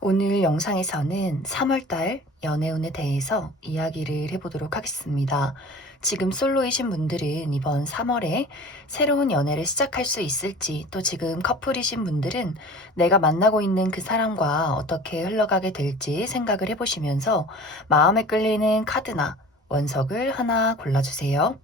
오늘 영상에서는 3월달 연애운에 대해서 이야기를 해보도록 하겠습니다. 지금 솔로이신 분들은 이번 3월에 새로운 연애를 시작할 수 있을지, 또 지금 커플이신 분들은 내가 만나고 있는 그 사람과 어떻게 흘러가게 될지 생각을 해보시면서 마음에 끌리는 카드나 원석을 하나 골라주세요.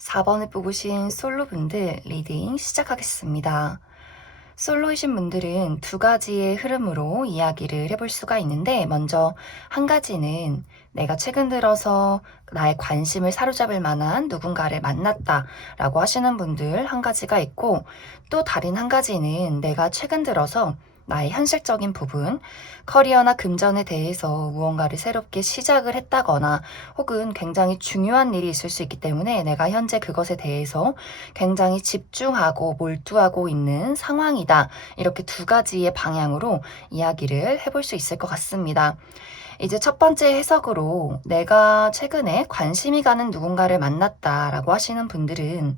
4번을 뽑으신 솔로분들 리딩 시작하겠습니다. 솔로이신 분들은 두 가지의 흐름으로 이야기를 해볼 수가 있는데, 먼저 한 가지는 내가 최근 들어서 나의 관심을 사로잡을 만한 누군가를 만났다라고 하시는 분들 한 가지가 있고, 또 다른 한 가지는 내가 최근 들어서 나의 현실적인 부분, 커리어나 금전에 대해서 무언가를 새롭게 시작을 했다거나 혹은 굉장히 중요한 일이 있을 수 있기 때문에 내가 현재 그것에 대해서 굉장히 집중하고 몰두하고 있는 상황이다. 이렇게 두 가지의 방향으로 이야기를 해볼 수 있을 것 같습니다. 이제 첫 번째 해석으로 내가 최근에 관심이 가는 누군가를 만났다라고 하시는 분들은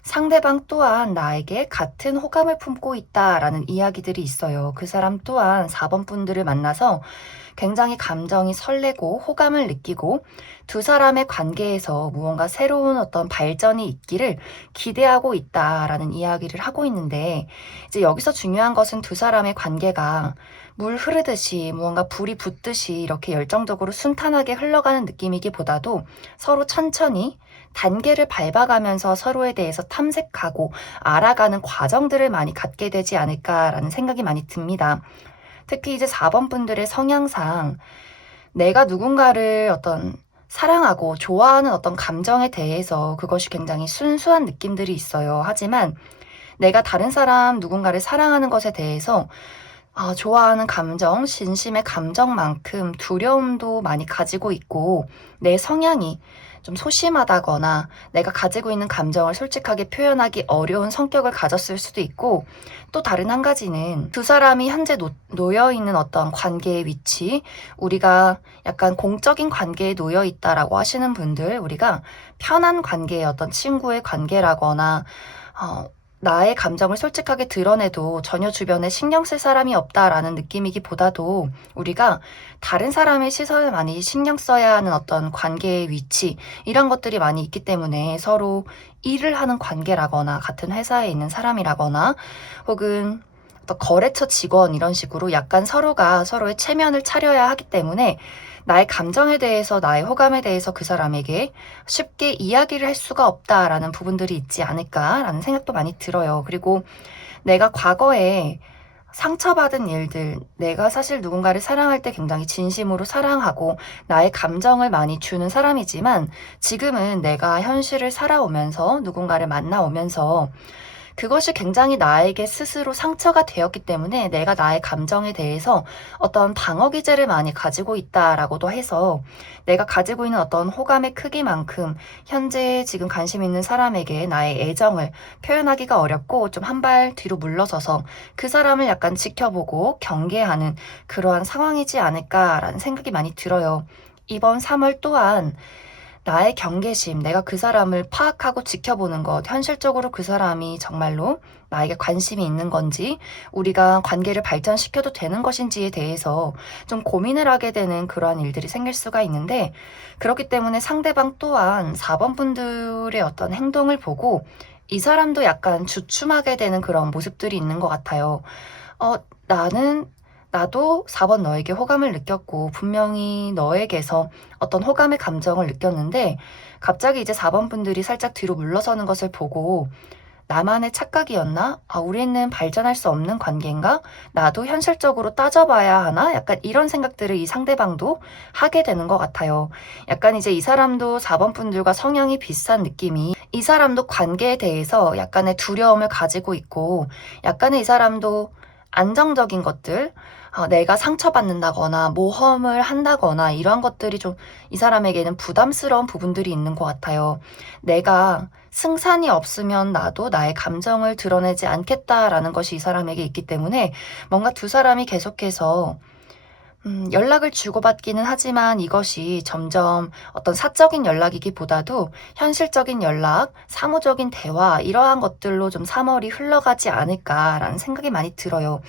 상대방 또한 나에게 같은 호감을 품고 있다라는 이야기들이 있어요. 그 사람 또한 4번 분들을 만나서 굉장히 감정이 설레고 호감을 느끼고 두 사람의 관계에서 무언가 새로운 어떤 발전이 있기를 기대하고 있다라는 이야기를 하고 있는데, 이제 여기서 중요한 것은 두 사람의 관계가 물 흐르듯이 무언가 불이 붙듯이 이렇게 열정적으로 순탄하게 흘러가는 느낌이기보다도 서로 천천히 단계를 밟아가면서 서로에 대해서 탐색하고 알아가는 과정들을 많이 갖게 되지 않을까라는 생각이 많이 듭니다. 특히 이제 4번 분들의 성향상 내가 누군가를 어떤 사랑하고 좋아하는 어떤 감정에 대해서 그것이 굉장히 순수한 느낌들이 있어요. 하지만 내가 다른 사람 누군가를 사랑하는 것에 대해서 좋아하는 감정, 진심의 감정만큼 두려움도 많이 가지고 있고, 내 성향이 좀 소심하다거나 내가 가지고 있는 감정을 솔직하게 표현하기 어려운 성격을 가졌을 수도 있고, 또 다른 한 가지는 두 사람이 현재 놓여 있는 어떤 관계의 위치, 우리가 약간 공적인 관계에 놓여 있다라고 하시는 분들, 우리가 편한 관계의 어떤 친구의 관계라거나 나의 감정을 솔직하게 드러내도 전혀 주변에 신경 쓸 사람이 없다라는 느낌이기보다도 우리가 다른 사람의 시선을 많이 신경 써야 하는 어떤 관계의 위치, 이런 것들이 많이 있기 때문에 서로 일을 하는 관계라거나 같은 회사에 있는 사람이라거나 혹은 어떤 거래처 직원 이런 식으로 약간 서로가 서로의 체면을 차려야 하기 때문에 나의 감정에 대해서, 나의 호감에 대해서 그 사람에게 쉽게 이야기를 할 수가 없다라는 부분들이 있지 않을까라는 생각도 많이 들어요. 그리고 내가 과거에 상처받은 일들, 내가 사실 누군가를 사랑할 때 굉장히 진심으로 사랑하고 나의 감정을 많이 주는 사람이지만 지금은 내가 현실을 살아오면서 누군가를 만나오면서 그것이 굉장히 나에게 스스로 상처가 되었기 때문에 내가 나의 감정에 대해서 어떤 방어 기제를 많이 가지고 있다라고도 해서 내가 가지고 있는 어떤 호감의 크기만큼 현재 지금 관심 있는 사람에게 나의 애정을 표현하기가 어렵고 좀 한 발 뒤로 물러서서 그 사람을 약간 지켜보고 경계하는 그러한 상황이지 않을까라는 생각이 많이 들어요. 이번 3월 또한 나의 경계심, 내가 그 사람을 파악하고 지켜보는 것, 현실적으로 그 사람이 정말로 나에게 관심이 있는 건지, 우리가 관계를 발전시켜도 되는 것인지에 대해서 좀 고민을 하게 되는 그러한 일들이 생길 수가 있는데, 그렇기 때문에 상대방 또한 4번 분들의 어떤 행동을 보고 이 사람도 약간 주춤하게 되는 그런 모습들이 있는 것 같아요. 어, 나도 4번 너에게 호감을 느꼈고, 분명히 너에게서 어떤 호감의 감정을 느꼈는데, 갑자기 이제 4번 분들이 살짝 뒤로 물러서는 것을 보고, 나만의 착각이었나? 아, 우리는 발전할 수 없는 관계인가? 나도 현실적으로 따져봐야 하나? 약간 이런 생각들을 이 상대방도 하게 되는 것 같아요. 약간 이제 이 사람도 4번 분들과 성향이 비슷한 느낌이, 이 사람도 관계에 대해서 약간의 두려움을 가지고 있고, 약간의 이 사람도 안정적인 것들, 내가 상처받는다거나 모험을 한다거나 이런 것들이 좀 이 사람에게는 부담스러운 부분들이 있는 것 같아요. 내가 승산이 없으면 나도 나의 감정을 드러내지 않겠다라는 것이 이 사람에게 있기 때문에 뭔가 두 사람이 계속해서 연락을 주고받기는 하지만 이것이 점점 어떤 사적인 연락이기보다도 현실적인 연락, 사무적인 대화 이러한 것들로 좀 3월이 흘러가지 않을까라는 생각이 많이 들어요.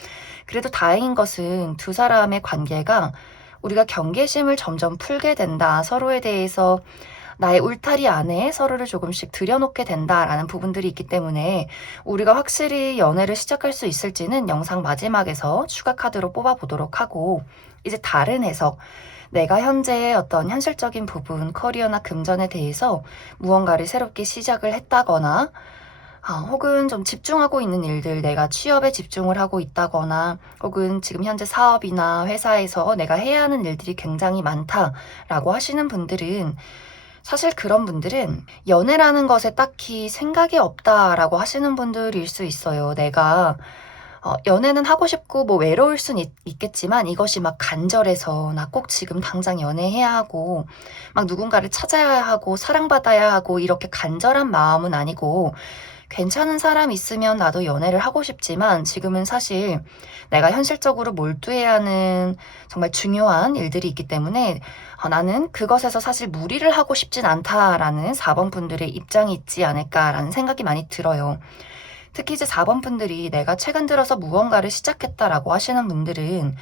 그래도 다행인 것은 두 사람의 관계가 우리가 경계심을 점점 풀게 된다. 서로에 대해서 나의 울타리 안에 서로를 조금씩 들여놓게 된다라는 부분들이 있기 때문에 우리가 확실히 연애를 시작할 수 있을지는 영상 마지막에서 추가 카드로 뽑아보도록 하고, 이제 다른 해석, 내가 현재 어떤 현실적인 부분, 커리어나 금전에 대해서 무언가를 새롭게 시작을 했다거나 혹은 좀 집중하고 있는 일들, 내가 취업에 집중을 하고 있다거나 혹은 지금 현재 사업이나 회사에서 내가 해야 하는 일들이 굉장히 많다라고 하시는 분들은, 사실 그런 분들은 연애라는 것에 딱히 생각이 없다라고 하시는 분들일 수 있어요. 내가 연애는 하고 싶고 뭐 외로울 순 있겠지만 이것이 막 간절해서 나 꼭 지금 당장 연애해야 하고 막 누군가를 찾아야 하고 사랑받아야 하고 이렇게 간절한 마음은 아니고, 괜찮은 사람 있으면 나도 연애를 하고 싶지만 지금은 사실 내가 현실적으로 몰두해야 하는 정말 중요한 일들이 있기 때문에 나는 그것에서 사실 무리를 하고 싶진 않다라는 4번 분들의 입장이 있지 않을까라는 생각이 많이 들어요. 특히 이제 4번 분들이 내가 최근 들어서 무언가를 시작했다라고 하시는 분들은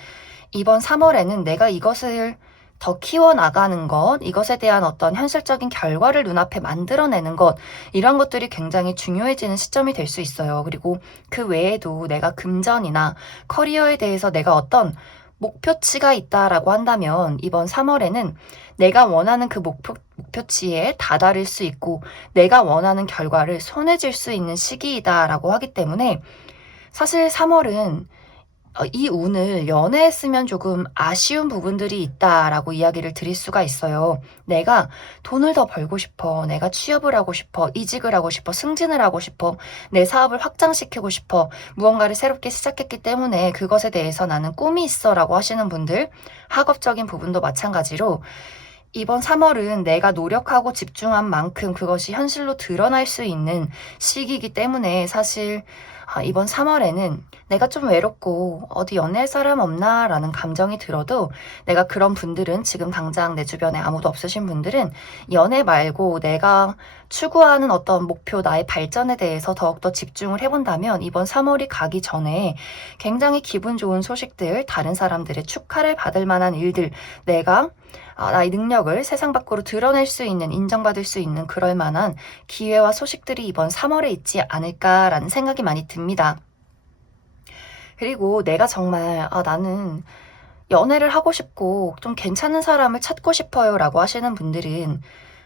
이번 3월에는 내가 이것을 더 키워나가는 것, 이것에 대한 어떤 현실적인 결과를 눈앞에 만들어내는 것, 이런 것들이 굉장히 중요해지는 시점이 될 수 있어요. 그리고 그 외에도 내가 금전이나 커리어에 대해서 내가 어떤 목표치가 있다라고 한다면 이번 3월에는 내가 원하는 그 목표치에 다다를 수 있고 내가 원하는 결과를 손에 쥘 수 있는 시기이다라고 하기 때문에, 사실 3월은 이 운을 연애했으면 조금 아쉬운 부분들이 있다라고 이야기를 드릴 수가 있어요. 내가 돈을 더 벌고 싶어. 내가 취업을 하고 싶어. 이직을 하고 싶어. 승진을 하고 싶어. 내 사업을 확장시키고 싶어. 무언가를 새롭게 시작했기 때문에 그것에 대해서 나는 꿈이 있어 라고 하시는 분들, 학업적인 부분도 마찬가지로 이번 3월은 내가 노력하고 집중한 만큼 그것이 현실로 드러날 수 있는 시기이기 때문에, 사실 이번 3월에는 내가 좀 외롭고 어디 연애할 사람 없나 라는 감정이 들어도, 내가 그런 분들은 지금 당장 내 주변에 아무도 없으신 분들은 연애 말고 내가 추구하는 어떤 목표, 나의 발전에 대해서 더욱더 집중을 해본다면 이번 3월이 가기 전에 굉장히 기분 좋은 소식들, 다른 사람들의 축하를 받을 만한 일들, 내가 나의 능력을 세상 밖으로 드러낼 수 있는, 인정받을 수 있는 그럴 만한 기회와 소식들이 이번 3월에 있지 않을까라는 생각이 많이 듭니다. 그리고 내가 정말 나는 연애를 하고 싶고 좀 괜찮은 사람을 찾고 싶어요라고 하시는 분들은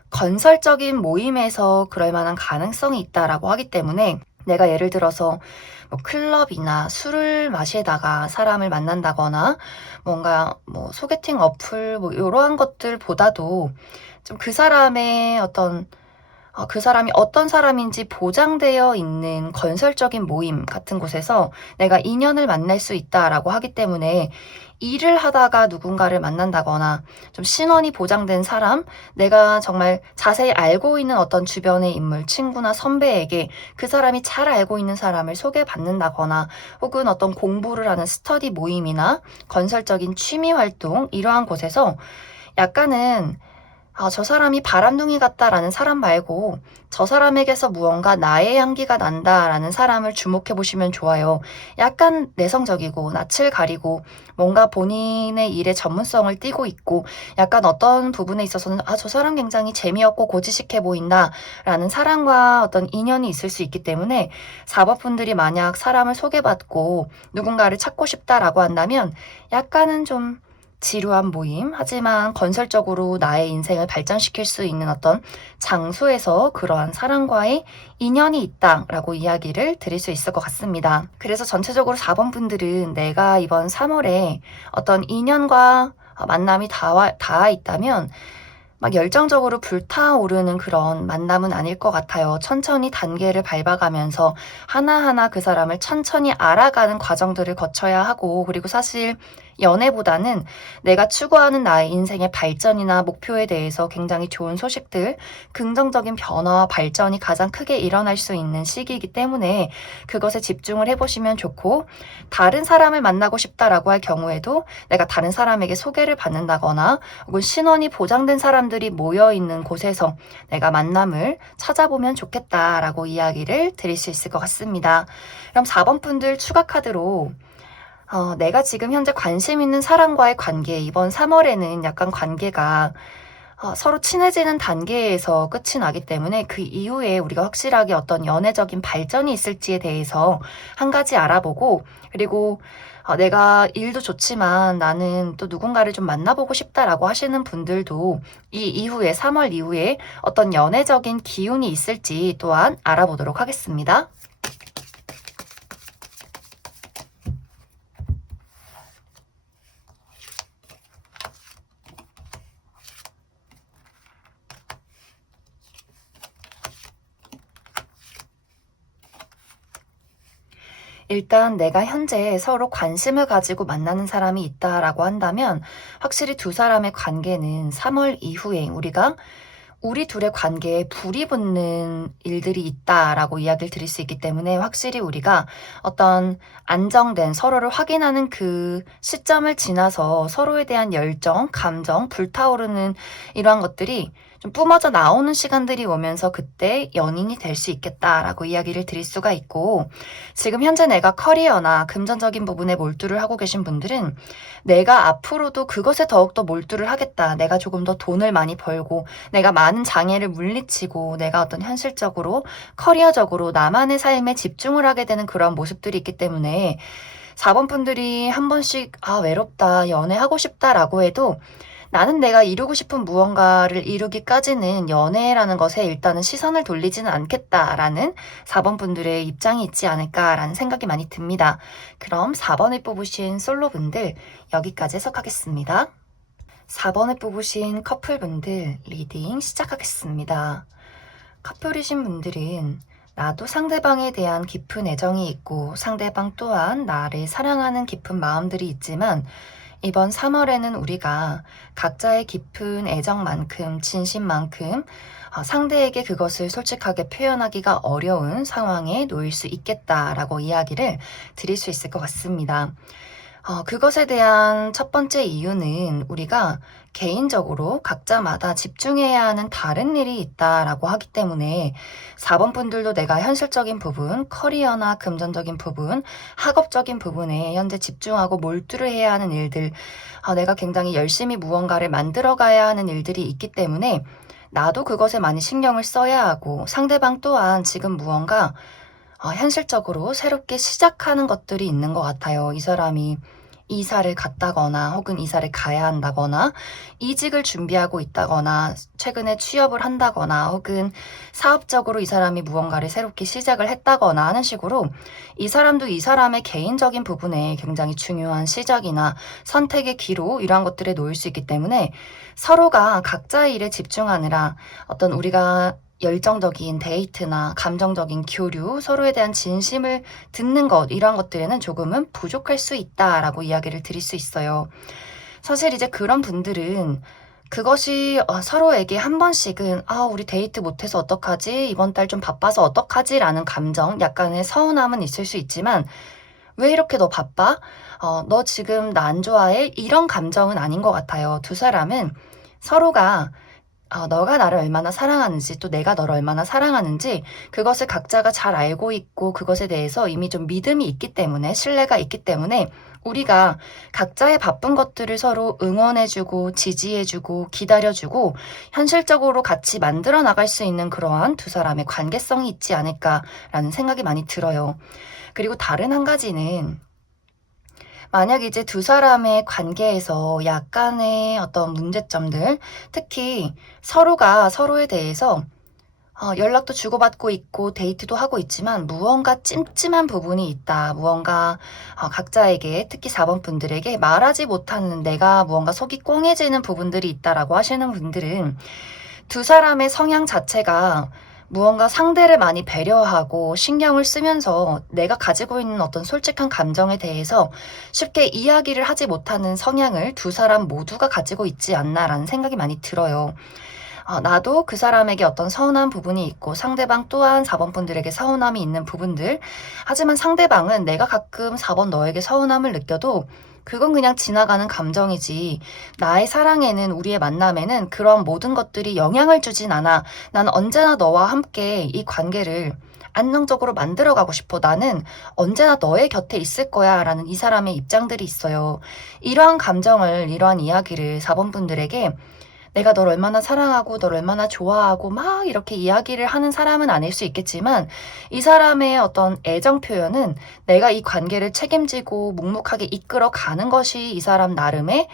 건설적인 모임에서 그럴 만한 가능성이 있다라고 하기 때문에 내가 예를 들어서 뭐 클럽이나 술을 마시다가 사람을 만난다거나 뭔가 뭐 소개팅 어플 뭐 요러한 것들보다도 좀 그 사람이 어떤 사람인지 보장되어 있는 건설적인 모임 같은 곳에서 내가 인연을 만날 수 있다라고 하기 때문에 일을 하다가 누군가를 만난다거나 좀 신원이 보장된 사람, 내가 정말 자세히 알고 있는 어떤 주변의 인물, 친구나 선배에게 그 사람이 잘 알고 있는 사람을 소개받는다거나 혹은 어떤 공부를 하는 스터디 모임이나 건설적인 취미 활동, 이러한 곳에서 약간은 저 사람이 바람둥이 같다라는 사람 말고 저 사람에게서 무언가 나의 향기가 난다라는 사람을 주목해 보시면 좋아요. 약간 내성적이고 낯을 가리고 뭔가 본인의 일에 전문성을 띠고 있고 약간 어떤 부분에 있어서는 저 사람 굉장히 재미없고 고지식해 보인다라는 사람과 어떤 인연이 있을 수 있기 때문에 4번 분들이 만약 사람을 소개받고 누군가를 찾고 싶다라고 한다면 약간은 좀 지루한 모임, 하지만 건설적으로 나의 인생을 발전시킬 수 있는 어떤 장소에서 그러한 사람과의 인연이 있다라고 이야기를 드릴 수 있을 것 같습니다. 그래서 전체적으로 4번 분들은 내가 이번 3월에 어떤 인연과 만남이 닿아 있다면 막 열정적으로 불타오르는 그런 만남은 아닐 것 같아요. 천천히 단계를 밟아가면서 하나하나 그 사람을 천천히 알아가는 과정들을 거쳐야 하고, 그리고 사실 연애보다는 내가 추구하는 나의 인생의 발전이나 목표에 대해서 굉장히 좋은 소식들, 긍정적인 변화와 발전이 가장 크게 일어날 수 있는 시기이기 때문에 그것에 집중을 해보시면 좋고, 다른 사람을 만나고 싶다라고 할 경우에도 내가 다른 사람에게 소개를 받는다거나 혹은 신원이 보장된 사람들이 모여있는 곳에서 내가 만남을 찾아보면 좋겠다라고 이야기를 드릴 수 있을 것 같습니다. 그럼 4번 분들 추가 카드로 내가 지금 현재 관심 있는 사람과의 관계, 이번 3월에는 약간 관계가 서로 친해지는 단계에서 끝이 나기 때문에 그 이후에 우리가 확실하게 어떤 연애적인 발전이 있을지에 대해서 한 가지 알아보고, 그리고 내가 일도 좋지만 나는 또 누군가를 좀 만나보고 싶다라고 하시는 분들도 이 이후에 3월 이후에 어떤 연애적인 기운이 있을지 또한 알아보도록 하겠습니다. 일단 내가 현재 서로 관심을 가지고 만나는 사람이 있다라고 한다면 확실히 두 사람의 관계는 3월 이후에 우리 둘의 관계에 불이 붙는 일들이 있다라고 이야기를 드릴 수 있기 때문에 확실히 우리가 어떤 안정된 서로를 확인하는 그 시점을 지나서 서로에 대한 열정, 감정, 불타오르는 이러한 것들이 좀 뿜어져 나오는 시간들이 오면서 그때 연인이 될 수 있겠다라고 이야기를 드릴 수가 있고, 지금 현재 내가 커리어나 금전적인 부분에 몰두를 하고 계신 분들은 내가 앞으로도 그것에 더욱더 몰두를 하겠다. 내가 조금 더 돈을 많이 벌고 내가 많은 장애를 물리치고 내가 어떤 현실적으로 커리어적으로 나만의 삶에 집중을 하게 되는 그런 모습들이 있기 때문에 4번 분들이 한 번씩 외롭다, 연애하고 싶다라고 해도 나는 내가 이루고 싶은 무언가를 이루기까지는 연애라는 것에 일단은 시선을 돌리지는 않겠다라는 4번 분들의 입장이 있지 않을까라는 생각이 많이 듭니다. 그럼 4번을 뽑으신 솔로분들 여기까지 해석하겠습니다. 4번을 뽑으신 커플분들 리딩 시작하겠습니다. 커플이신 분들은 나도 상대방에 대한 깊은 애정이 있고 상대방 또한 나를 사랑하는 깊은 마음들이 있지만 이번 3월에는 우리가 각자의 깊은 애정만큼, 진심만큼 상대에게 그것을 솔직하게 표현하기가 어려운 상황에 놓일 수 있겠다라고 이야기를 드릴 수 있을 것 같습니다. 그것에 대한 첫 번째 이유는 우리가 개인적으로 각자마다 집중해야 하는 다른 일이 있다라고 하기 때문에 4번 분들도 내가 현실적인 부분, 커리어나 금전적인 부분, 학업적인 부분에 현재 집중하고 몰두를 해야 하는 일들, 내가 굉장히 열심히 무언가를 만들어 가야 하는 일들이 있기 때문에 나도 그것에 많이 신경을 써야 하고 상대방 또한 지금 무언가 현실적으로 새롭게 시작하는 것들이 있는 것 같아요. 이 사람이 이사를 갔다거나 혹은 이사를 가야 한다거나 이직을 준비하고 있다거나 최근에 취업을 한다거나 혹은 사업적으로 이 사람이 무언가를 새롭게 시작을 했다거나 하는 식으로 이 사람도 이 사람의 개인적인 부분에 굉장히 중요한 시작이나 선택의 기로 이러한 것들에 놓일 수 있기 때문에 서로가 각자의 일에 집중하느라 어떤 우리가 열정적인 데이트나 감정적인 교류, 서로에 대한 진심을 듣는 것, 이러한 것들에는 조금은 부족할 수 있다라고 이야기를 드릴 수 있어요. 사실 이제 그런 분들은 그것이 서로에게 한 번씩은 우리 데이트 못해서 어떡하지? 이번 달 좀 바빠서 어떡하지? 라는 감정, 약간의 서운함은 있을 수 있지만 왜 이렇게 너 바빠? 너 지금 나 안 좋아해? 이런 감정은 아닌 것 같아요. 두 사람은 서로가 너가 나를 얼마나 사랑하는지 또 내가 너를 얼마나 사랑하는지 그것을 각자가 잘 알고 있고 그것에 대해서 이미 좀 믿음이 있기 때문에 신뢰가 있기 때문에 우리가 각자의 바쁜 것들을 서로 응원해주고 지지해주고 기다려주고 현실적으로 같이 만들어 나갈 수 있는 그러한 두 사람의 관계성이 있지 않을까라는 생각이 많이 들어요. 그리고 다른 한 가지는 만약 이제 두 사람의 관계에서 약간의 어떤 문제점들, 특히 서로가 서로에 대해서 연락도 주고받고 있고 데이트도 하고 있지만 무언가 찜찜한 부분이 있다. 무언가 각자에게 특히 4번 분들에게 말하지 못하는 내가 무언가 속이 꽁해지는 부분들이 있다라고 하시는 분들은 두 사람의 성향 자체가 무언가 상대를 많이 배려하고 신경을 쓰면서 내가 가지고 있는 어떤 솔직한 감정에 대해서 쉽게 이야기를 하지 못하는 성향을 두 사람 모두가 가지고 있지 않나라는 생각이 많이 들어요. 나도 그 사람에게 어떤 서운한 부분이 있고 상대방 또한 4번 분들에게 서운함이 있는 부분들. 하지만 상대방은 내가 가끔 4번 너에게 서운함을 느껴도 그건 그냥 지나가는 감정이지. 나의 사랑에는 우리의 만남에는 그런 모든 것들이 영향을 주진 않아. 난 언제나 너와 함께 이 관계를 안정적으로 만들어가고 싶어. 나는 언제나 너의 곁에 있을 거야. 라는 이 사람의 입장들이 있어요. 이러한 감정을, 이러한 이야기를 4번 분들에게 내가 널 얼마나 사랑하고 널 얼마나 좋아하고 막 이렇게 이야기를 하는 사람은 아닐 수 있겠지만 이 사람의 어떤 애정 표현은 내가 이 관계를 책임지고 묵묵하게 이끌어 가는 것이 이 사람 나름의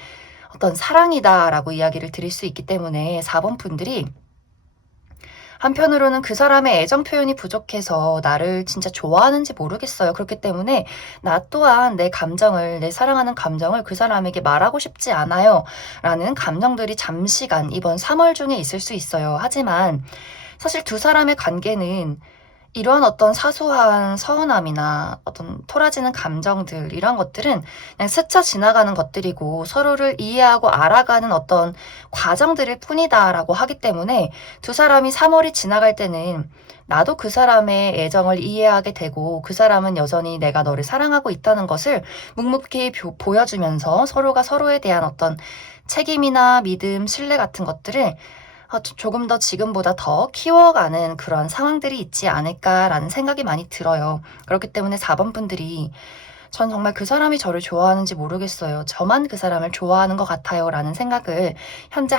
어떤 사랑이다라고 이야기를 드릴 수 있기 때문에 4번 분들이 한편으로는 그 사람의 애정 표현이 부족해서 나를 진짜 좋아하는지 모르겠어요. 그렇기 때문에 나 또한 내 감정을, 내 사랑하는 감정을 그 사람에게 말하고 싶지 않아요. 라는 감정들이 잠시간 이번 3월 중에 있을 수 있어요. 하지만 사실 두 사람의 관계는 이러한 어떤 사소한 서운함이나 어떤 토라지는 감정들, 이런 것들은 그냥 스쳐 지나가는 것들이고 서로를 이해하고 알아가는 어떤 과정들일 뿐이다라고 하기 때문에 두 사람이 3월이 지나갈 때는 나도 그 사람의 애정을 이해하게 되고 그 사람은 여전히 내가 너를 사랑하고 있다는 것을 묵묵히 보여주면서 서로가 서로에 대한 어떤 책임이나 믿음, 신뢰 같은 것들을 조금 더 지금보다 더 키워가는 그런 상황들이 있지 않을까라는 생각이 많이 들어요. 그렇기 때문에 4번 분들이 전 정말 그 사람이 저를 좋아하는지 모르겠어요. 저만 그 사람을 좋아하는 것 같아요. 라는 생각을 현재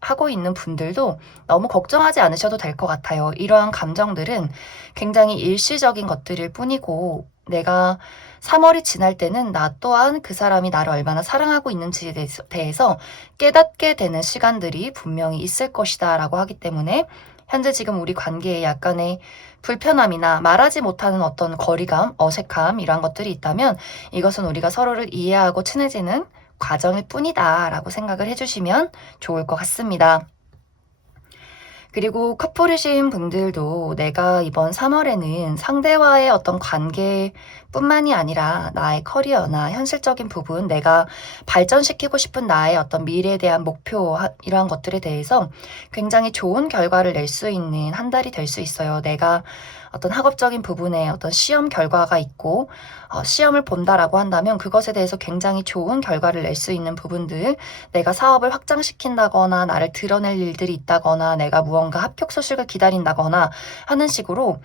하고 있는 분들도 너무 걱정하지 않으셔도 될 것 같아요. 이러한 감정들은 굉장히 일시적인 것들일 뿐이고 내가 3월이 지날 때는 나 또한 그 사람이 나를 얼마나 사랑하고 있는지에 대해서 깨닫게 되는 시간들이 분명히 있을 것이다 라고 하기 때문에 현재 지금 우리 관계에 약간의 불편함이나 말하지 못하는 어떤 거리감, 어색함 이러한 것들이 있다면 이것은 우리가 서로를 이해하고 친해지는 과정일 뿐이다 라고 생각을 해주시면 좋을 것 같습니다. 그리고 커플이신 분들도 내가 이번 3월에는 상대와의 어떤 관계뿐만이 아니라 나의 커리어나 현실적인 부분, 내가 발전시키고 싶은 나의 어떤 미래에 대한 목표, 이러한 것들에 대해서 굉장히 좋은 결과를 낼 수 있는 한 달이 될 수 있어요. 내가 어떤 학업적인 부분에 어떤 시험 결과가 있고 시험을 본다라고 한다면 그것에 대해서 굉장히 좋은 결과를 낼 수 있는 부분들, 내가 사업을 확장시킨다거나 나를 드러낼 일들이 있다거나 내가 무언가 합격 소식을 기다린다거나 하는 식으로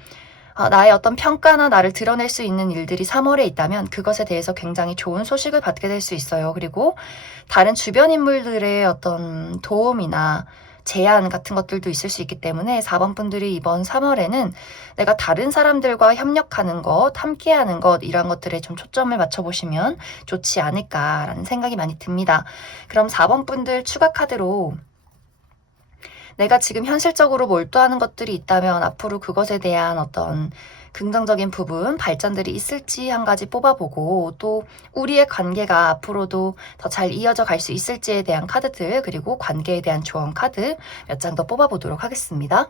나의 어떤 평가나 나를 드러낼 수 있는 일들이 3월에 있다면 그것에 대해서 굉장히 좋은 소식을 받게 될 수 있어요. 그리고 다른 주변 인물들의 어떤 도움이나 제한 같은 것들도 있을 수 있기 때문에 4번 분들이 이번 3월에는 내가 다른 사람들과 협력하는 것, 함께하는 것 이런 것들에 좀 초점을 맞춰보시면 좋지 않을까라는 생각이 많이 듭니다. 그럼 4번 분들 추가 카드로 내가 지금 현실적으로 몰두하는 것들이 있다면 앞으로 그것에 대한 어떤 긍정적인 부분, 발전들이 있을지 한 가지 뽑아보고 또 우리의 관계가 앞으로도 더 잘 이어져 갈 수 있을지에 대한 카드들 그리고 관계에 대한 조언 카드 몇 장 더 뽑아보도록 하겠습니다.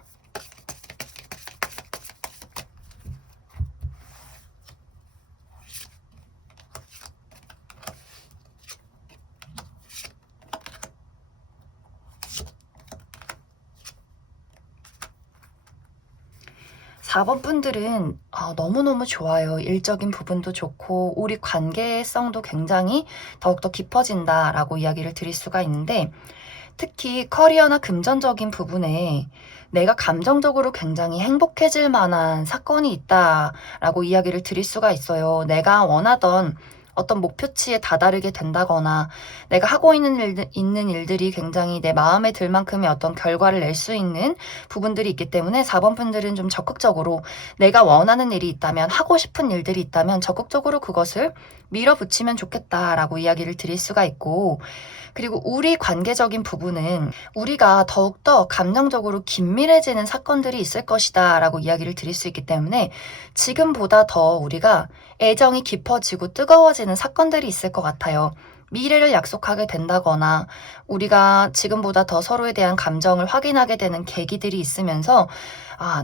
4번 분들은 너무너무 좋아요. 일적인 부분도 좋고 우리 관계성도 굉장히 더욱더 깊어진다라고 이야기를 드릴 수가 있는데 특히 커리어나 금전적인 부분에 내가 감정적으로 굉장히 행복해질 만한 사건이 있다라고 이야기를 드릴 수가 있어요. 내가 원하던 어떤 목표치에 다다르게 된다거나 내가 하고 있는 일들이 굉장히 내 마음에 들 만큼의 어떤 결과를 낼 수 있는 부분들이 있기 때문에 4번 분들은 좀 적극적으로 내가 원하는 일이 있다면 하고 싶은 일들이 있다면 적극적으로 그것을 밀어붙이면 좋겠다라고 이야기를 드릴 수가 있고 그리고 우리 관계적인 부분은 우리가 더욱더 감정적으로 긴밀해지는 사건들이 있을 것이다 라고 이야기를 드릴 수 있기 때문에 지금보다 더 우리가 애정이 깊어지고 뜨거워지는 사건들이 있을 것 같아요. 미래를 약속하게 된다거나 우리가 지금보다 더 서로에 대한 감정을 확인하게 되는 계기들이 있으면서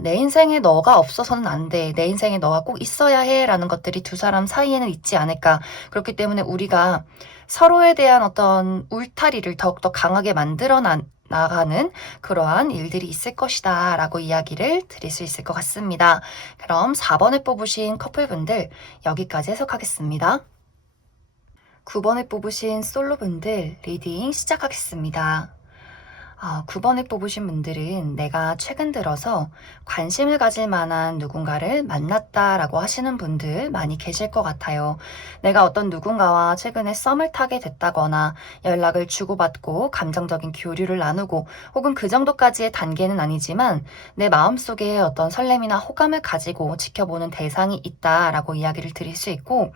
내 인생에 너가 없어서는 안 돼. 내 인생에 너가 꼭 있어야 해. 라는 것들이 두 사람 사이에는 있지 않을까. 그렇기 때문에 우리가 서로에 대한 어떤 울타리를 더욱더 강하게 만들어 나가는 그러한 일들이 있을 것이다 라고 이야기를 드릴 수 있을 것 같습니다. 그럼 4번을 뽑으신 커플분들 여기까지 해석하겠습니다. 9번을 뽑으신 솔로분들 리딩 시작하겠습니다. 9번을 뽑으신 분들은 내가 최근 들어서 관심을 가질 만한 누군가를 만났다라고 하시는 분들 많이 계실 것 같아요. 내가 어떤 누군가와 최근에 썸을 타게 됐다거나 연락을 주고받고 감정적인 교류를 나누고 혹은 그 정도까지의 단계는 아니지만 내 마음속에 어떤 설렘이나 호감을 가지고 지켜보는 대상이 있다라고 이야기를 드릴 수 있고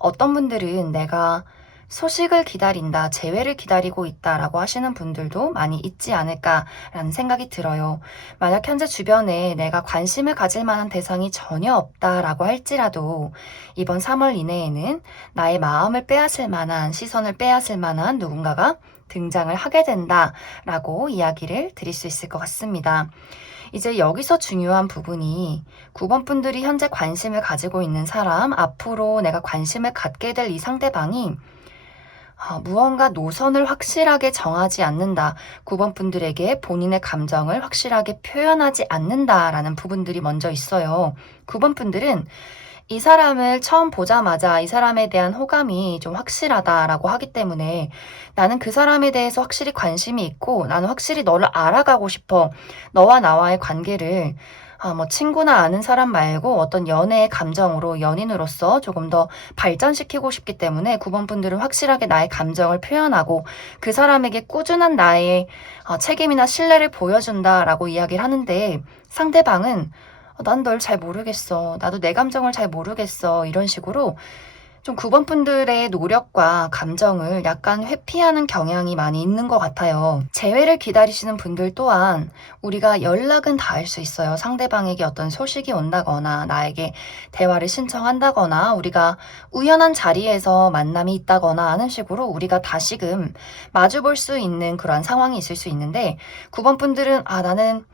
어떤 분들은 내가 소식을 기다린다, 재회를 기다리고 있다라고 하시는 분들도 많이 있지 않을까라는 생각이 들어요. 만약 현재 주변에 내가 관심을 가질 만한 대상이 전혀 없다라고 할지라도 이번 3월 이내에는 나의 마음을 빼앗을 만한, 시선을 빼앗을 만한 누군가가 등장을 하게 된다라고 이야기를 드릴 수 있을 것 같습니다. 이제 여기서 중요한 부분이 9번 분들이 현재 관심을 가지고 있는 사람, 앞으로 내가 관심을 갖게 될 이 상대방이 무언가 노선을 확실하게 정하지 않는다. 9번 분들에게 본인의 감정을 확실하게 표현하지 않는다라는 부분들이 먼저 있어요. 9번 분들은 이 사람을 처음 보자마자 이 사람에 대한 호감이 좀 확실하다라고 하기 때문에 나는 그 사람에 대해서 확실히 관심이 있고 나는 확실히 너를 알아가고 싶어. 너와 나와의 관계를 친구나 아는 사람 말고 어떤 연애의 감정으로 연인으로서 조금 더 발전시키고 싶기 때문에 9번 분들은 확실하게 나의 감정을 표현하고 그 사람에게 꾸준한 나의 책임이나 신뢰를 보여준다라고 이야기를 하는데 상대방은 난 널 잘 모르겠어. 나도 내 감정을 잘 모르겠어. 이런 식으로 좀 9번 분들의 노력과 감정을 약간 회피하는 경향이 많이 있는 것 같아요. 재회를 기다리시는 분들 또한 우리가 연락은 닿을 수 있어요. 상대방에게 어떤 소식이 온다거나 나에게 대화를 신청한다거나 우리가 우연한 자리에서 만남이 있다거나 하는 식으로 우리가 다시금 마주볼 수 있는 그런 상황이 있을 수 있는데 9번 분들은 나는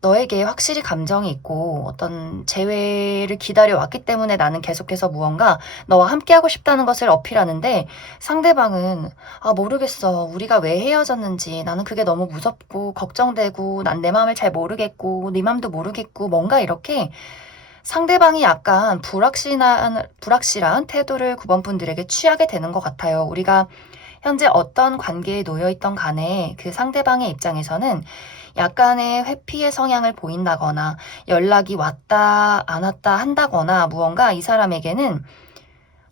너에게 확실히 감정이 있고 어떤 재회를 기다려왔기 때문에 나는 계속해서 무언가 너와 함께하고 싶다는 것을 어필하는데 상대방은 모르겠어. 우리가 왜 헤어졌는지 나는 그게 너무 무섭고 걱정되고 난 내 마음을 잘 모르겠고 네 마음도 모르겠고 뭔가 이렇게 상대방이 약간 불확실한 태도를 9번 분들에게 취하게 되는 것 같아요. 우리가 현재 어떤 관계에 놓여 있던 간에 그 상대방의 입장에서는 약간의 회피의 성향을 보인다거나 연락이 왔다 안 왔다 한다거나 무언가 이 사람에게는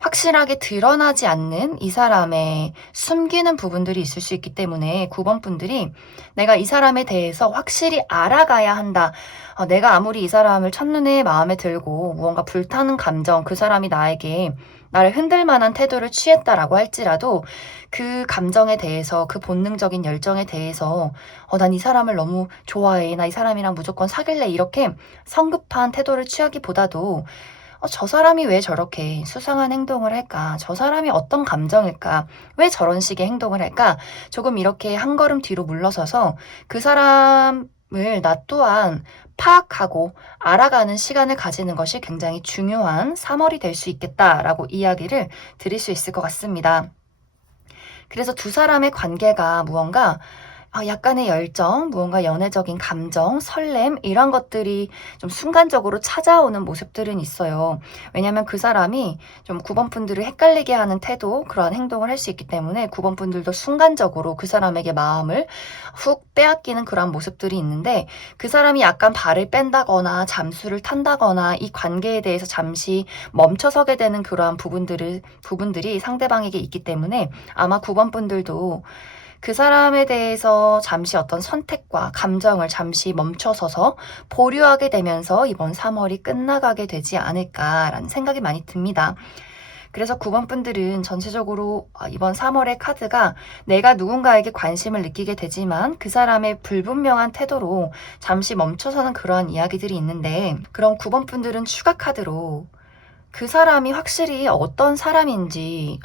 확실하게 드러나지 않는 이 사람의 숨기는 부분들이 있을 수 있기 때문에 9번 분들이 내가 이 사람에 대해서 확실히 알아가야 한다. 내가 아무리 이 사람을 첫눈에 마음에 들고 무언가 불타는 감정, 그 사람이 나를 흔들 만한 태도를 취했다라고 할지라도 그 감정에 대해서, 그 본능적인 열정에 대해서 난 이 사람을 너무 좋아해. 나 이 사람이랑 무조건 사귈래. 이렇게 성급한 태도를 취하기보다도 저 사람이 왜 저렇게 수상한 행동을 할까? 저 사람이 어떤 감정일까? 왜 저런 식의 행동을 할까? 조금 이렇게 한 걸음 뒤로 물러서서 그 사람을 나 또한 파악하고 알아가는 시간을 가지는 것이 굉장히 중요한 3월이 될 수 있겠다라고 이야기를 드릴 수 있을 것 같습니다. 그래서 두 사람의 관계가 무언가 약간의 열정, 무언가 연애적인 감정, 설렘 이런 것들이 좀 순간적으로 찾아오는 모습들은 있어요. 왜냐하면 그 사람이 좀 9번 분들을 헷갈리게 하는 태도, 그러한 행동을 할 수 있기 때문에 9번 분들도 순간적으로 그 사람에게 마음을 훅 빼앗기는 그러한 모습들이 있는데, 그 사람이 약간 발을 뺀다거나 잠수를 탄다거나 이 관계에 대해서 잠시 멈춰서게 되는 그러한 부분들이 상대방에게 있기 때문에 아마 9번 분들도 그 사람에 대해서 잠시 어떤 선택과 감정을 잠시 멈춰서서 보류하게 되면서 이번 3월이 끝나가게 되지 않을까라는 생각이 많이 듭니다. 그래서 9번 분들은 전체적으로 이번 3월의 카드가 내가 누군가에게 관심을 느끼게 되지만 그 사람의 불분명한 태도로 잠시 멈춰서는 그러한 이야기들이 있는데, 그럼 9번 분들은 추가 카드로 그 사람이 확실히 어떤 사람인지,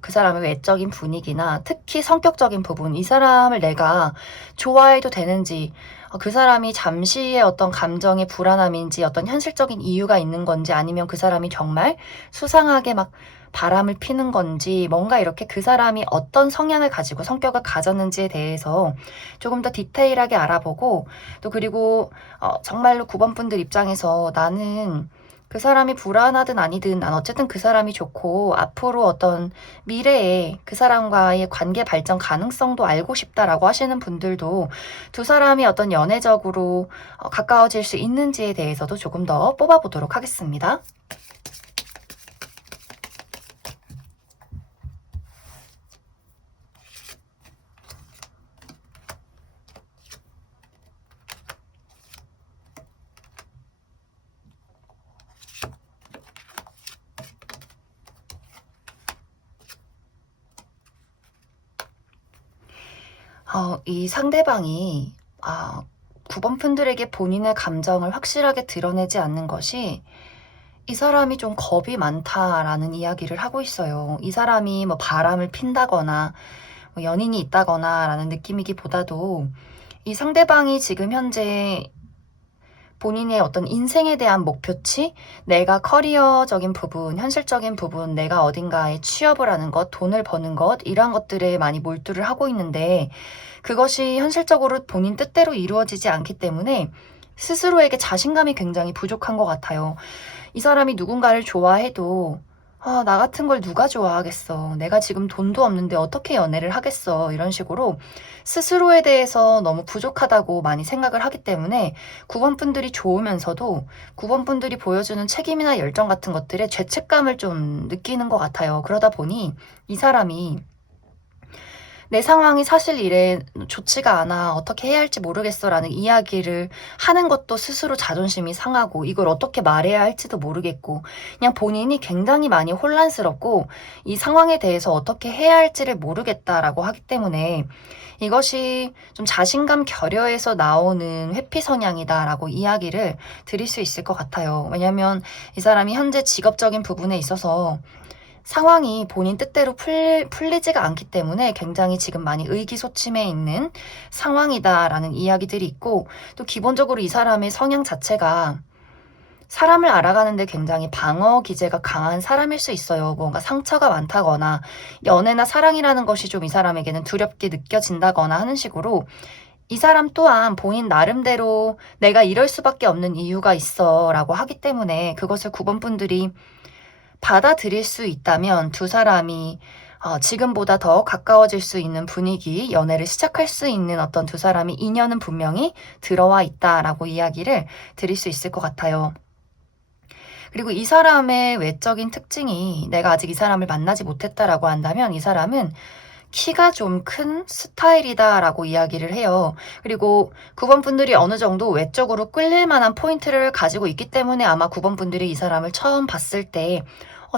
그 사람의 외적인 분위기나 특히 성격적인 부분, 이 사람을 내가 좋아해도 되는지, 그 사람이 잠시의 어떤 감정의 불안함인지, 어떤 현실적인 이유가 있는 건지, 아니면 그 사람이 정말 수상하게 막 바람을 피는 건지, 뭔가 이렇게 그 사람이 어떤 성향을 가지고 성격을 가졌는지에 대해서 조금 더 디테일하게 알아보고, 또 그리고 정말로 9번 분들 입장에서 나는 그 사람이 불안하든 아니든 난 어쨌든 그 사람이 좋고 앞으로 어떤 미래에 그 사람과의 관계 발전 가능성도 알고 싶다라고 하시는 분들도 두 사람이 어떤 연애적으로 가까워질 수 있는지에 대해서도 조금 더 뽑아보도록 하겠습니다. 이 상대방이 9번 분들에게 본인의 감정을 확실하게 드러내지 않는 것이 이 사람이 좀 겁이 많다라는 이야기를 하고 있어요. 이 사람이 뭐 바람을 핀다거나 뭐 연인이 있다거나라는 느낌이기보다도 이 상대방이 지금 현재 본인의 어떤 인생에 대한 목표치, 내가 커리어적인 부분, 현실적인 부분, 내가 어딘가에 취업을 하는 것, 돈을 버는 것, 이러한 것들에 많이 몰두를 하고 있는데, 그것이 현실적으로 본인 뜻대로 이루어지지 않기 때문에 스스로에게 자신감이 굉장히 부족한 것 같아요. 이 사람이 누군가를 좋아해도 나 같은 걸 누가 좋아하겠어. 내가 지금 돈도 없는데 어떻게 연애를 하겠어. 이런 식으로 스스로에 대해서 너무 부족하다고 많이 생각을 하기 때문에 9번 분들이 좋으면서도 9번 분들이 보여주는 책임이나 열정 같은 것들에 죄책감을 좀 느끼는 것 같아요. 그러다 보니 이 사람이 내 상황이 사실 이래 좋지가 않아. 어떻게 해야 할지 모르겠어. 라는 이야기를 하는 것도 스스로 자존심이 상하고 이걸 어떻게 말해야 할지도 모르겠고 그냥 본인이 굉장히 많이 혼란스럽고 이 상황에 대해서 어떻게 해야 할지를 모르겠다라고 하기 때문에 이것이 좀 자신감 결여에서 나오는 회피 성향이다라고 이야기를 드릴 수 있을 것 같아요. 왜냐하면 이 사람이 현재 직업적인 부분에 있어서 상황이 본인 뜻대로 풀리지가 않기 때문에 굉장히 지금 많이 의기소침해 있는 상황이다라는 이야기들이 있고, 또 기본적으로 이 사람의 성향 자체가 사람을 알아가는데 굉장히 방어 기제가 강한 사람일 수 있어요. 뭔가 상처가 많다거나 연애나 사랑이라는 것이 좀 이 사람에게는 두렵게 느껴진다거나 하는 식으로 이 사람 또한 본인 나름대로 내가 이럴 수밖에 없는 이유가 있어 라고 하기 때문에 그것을 9번 분들이 받아들일 수 있다면 두 사람이 지금보다 더 가까워질 수 있는 분위기, 연애를 시작할 수 있는 어떤 두 사람이 인연은 분명히 들어와 있다라고 이야기를 드릴 수 있을 것 같아요. 그리고 이 사람의 외적인 특징이 내가 아직 이 사람을 만나지 못했다라고 한다면 이 사람은 키가 좀 큰 스타일이다라고 이야기를 해요. 그리고 9번 분들이 어느 정도 외적으로 끌릴 만한 포인트를 가지고 있기 때문에 아마 9번 분들이 이 사람을 처음 봤을 때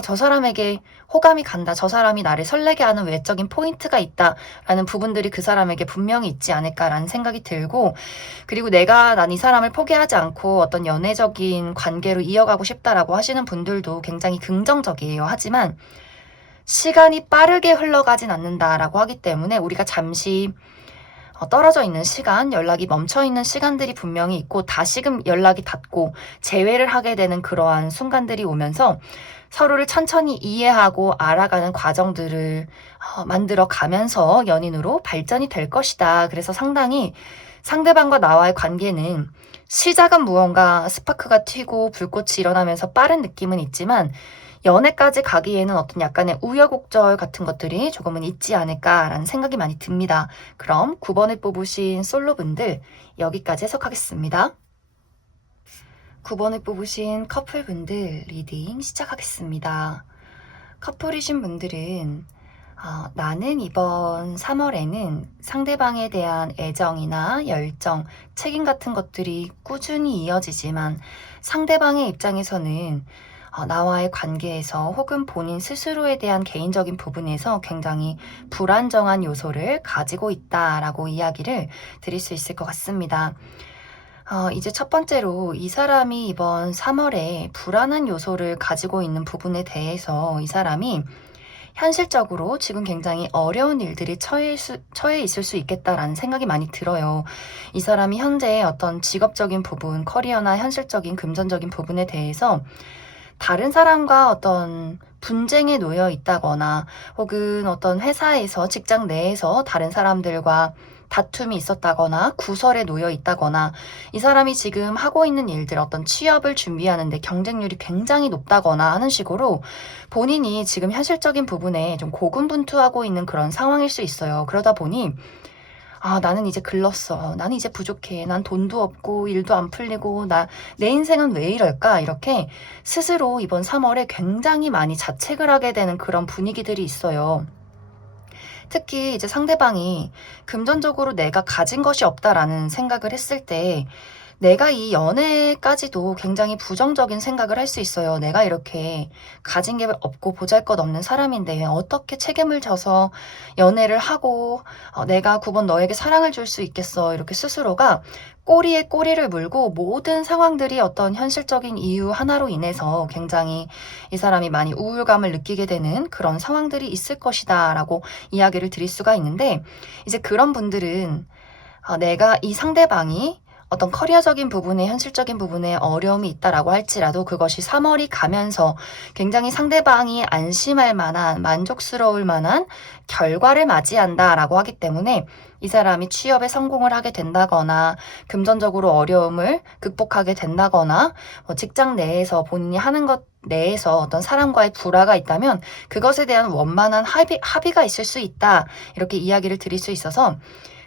저 사람에게 호감이 간다. 저 사람이 나를 설레게 하는 외적인 포인트가 있다라는 부분들이 그 사람에게 분명히 있지 않을까라는 생각이 들고, 그리고 난 이 사람을 포기하지 않고 어떤 연애적인 관계로 이어가고 싶다라고 하시는 분들도 굉장히 긍정적이에요. 하지만 시간이 빠르게 흘러가진 않는다라고 하기 때문에 우리가 잠시 떨어져 있는 시간, 연락이 멈춰 있는 시간들이 분명히 있고 다시금 연락이 닿고 재회를 하게 되는 그러한 순간들이 오면서 서로를 천천히 이해하고 알아가는 과정들을 만들어 가면서 연인으로 발전이 될 것이다. 그래서 상당히 상대방과 나와의 관계는 시작은 무언가 스파크가 튀고 불꽃이 일어나면서 빠른 느낌은 있지만 연애까지 가기에는 어떤 약간의 우여곡절 같은 것들이 조금은 있지 않을까라는 생각이 많이 듭니다. 그럼 9번을 뽑으신 솔로분들 여기까지 해석하겠습니다. 9번을 뽑으신 커플분들 리딩 시작하겠습니다. 커플이신 분들은 나는 이번 3월에는 상대방에 대한 애정이나 열정, 책임 같은 것들이 꾸준히 이어지지만 상대방의 입장에서는 나와의 관계에서 혹은 본인 스스로에 대한 개인적인 부분에서 굉장히 불안정한 요소를 가지고 있다라고 이야기를 드릴 수 있을 것 같습니다. 이제 첫 번째로 이 사람이 이번 3월에 불안한 요소를 가지고 있는 부분에 대해서 이 사람이 현실적으로 지금 굉장히 어려운 일들이 처해 있을 수 있겠다라는 생각이 많이 들어요. 이 사람이 현재 어떤 직업적인 부분, 커리어나 현실적인 금전적인 부분에 대해서 다른 사람과 어떤 분쟁에 놓여 있다거나 혹은 어떤 회사에서 직장 내에서 다른 사람들과 다툼이 있었다거나 구설에 놓여 있다거나 이 사람이 지금 하고 있는 일들 어떤 취업을 준비하는데 경쟁률이 굉장히 높다거나 하는 식으로 본인이 지금 현실적인 부분에 좀 고군분투하고 있는 그런 상황일 수 있어요. 그러다 보니 나는 이제 글렀어. 나는 이제 부족해. 난 돈도 없고 일도 안 풀리고 내 인생은 왜 이럴까? 이렇게 스스로 이번 3월에 굉장히 많이 자책을 하게 되는 그런 분위기들이 있어요. 특히 이제 상대방이 금전적으로 내가 가진 것이 없다라는 생각을 했을 때 내가 이 연애까지도 굉장히 부정적인 생각을 할 수 있어요. 내가 이렇게 가진 게 없고 보잘것없는 사람인데 어떻게 책임을 져서 연애를 하고 내가 9번 너에게 사랑을 줄 수 있겠어. 이렇게 스스로가 꼬리에 꼬리를 물고 모든 상황들이 어떤 현실적인 이유 하나로 인해서 굉장히 이 사람이 많이 우울감을 느끼게 되는 그런 상황들이 있을 것이다 라고 이야기를 드릴 수가 있는데, 이제 그런 분들은 내가 이 상대방이 어떤 커리어적인 부분에 현실적인 부분에 어려움이 있다라고 할지라도 그것이 3월이 가면서 굉장히 상대방이 안심할 만한 만족스러울 만한 결과를 맞이한다라고 하기 때문에 이 사람이 취업에 성공을 하게 된다거나 금전적으로 어려움을 극복하게 된다거나 직장 내에서 본인이 하는 것 내에서 어떤 사람과의 불화가 있다면 그것에 대한 원만한 합의가 있을 수 있다, 이렇게 이야기를 드릴 수 있어서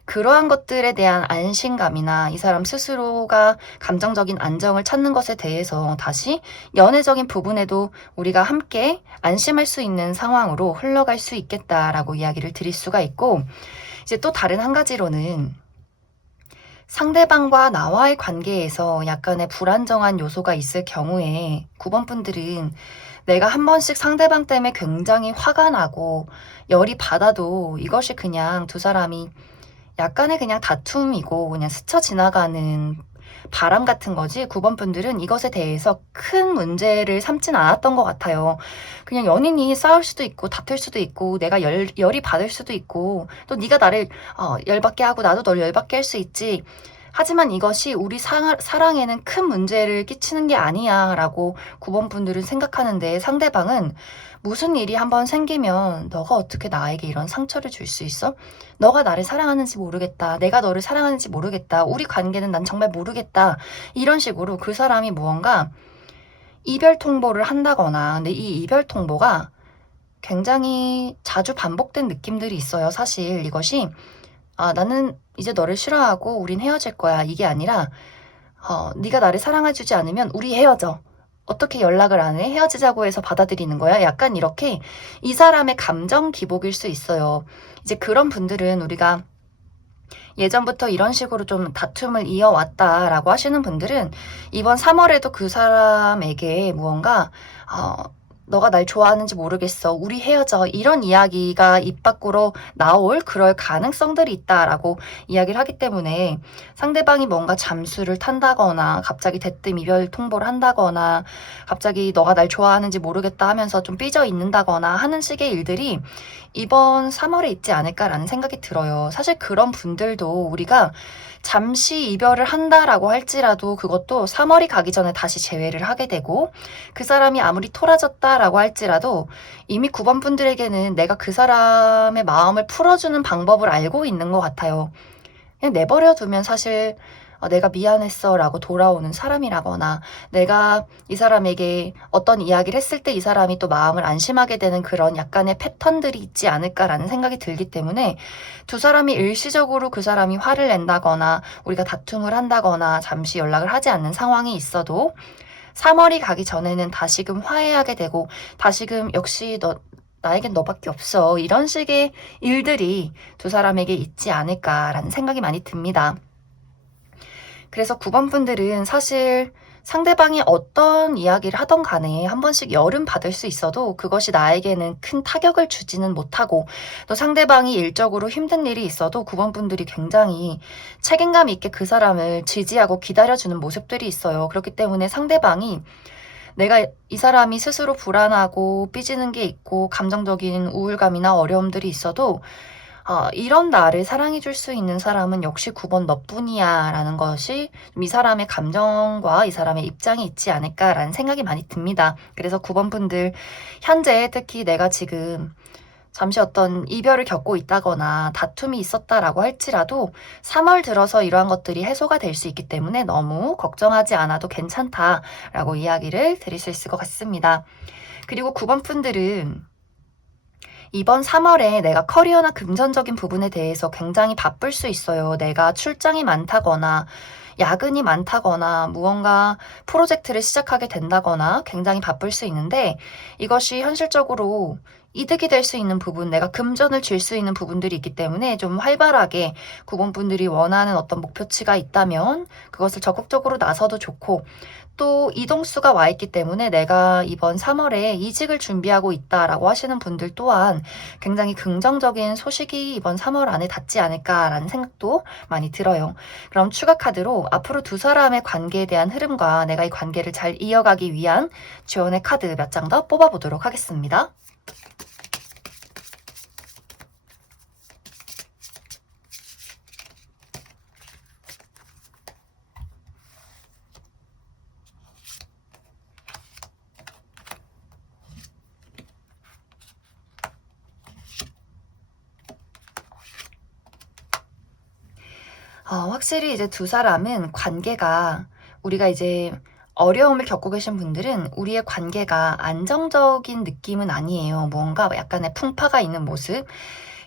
그러한 것들에 대한 안심감이나 이 사람 스스로가 감정적인 안정을 찾는 것에 대해서 다시 연애적인 부분에도 우리가 함께 안심할 수 있는 상황으로 흘러갈 수 있겠다라고 이야기를 드릴 수가 있고, 이제 또 다른 한 가지로는 상대방과 나와의 관계에서 약간의 불안정한 요소가 있을 경우에 9번 분들은 내가 한 번씩 상대방 때문에 굉장히 화가 나고 열이 받아도 이것이 그냥 두 사람이 약간의 그냥 다툼이고 그냥 스쳐 지나가는 바람 같은 거지 9번 분들은 이것에 대해서 큰 문제를 삼진 않았던 것 같아요. 그냥 연인이 싸울 수도 있고 다툴 수도 있고 내가 열이 받을 수도 있고 또 네가 나를 열받게 하고 나도 널 열받게 할 수 있지. 하지만 이것이 우리 사랑에는 큰 문제를 끼치는 게 아니야 라고 9번 분들은 생각하는데, 상대방은 무슨 일이 한번 생기면 너가 어떻게 나에게 이런 상처를 줄 수 있어? 너가 나를 사랑하는지 모르겠다. 내가 너를 사랑하는지 모르겠다. 우리 관계는 난 정말 모르겠다. 이런 식으로 그 사람이 무언가 이별 통보를 한다거나, 근데 이 이별 통보가 굉장히 자주 반복된 느낌들이 있어요. 사실 이것이 나는 이제 너를 싫어하고 우린 헤어질 거야, 이게 아니라 네가 나를 사랑해주지 않으면 우리 헤어져. 어떻게 연락을 안 해? 헤어지자고 해서 받아들이는 거야? 약간 이렇게 이 사람의 감정 기복일 수 있어요. 이제 그런 분들은 우리가 예전부터 이런 식으로 좀 다툼을 이어왔다라고 하시는 분들은 이번 3월에도 그 사람에게 무언가 너가 날 좋아하는지 모르겠어. 우리 헤어져. 이런 이야기가 입 밖으로 나올 그럴 가능성들이 있다라고 이야기를 하기 때문에 상대방이 뭔가 잠수를 탄다거나 갑자기 대뜸 이별 통보를 한다거나 갑자기 너가 날 좋아하는지 모르겠다 하면서 좀 삐져 있는다거나 하는 식의 일들이 이번 3월에 있지 않을까라는 생각이 들어요. 사실 그런 분들도 우리가 잠시 이별을 한다라고 할지라도 그것도 3월이 가기 전에 다시 재회를 하게 되고 그 사람이 아무리 토라졌다라고 할지라도 이미 9번 분들에게는 내가 그 사람의 마음을 풀어주는 방법을 알고 있는 것 같아요. 그냥 내버려 두면 사실 내가 미안했어 라고 돌아오는 사람이라거나 내가 이 사람에게 어떤 이야기를 했을 때 이 사람이 또 마음을 안심하게 되는 그런 약간의 패턴들이 있지 않을까라는 생각이 들기 때문에 두 사람이 일시적으로 그 사람이 화를 낸다거나 우리가 다툼을 한다거나 잠시 연락을 하지 않는 상황이 있어도 3월이 가기 전에는 다시금 화해하게 되고 다시금 역시 나에겐 너밖에 없어 이런 식의 일들이 두 사람에게 있지 않을까라는 생각이 많이 듭니다. 그래서 9번 분들은 사실 상대방이 어떤 이야기를 하던 간에 한 번씩 열은 받을 수 있어도 그것이 나에게는 큰 타격을 주지는 못하고 또 상대방이 일적으로 힘든 일이 있어도 9번 분들이 굉장히 책임감 있게 그 사람을 지지하고 기다려주는 모습들이 있어요. 그렇기 때문에 상대방이 내가 이 사람이 스스로 불안하고 삐지는 게 있고 감정적인 우울감이나 어려움들이 있어도 이런 나를 사랑해줄 수 있는 사람은 역시 9번 너뿐이야 라는 것이 이 사람의 감정과 이 사람의 입장이 있지 않을까라는 생각이 많이 듭니다. 그래서 9번 분들 현재 특히 내가 지금 잠시 어떤 이별을 겪고 있다거나 다툼이 있었다라고 할지라도 3월 들어서 이러한 것들이 해소가 될 수 있기 때문에 너무 걱정하지 않아도 괜찮다라고 이야기를 드릴 수 있을 것 같습니다. 그리고 9번 분들은 이번 3월에 내가 커리어나 금전적인 부분에 대해서 굉장히 바쁠 수 있어요. 내가 출장이 많다거나 야근이 많다거나 무언가 프로젝트를 시작하게 된다거나 굉장히 바쁠 수 있는데 이것이 현실적으로 이득이 될 수 있는 부분, 내가 금전을 줄 수 있는 부분들이 있기 때문에 좀 활발하게 9번 분들이 원하는 어떤 목표치가 있다면 그것을 적극적으로 나서도 좋고 또 이동수가 와 있기 때문에 내가 이번 3월에 이직을 준비하고 있다라고 하시는 분들 또한 굉장히 긍정적인 소식이 이번 3월 안에 닿지 않을까라는 생각도 많이 들어요. 그럼 추가 카드로 앞으로 두 사람의 관계에 대한 흐름과 내가 이 관계를 잘 이어가기 위한 지원의 카드 몇 장 더 뽑아보도록 하겠습니다. 확실히 이제 두 사람은 관계가 우리가 이제 어려움을 겪고 계신 분들은 우리의 관계가 안정적인 느낌은 아니에요. 무언가 약간의 풍파가 있는 모습.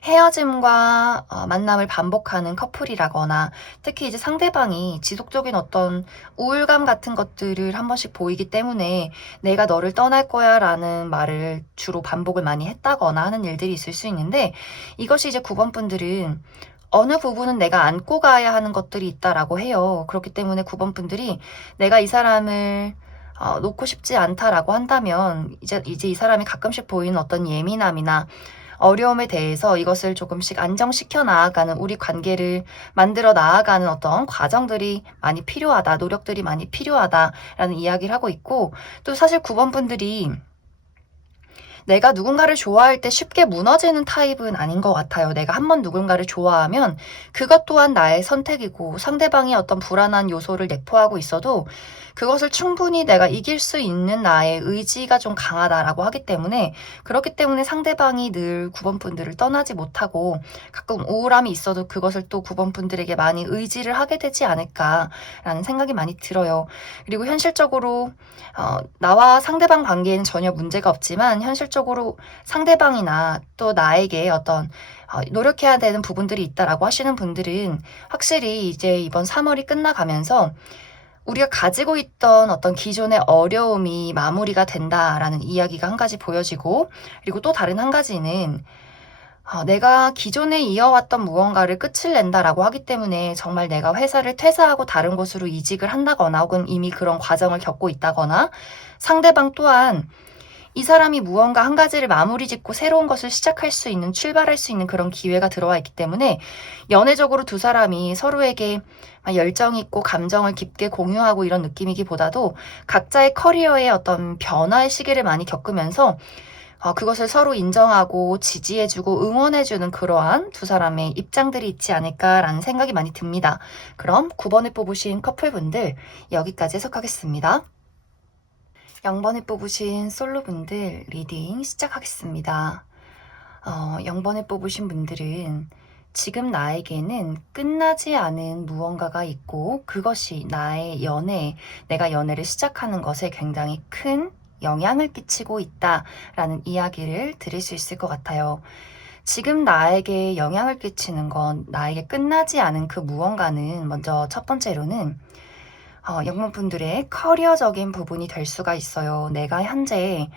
헤어짐과 만남을 반복하는 커플이라거나 특히 이제 상대방이 지속적인 어떤 우울감 같은 것들을 한 번씩 보이기 때문에 내가 너를 떠날 거야 라는 말을 주로 반복을 많이 했다거나 하는 일들이 있을 수 있는데 이것이 이제 9번 분들은 어느 부분은 내가 안고 가야 하는 것들이 있다라고 해요. 그렇기 때문에 9번 분들이 내가 이 사람을 놓고 싶지 않다라고 한다면 이제 이 사람이 가끔씩 보이는 어떤 예민함이나 어려움에 대해서 이것을 조금씩 안정시켜 나아가는 우리 관계를 만들어 나아가는 어떤 과정들이 많이 필요하다, 노력들이 많이 필요하다라는 이야기를 하고 있고 또 사실 9번 분들이 내가 누군가를 좋아할 때 쉽게 무너지는 타입은 아닌 것 같아요. 내가 한번 누군가를 좋아하면 그것 또한 나의 선택이고 상대방이 어떤 불안한 요소를 내포하고 있어도 그것을 충분히 내가 이길 수 있는 나의 의지가 좀 강하다라고 하기 때문에 그렇기 때문에 상대방이 늘 9번 분들을 떠나지 못하고 가끔 우울함이 있어도 그것을 또 9번 분들에게 많이 의지를 하게 되지 않을까라는 생각이 많이 들어요. 그리고 현실적으로 나와 상대방 관계에는 전혀 문제가 없지만 현실적으로 상대방이나 또 나에게 어떤 노력해야 되는 부분들이 있다라고 하시는 분들은 확실히 이제 이번 3월이 끝나가면서 우리가 가지고 있던 어떤 기존의 어려움이 마무리가 된다라는 이야기가 한 가지 보여지고, 그리고 또 다른 한 가지는 내가 기존에 이어왔던 무언가를 끝을 낸다라고 하기 때문에 정말 내가 회사를 퇴사하고 다른 곳으로 이직을 한다거나 혹은 이미 그런 과정을 겪고 있다거나, 상대방 또한 이 사람이 무언가 한 가지를 마무리 짓고 새로운 것을 시작할 수 있는, 출발할 수 있는 그런 기회가 들어와 있기 때문에 연애적으로 두 사람이 서로에게 열정이 있고 감정을 깊게 공유하고 이런 느낌이기보다도 각자의 커리어의 어떤 변화의 시기를 많이 겪으면서 그것을 서로 인정하고 지지해주고 응원해주는 그러한 두 사람의 입장들이 있지 않을까라는 생각이 많이 듭니다. 그럼 9번을 뽑으신 커플분들 여기까지 해석하겠습니다. 0번을 뽑으신 솔로분들 리딩 시작하겠습니다. 0번을 뽑으신 분들은 지금 나에게는 끝나지 않은 무언가가 있고 그것이 나의 연애, 내가 연애를 시작하는 것에 굉장히 큰 영향을 끼치고 있다라는 이야기를 들을 수 있을 것 같아요. 지금 나에게 영향을 끼치는 건, 나에게 끝나지 않은 그 무언가는 먼저 첫 번째로는 영문분들의 커리어적인 부분이 될 수가 있어요. 내가 현재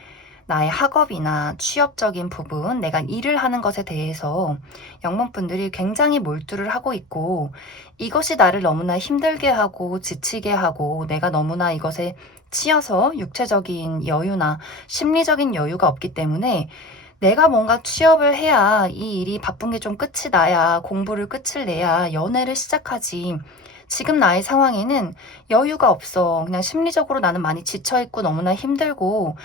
나의 학업이나 취업적인 부분, 내가 일을 하는 것에 대해서 영문분들이 굉장히 몰두를 하고 있고, 이것이 나를 너무나 힘들게 하고 지치게 하고 내가 너무나 이것에 치여서 육체적인 여유나 심리적인 여유가 없기 때문에 내가 뭔가 취업을 해야, 이 일이 바쁜 게 좀 끝이 나야, 공부를 끝을 내야 연애를 시작하지. 지금 나의 상황에는 여유가 없어. 그냥 심리적으로 나는 많이 지쳐있고 너무나 힘들고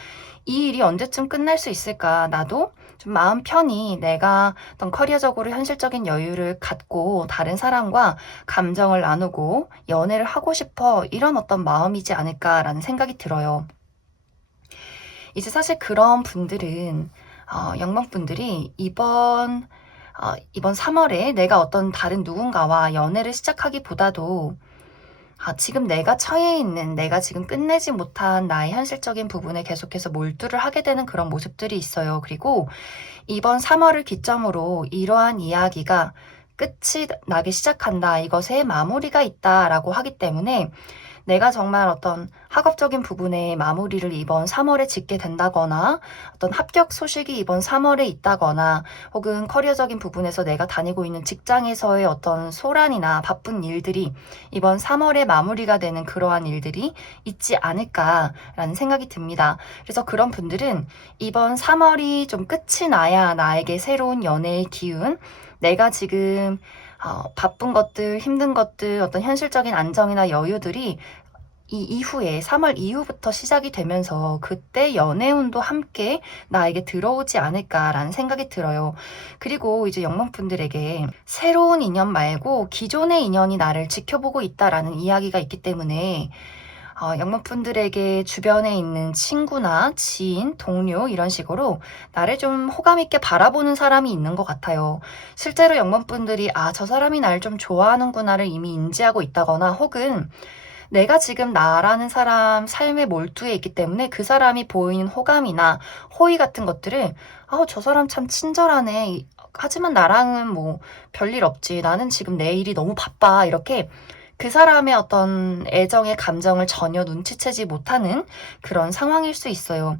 이 일이 언제쯤 끝날 수 있을까? 나도 좀 마음 편히 내가 어떤 커리어적으로 현실적인 여유를 갖고 다른 사람과 감정을 나누고 연애를 하고 싶어. 이런 어떤 마음이지 않을까라는 생각이 들어요. 이제 사실 그런 분들은 영명분들이 이번 3월에 내가 어떤 다른 누군가와 연애를 시작하기보다도 지금 내가 처해 있는, 내가 지금 끝내지 못한 나의 현실적인 부분에 계속해서 몰두를 하게 되는 그런 모습들이 있어요. 그리고 이번 3월을 기점으로 이러한 이야기가 끝이 나기 시작한다, 이것에 마무리가 있다라고 하기 때문에 내가 정말 어떤 학업적인 부분에 마무리를 이번 3월에 짓게 된다거나, 어떤 합격 소식이 이번 3월에 있다거나, 혹은 커리어적인 부분에서 내가 다니고 있는 직장에서의 어떤 소란이나 바쁜 일들이 이번 3월에 마무리가 되는 그러한 일들이 있지 않을까라는 생각이 듭니다. 그래서 그런 분들은 이번 3월이 좀 끝이 나야 나에게 새로운 연애의 기운, 내가 지금 바쁜 것들, 힘든 것들, 어떤 현실적인 안정이나 여유들이 이 이후에 3월 이후부터 시작이 되면서 그때 연애운도 함께 나에게 들어오지 않을까라는 생각이 들어요. 그리고 이제 영문분들에게 새로운 인연 말고 기존의 인연이 나를 지켜보고 있다라는 이야기가 있기 때문에 영문분들에게 주변에 있는 친구나 지인, 동료 이런 식으로 나를 좀 호감 있게 바라보는 사람이 있는 것 같아요. 실제로 영문분들이 저 사람이 날 좀 좋아하는구나를 이미 인지하고 있다거나, 혹은 내가 지금 나라는 사람 삶에 몰두해 있기 때문에 그 사람이 보이는 호감이나 호의 같은 것들을 저 사람 참 친절하네. 하지만 나랑은 뭐 별일 없지. 나는 지금 내 일이 너무 바빠. 이렇게 그 사람의 어떤 애정의 감정을 전혀 눈치채지 못하는 그런 상황일 수 있어요.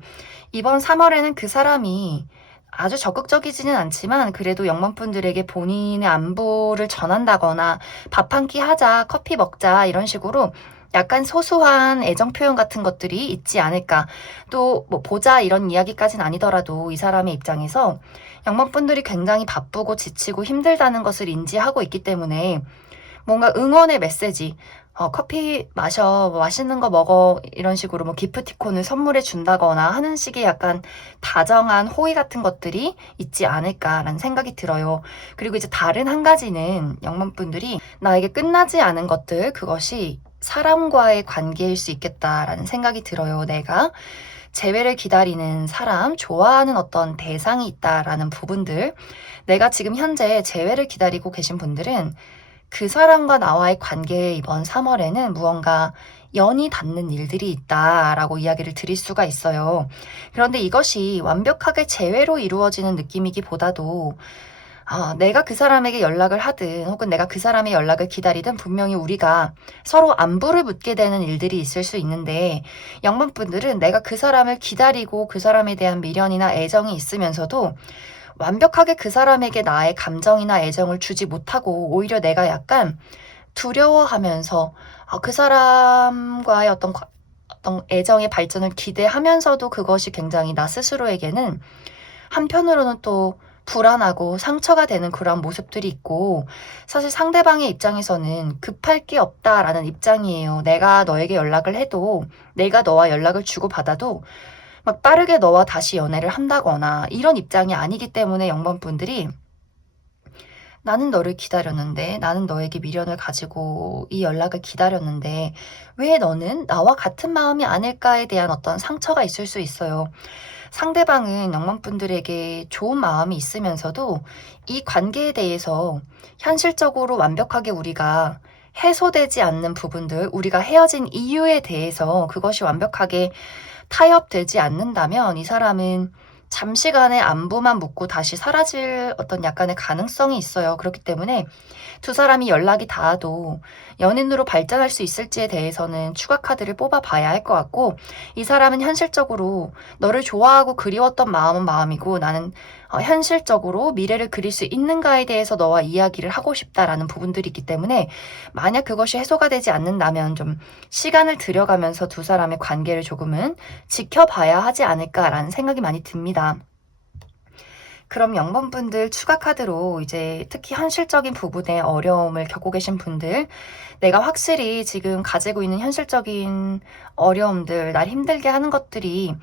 이번 3월에는 그 사람이 아주 적극적이지는 않지만 그래도 영문분들에게 본인의 안부를 전한다거나 밥 한 끼 하자, 커피 먹자 이런 식으로 약간 소소한 애정 표현 같은 것들이 있지 않을까. 또 뭐 보자 이런 이야기까지는 아니더라도 이 사람의 입장에서 영문분들이 굉장히 바쁘고 지치고 힘들다는 것을 인지하고 있기 때문에 뭔가 응원의 메시지, 커피 마셔, 뭐 맛있는 거 먹어, 이런 식으로 뭐 기프티콘을 선물해 준다거나 하는 식의 약간 다정한 호의 같은 것들이 있지 않을까라는 생각이 들어요. 그리고 이제 다른 한 가지는 영문분들이 나에게 끝나지 않은 것들, 그것이 사람과의 관계일 수 있겠다라는 생각이 들어요. 내가 재회를 기다리는 사람, 좋아하는 어떤 대상이 있다라는 부분들, 내가 지금 현재 재회를 기다리고 계신 분들은 그 사람과 나와의 관계에 이번 3월에는 무언가 연이 닿는 일들이 있다라고 이야기를 드릴 수가 있어요. 그런데 이것이 완벽하게 재회로 이루어지는 느낌이기보다도 내가 그 사람에게 연락을 하든 혹은 내가 그 사람의 연락을 기다리든 분명히 우리가 서로 안부를 묻게 되는 일들이 있을 수 있는데, 영문분들은 내가 그 사람을 기다리고 그 사람에 대한 미련이나 애정이 있으면서도 완벽하게 그 사람에게 나의 감정이나 애정을 주지 못하고 오히려 내가 약간 두려워하면서 그 사람과의 어떤 애정의 발전을 기대하면서도 그것이 굉장히 나 스스로에게는 한편으로는 또 불안하고 상처가 되는 그런 모습들이 있고, 사실 상대방의 입장에서는 급할 게 없다라는 입장이에요. 내가 너에게 연락을 해도, 내가 너와 연락을 주고받아도 막 빠르게 너와 다시 연애를 한다거나 이런 입장이 아니기 때문에 영번분들이 나는 너를 기다렸는데, 나는 너에게 미련을 가지고 이 연락을 기다렸는데 왜 너는 나와 같은 마음이 아닐까에 대한 어떤 상처가 있을 수 있어요. 상대방은 영문분들에게 좋은 마음이 있으면서도 이 관계에 대해서 현실적으로 완벽하게 우리가 해소되지 않는 부분들, 우리가 헤어진 이유에 대해서 그것이 완벽하게 타협되지 않는다면 이 사람은 잠시간의 안부만 묻고 다시 사라질 어떤 약간의 가능성이 있어요. 그렇기 때문에 두 사람이 연락이 닿아도 연인으로 발전할 수 있을지에 대해서는 추가 카드를 뽑아 봐야 할 것 같고, 이 사람은 현실적으로 너를 좋아하고 그리웠던 마음은 마음이고 나는 현실적으로 미래를 그릴 수 있는가에 대해서 너와 이야기를 하고 싶다라는 부분들이 있기 때문에, 만약 그것이 해소가 되지 않는다면 좀 시간을 들여가면서 두 사람의 관계를 조금은 지켜봐야 하지 않을까라는 생각이 많이 듭니다. 그럼 영번분들 추가 카드로 이제 특히 현실적인 부분에 어려움을 겪고 계신 분들, 내가 확실히 지금 가지고 있는 현실적인 어려움들, 날 힘들게 하는 것들이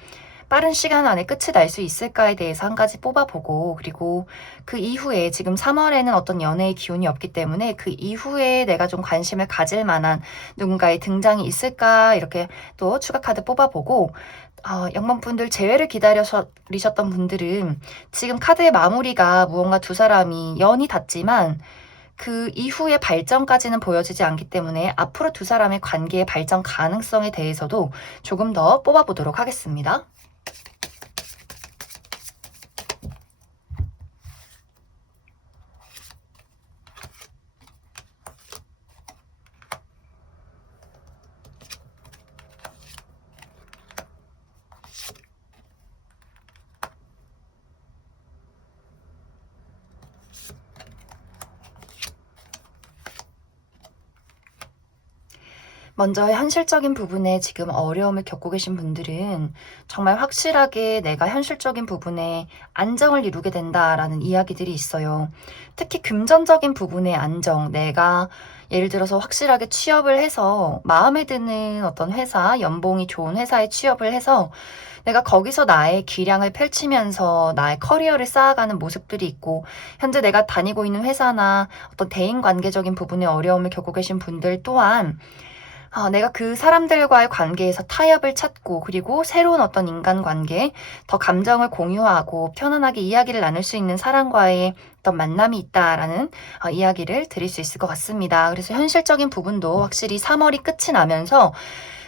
빠른 시간 안에 끝이 날 수 있을까에 대해서 한 가지 뽑아보고, 그리고 그 이후에 지금 3월에는 어떤 연애의 기운이 없기 때문에 그 이후에 내가 좀 관심을 가질 만한 누군가의 등장이 있을까, 이렇게 또 추가 카드 뽑아보고, 영번분들 재회를 기다리셨던 분들은 지금 카드의 마무리가 무언가 두 사람이 연이 닿지만 그 이후의 발전까지는 보여지지 않기 때문에 앞으로 두 사람의 관계의 발전 가능성에 대해서도 조금 더 뽑아보도록 하겠습니다. 먼저 현실적인 부분에 지금 어려움을 겪고 계신 분들은 정말 확실하게 내가 현실적인 부분에 안정을 이루게 된다라는 이야기들이 있어요. 특히 금전적인 부분의 안정, 내가 예를 들어서 확실하게 취업을 해서 마음에 드는 어떤 회사, 연봉이 좋은 회사에 취업을 해서 내가 거기서 나의 기량을 펼치면서 나의 커리어를 쌓아가는 모습들이 있고, 현재 내가 다니고 있는 회사나 어떤 대인 관계적인 부분에 어려움을 겪고 계신 분들 또한 내가 그 사람들과의 관계에서 타협을 찾고, 그리고 새로운 어떤 인간관계, 더 감정을 공유하고 편안하게 이야기를 나눌 수 있는 사람과의 어떤 만남이 있다라는 이야기를 드릴 수 있을 것 같습니다. 그래서 현실적인 부분도 확실히 3월이 끝이 나면서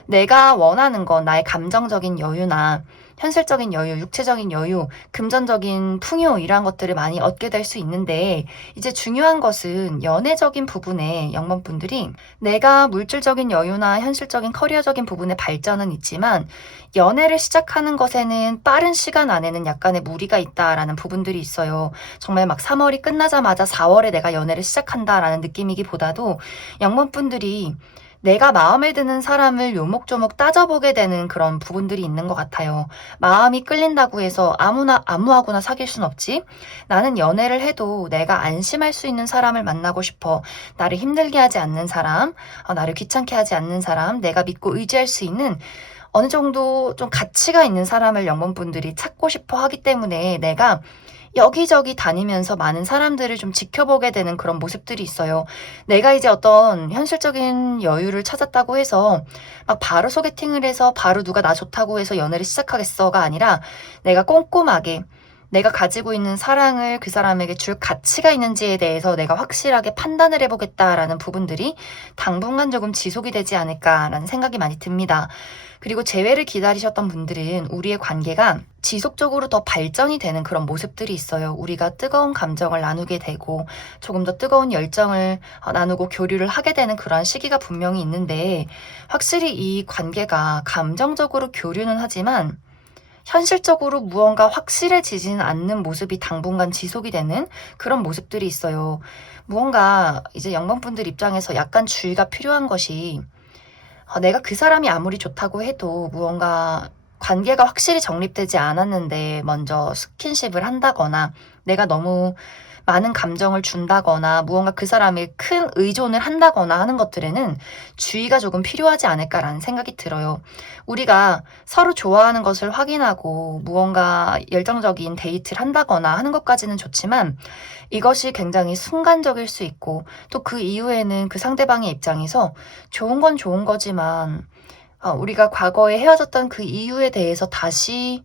내가 원하는 건 나의 감정적인 여유나 현실적인 여유, 육체적인 여유, 금전적인 풍요, 이러한 것들을 많이 얻게 될 수 있는데, 이제 중요한 것은 연애적인 부분에 영번분들이 내가 물질적인 여유나 현실적인 커리어적인 부분의 발전은 있지만 연애를 시작하는 것에는 빠른 시간 안에는 약간의 무리가 있다라는 부분들이 있어요. 정말 막 3월이 끝나자마자 4월에 내가 연애를 시작한다라는 느낌이기보다도 영번분들이 내가 마음에 드는 사람을 요목조목 따져보게 되는 그런 부분들이 있는 것 같아요. 마음이 끌린다고 해서 아무하고나 사귈 순 없지. 나는 연애를 해도 내가 안심할 수 있는 사람을 만나고 싶어. 나를 힘들게 하지 않는 사람, 나를 귀찮게 하지 않는 사람, 내가 믿고 의지할 수 있는 어느 정도 좀 가치가 있는 사람을 영번분들이 찾고 싶어 하기 때문에 내가 여기저기 다니면서 많은 사람들을 좀 지켜보게 되는 그런 모습들이 있어요. 내가 이제 어떤 현실적인 여유를 찾았다고 해서 막 바로 소개팅을 해서 바로 누가 나 좋다고 해서 연애를 시작하겠어가 아니라, 내가 꼼꼼하게 내가 가지고 있는 사랑을 그 사람에게 줄 가치가 있는지에 대해서 내가 확실하게 판단을 해보겠다라는 부분들이 당분간 조금 지속이 되지 않을까라는 생각이 많이 듭니다. 그리고 재회를 기다리셨던 분들은 우리의 관계가 지속적으로 더 발전이 되는 그런 모습들이 있어요. 우리가 뜨거운 감정을 나누게 되고 조금 더 뜨거운 열정을 나누고 교류를 하게 되는 그러한 시기가 분명히 있는데, 확실히 이 관계가 감정적으로 교류는 하지만 현실적으로 무언가 확실해지지는 않는 모습이 당분간 지속이 되는 그런 모습들이 있어요. 무언가 이제 영광분들 입장에서 약간 주의가 필요한 것이, 내가 그 사람이 아무리 좋다고 해도 무언가 관계가 확실히 정립되지 않았는데 먼저 스킨십을 한다거나 내가 너무 많은 감정을 준다거나 무언가 그 사람에 큰 의존을 한다거나 하는 것들에는 주의가 조금 필요하지 않을까라는 생각이 들어요. 우리가 서로 좋아하는 것을 확인하고 무언가 열정적인 데이트를 한다거나 하는 것까지는 좋지만, 이것이 굉장히 순간적일 수 있고 또 그 이후에는 그 상대방의 입장에서 좋은 건 좋은 거지만 우리가 과거에 헤어졌던 그 이유에 대해서 다시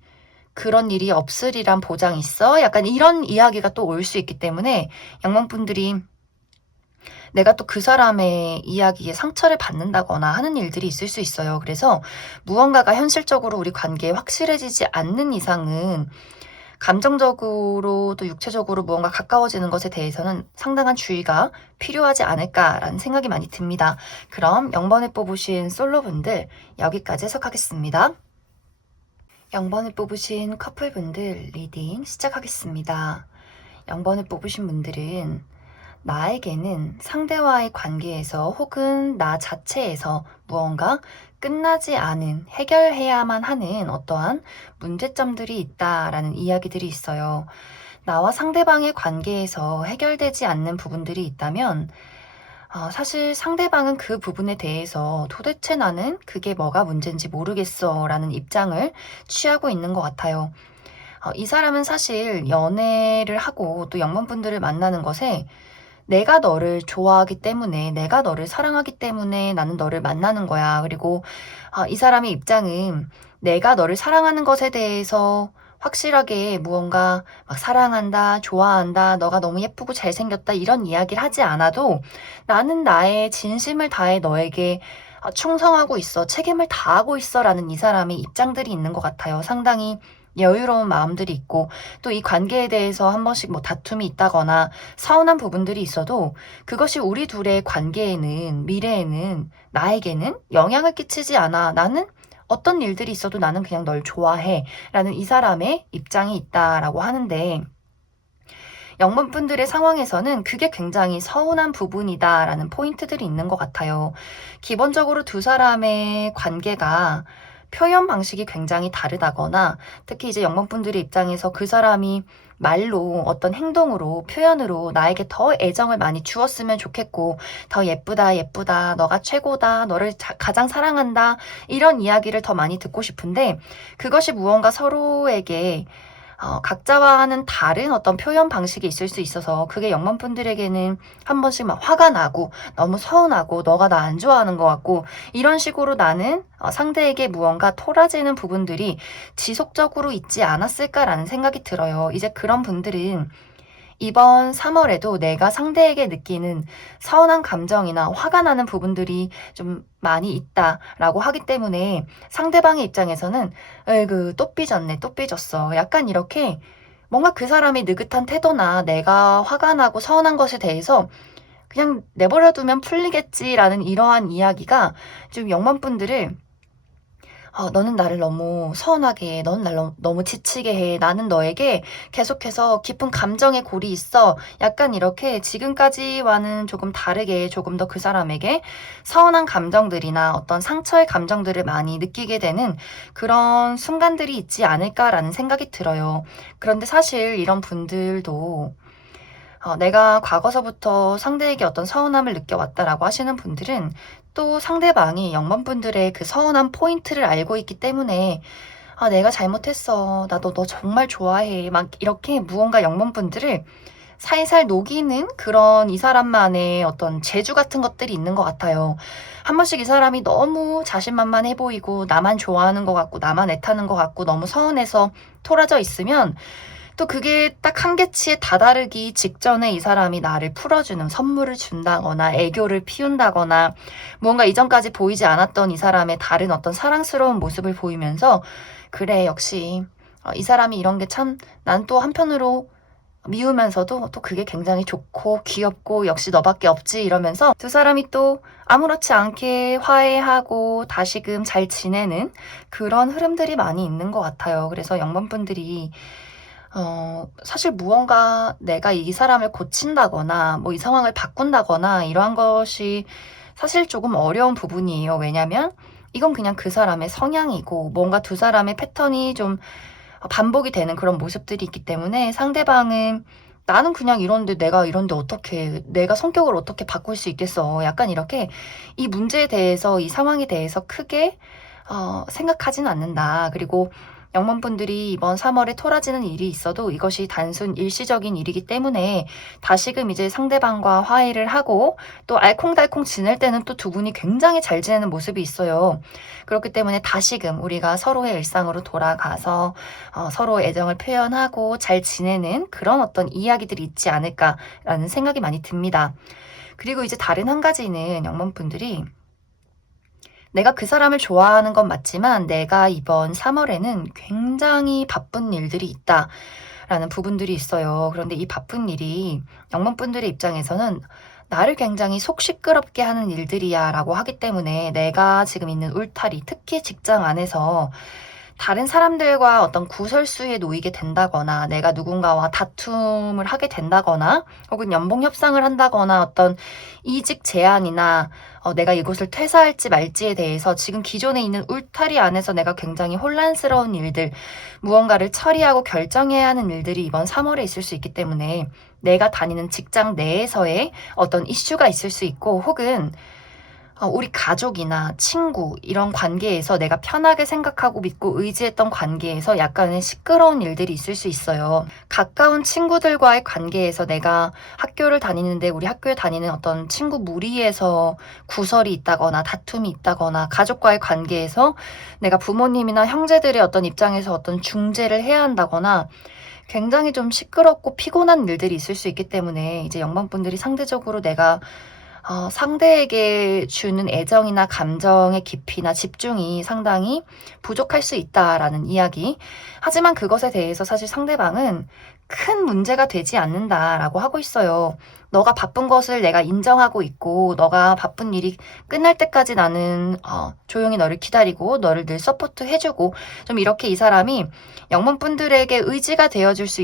그런 일이 없으리란 보장 있어? 약간 이런 이야기가 또 올 수 있기 때문에 영광분들이 내가 또 그 사람의 이야기에 상처를 받는다거나 하는 일들이 있을 수 있어요. 그래서 무언가가 현실적으로 우리 관계에 확실해지지 않는 이상은 감정적으로 또 육체적으로 무언가 가까워지는 것에 대해서는 상당한 주의가 필요하지 않을까라는 생각이 많이 듭니다. 그럼 0번을 뽑으신 솔로분들 여기까지 해석하겠습니다. 0번을 뽑으신 커플분들 리딩 시작하겠습니다. 0번을 뽑으신 분들은 나에게는 상대와의 관계에서 혹은 나 자체에서 무언가 끝나지 않은, 해결해야만 하는 어떠한 문제점들이 있다라는 이야기들이 있어요. 나와 상대방의 관계에서 해결되지 않는 부분들이 있다면 사실 상대방은 그 부분에 대해서 도대체 나는 그게 뭐가 문제인지 모르겠어 라는 입장을 취하고 있는 것 같아요. 이 사람은 사실 연애를 하고 또 영문분들을 만나는 것에 내가 너를 좋아하기 때문에, 내가 너를 사랑하기 때문에 나는 너를 만나는 거야. 그리고 이 사람의 입장은 내가 너를 사랑하는 것에 대해서 확실하게 무언가 막 사랑한다, 좋아한다, 너가 너무 예쁘고 잘생겼다 이런 이야기를 하지 않아도 나는 나의 진심을 다해 너에게 충성하고 있어, 책임을 다하고 있어 라는 이 사람의 입장들이 있는 것 같아요. 상당히 여유로운 마음들이 있고 또 이 관계에 대해서 한 번씩 뭐 다툼이 있다거나 서운한 부분들이 있어도 그것이 우리 둘의 관계에는, 미래에는, 나에게는 영향을 끼치지 않아. 나는 어떤 일들이 있어도 나는 그냥 널 좋아해 라는 이 사람의 입장이 있다라고 하는데, 영문분들의 상황에서는 그게 굉장히 서운한 부분이다라는 포인트들이 있는 것 같아요. 기본적으로 두 사람의 관계가 표현 방식이 굉장히 다르다거나, 특히 이제 영문분들의 입장에서 그 사람이 말로 어떤 행동으로 표현으로 나에게 더 애정을 많이 주었으면 좋겠고, 더 예쁘다 예쁘다 너가 최고다 너를 가장 사랑한다 이런 이야기를 더 많이 듣고 싶은데, 그것이 무언가 서로에게 각자와는 다른 어떤 표현 방식이 있을 수 있어서 그게 영문분들에게는 한 번씩 막 화가 나고 너무 서운하고 너가 나 안 좋아하는 것 같고 이런 식으로 나는 상대에게 무언가 토라지는 부분들이 지속적으로 있지 않았을까라는 생각이 들어요. 이제 그런 분들은 이번 3월에도 내가 상대에게 느끼는 서운한 감정이나 화가 나는 부분들이 좀 많이 있다라고 하기 때문에 상대방의 입장에서는 에이그 또 삐졌네 또 삐졌어 약간 이렇게 뭔가 그 사람의 느긋한 태도나 내가 화가 나고 서운한 것에 대해서 그냥 내버려두면 풀리겠지라는 이러한 이야기가 좀 영만분들을 너는 나를 너무 서운하게 해. 너는 날 너무 지치게 해. 나는 너에게 계속해서 깊은 감정의 골이 있어. 약간 이렇게 지금까지와는 조금 다르게 조금 더 그 사람에게 서운한 감정들이나 어떤 상처의 감정들을 많이 느끼게 되는 그런 순간들이 있지 않을까라는 생각이 들어요. 그런데 사실 이런 분들도 내가 과거서부터 상대에게 어떤 서운함을 느껴왔다라고 하시는 분들은 또 상대방이 영만분들의 그 서운한 포인트를 알고 있기 때문에 내가 잘못했어. 나도 너 정말 좋아해. 막 이렇게 무언가 영만분들을 살살 녹이는 그런 이 사람만의 어떤 재주 같은 것들이 있는 것 같아요. 한 번씩 이 사람이 너무 자신만만해 보이고 나만 좋아하는 것 같고 나만 애타는 것 같고 너무 서운해서 토라져 있으면 또 그게 딱 한계치에 다다르기 직전에 이 사람이 나를 풀어주는 선물을 준다거나 애교를 피운다거나 무언가 이전까지 보이지 않았던 이 사람의 다른 어떤 사랑스러운 모습을 보이면서 그래 역시 이 사람이 이런 게 참 난 또 한편으로 미우면서도 또 그게 굉장히 좋고 귀엽고 역시 너밖에 없지 이러면서 두 사람이 또 아무렇지 않게 화해하고 다시금 잘 지내는 그런 흐름들이 많이 있는 것 같아요. 그래서 영번분들이 사실 무언가 내가 이 사람을 고친다거나 뭐 이 상황을 바꾼다거나 이러한 것이 사실 조금 어려운 부분이에요. 왜냐면 이건 그냥 그 사람의 성향이고 뭔가 두 사람의 패턴이 좀 반복이 되는 그런 모습들이 있기 때문에 상대방은 나는 그냥 이런데 내가 이런데 어떻게 내가 성격을 어떻게 바꿀 수 있겠어. 약간 이렇게 이 문제에 대해서 이 상황에 대해서 크게 생각하진 않는다. 그리고 영문분들이 이번 3월에 토라지는 일이 있어도 이것이 단순 일시적인 일이기 때문에 다시금 이제 상대방과 화해를 하고 또 알콩달콩 지낼 때는 또 두 분이 굉장히 잘 지내는 모습이 있어요. 그렇기 때문에 다시금 우리가 서로의 일상으로 돌아가서 서로 애정을 표현하고 잘 지내는 그런 어떤 이야기들이 있지 않을까라는 생각이 많이 듭니다. 그리고 이제 다른 한 가지는 영문분들이 내가 그 사람을 좋아하는 건 맞지만 내가 이번 3월에는 굉장히 바쁜 일들이 있다라는 부분들이 있어요. 그런데 이 바쁜 일이 영문분들의 입장에서는 나를 굉장히 속 시끄럽게 하는 일들이야 라고 하기 때문에 내가 지금 있는 울타리, 특히 직장 안에서 다른 사람들과 어떤 구설수에 놓이게 된다거나 내가 누군가와 다툼을 하게 된다거나 혹은 연봉 협상을 한다거나 어떤 이직 제한이나 내가 이곳을 퇴사할지 말지에 대해서 지금 기존에 있는 울타리 안에서 내가 굉장히 혼란스러운 일들, 무언가를 처리하고 결정해야 하는 일들이 이번 3월에 있을 수 있기 때문에 내가 다니는 직장 내에서의 어떤 이슈가 있을 수 있고 혹은 우리 가족이나 친구 이런 관계에서 내가 편하게 생각하고 믿고 의지했던 관계에서 약간의 시끄러운 일들이 있을 수 있어요. 가까운 친구들과의 관계에서 내가 학교를 다니는데 우리 학교에 다니는 어떤 친구 무리에서 구설이 있다거나 다툼이 있다거나 가족과의 관계에서 내가 부모님이나 형제들의 어떤 입장에서 어떤 중재를 해야 한다거나 굉장히 좀 시끄럽고 피곤한 일들이 있을 수 있기 때문에 이제 영방분들이 상대적으로 내가 상대에게 주는 애정이나 감정의 깊이나 집중이 상당히 부족할 수 있다라는 이야기. 하지만 그것에 대해서 사실 상대방은 큰 문제가 되지 않는다라고 하고 있어요. 너가 바쁜 것을 내가 인정하고 있고, 너가 바쁜 일이 끝날 때까지 나는 조용히 너를 기다리고, 너를 늘 서포트 해주고, 좀 이렇게 이 사람이 영문분들에게 의지가 되어줄 수